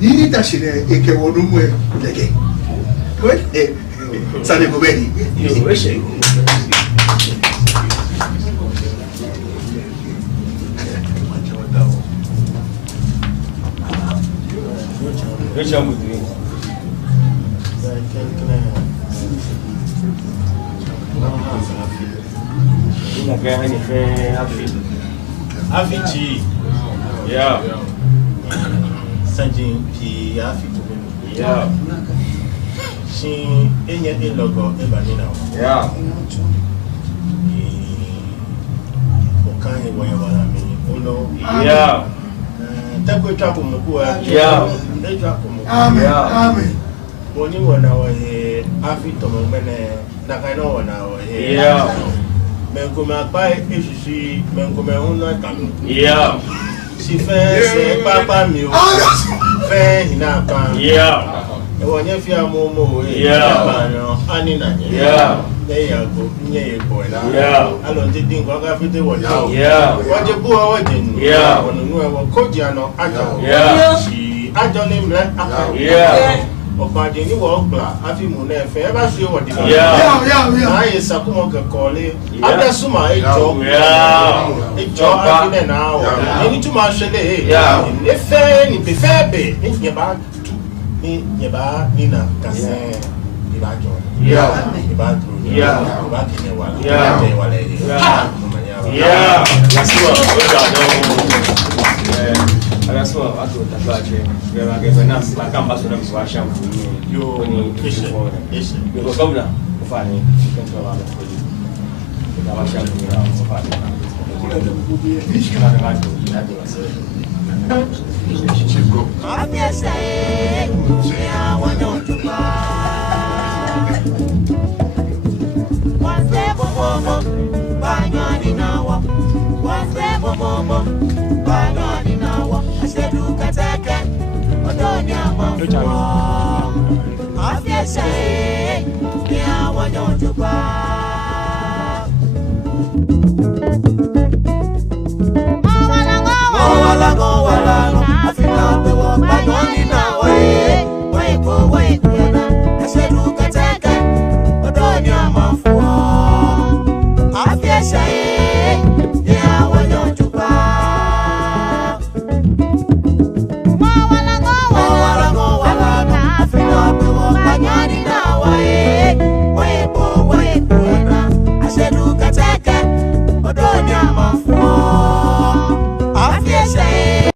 Nini tashine eke wonumwe lege. What? Sale bobeni. Yo weshe. Recha mutu. Ina gaya ni fe Afichi. Yeah. Sanjin pi Afichi. Yeah. She enye logo ebanina. Yeah. Okanye wayawala mi. Uno. Yeah. Tako chapo mkua. Yeah. Amen. Boni wana wa he Afito mwene nakaino wana wa he. Yeah. Menkume akpa eshishi menkume huna kanu. Yeah. Si fe papa mi o. Fe hinapa. Yeah. Ewanyen fi amomo e. Yeah. Ani nanye. Yeah. Go nye boy na. Yeah. Alon ti din ko ga fite wo na. Yeah. Waje bu wa jenu. Yeah. Onu nu e wo koji ano ajo. Yeah. Si ajo ni mle aka. Yeah. Opade ni wo gba afi mu na efe e ba se wo di. Yeah. Na ye sakumo ke kole. Ada suma ejo. Yeah. Ejo afi na o. Ni tuma shele. Yeah. Efe ni befebe ni nyeba tu. Ni nyeba ni na kase. Ibajo. Yeah. Ibajo. Yeah. Yeah. Yeah. That's what that's what I thought that I gave an answer. I come back to them to wash up. You because governor, funny, you can tell them for you. I wash up around so far. Banyani nawa, wasemo momo, banyani nawa, asheduka teke, odonya mafuwa, afya shae, ya wanyotuba. Mawala, afina pewo, banyani nawa, waipo, asheduka teke, odonya mafuwa. Afya shae ya wanyotuba. Mawala, afina pewo banyani na wae. Waipo na asheduka teke odonya mafuo. Afya shae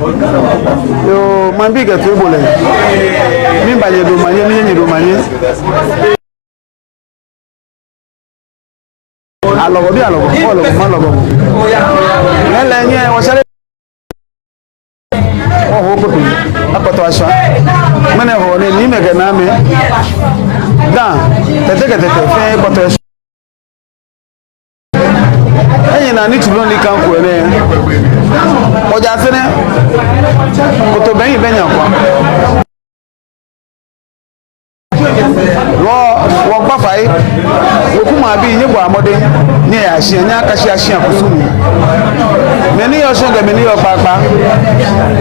Yo, man big at trouble. Me by the Romania, me Romania. I love you, I love you, I love you. Hello, what's up? Oh, hope to us. Many of them, you make a name. Take a I need to only come for it. Or just in it, but to be fai okuma bi nye bo amode ne ya hye ne akashi ahye akusumi meni yo shonga meni yo papa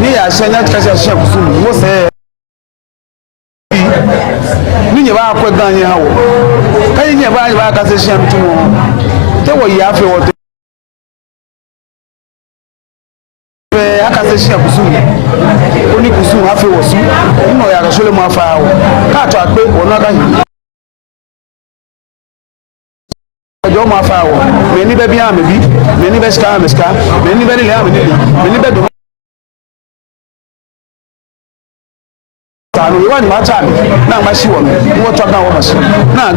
ne ya hye ne akashi ahye akusumi wo se ni nye ba akwa ganye hawo kai nye ba akase hye mtumo te wo ya afi wo akase hye akusumi oni kusumu afi wo su no ya gasole mo afa hawo ka to akpe wo no ga jo ma fa wo me ni be bia me bi me ni be ska me ska me ni be ni le am ni me ni be do ta no wa ni ma cha na ma shi wo wo to ga wo ma shi na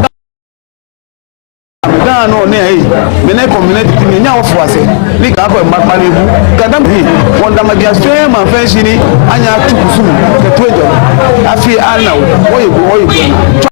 da no ne ai me ne community ti me nya wo fo ase ni ga ko ma pa lebu ga dam hi wonda ma bia fe ma fe shi ni anya tu kusu ke to ejo afi ana wo ye go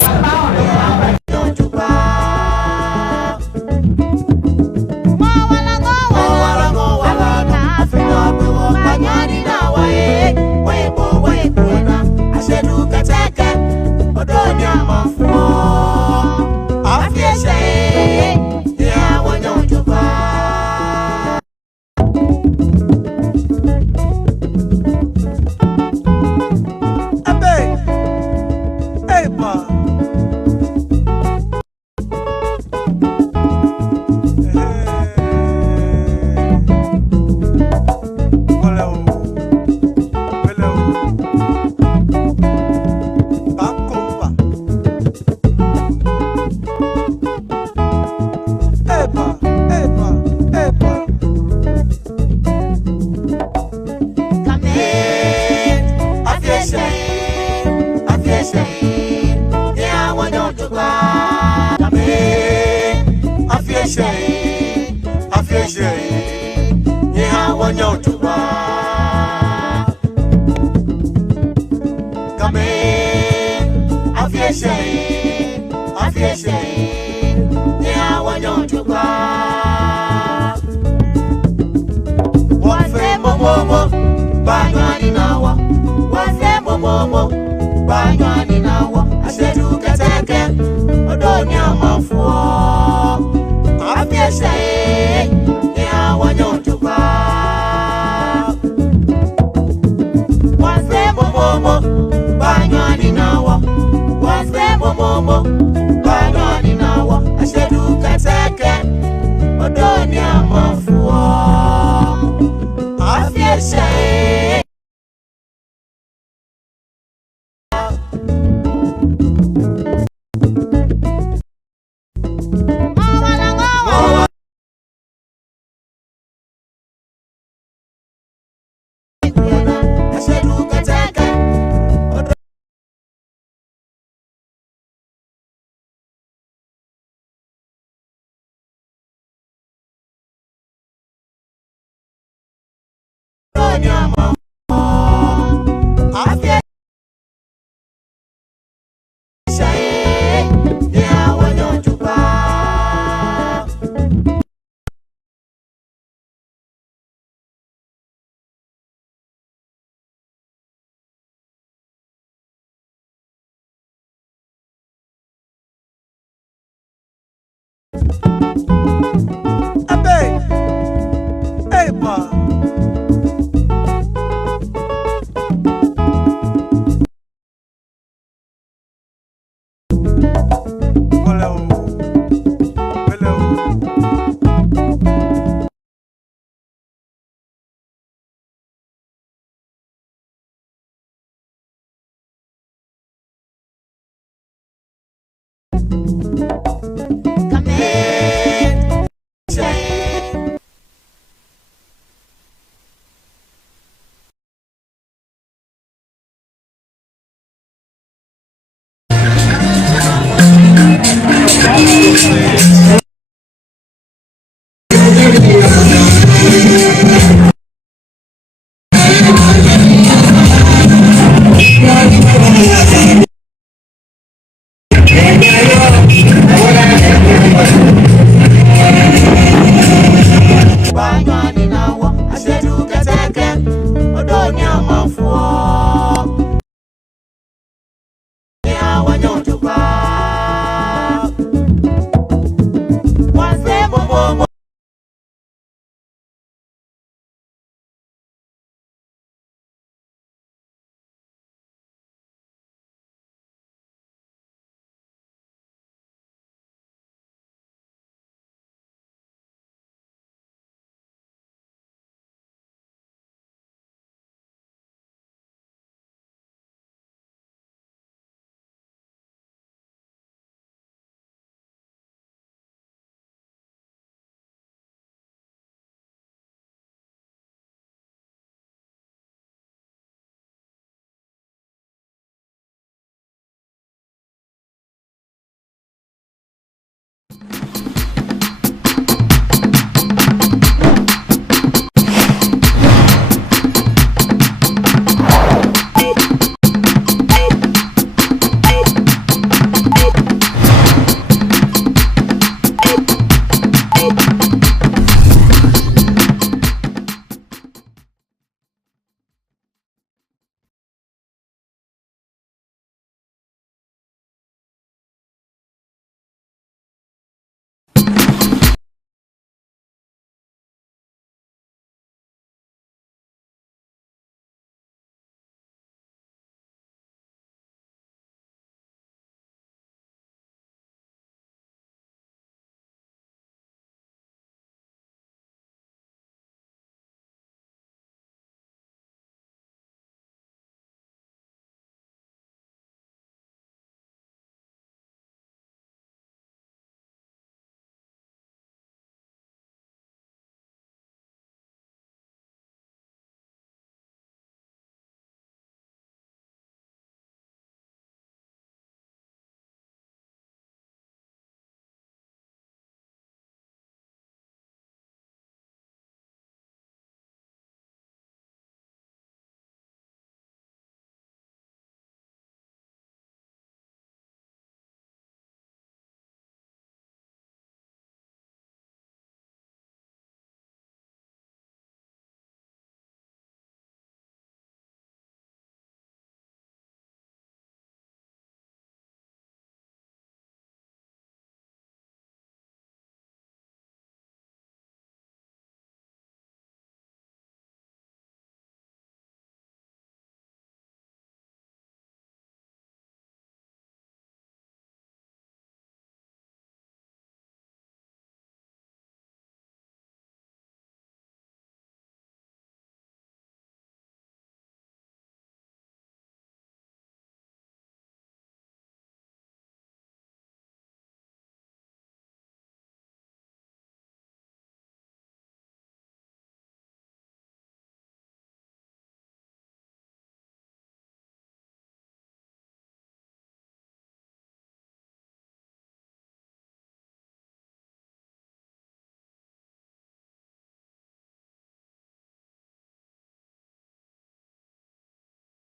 Thank you.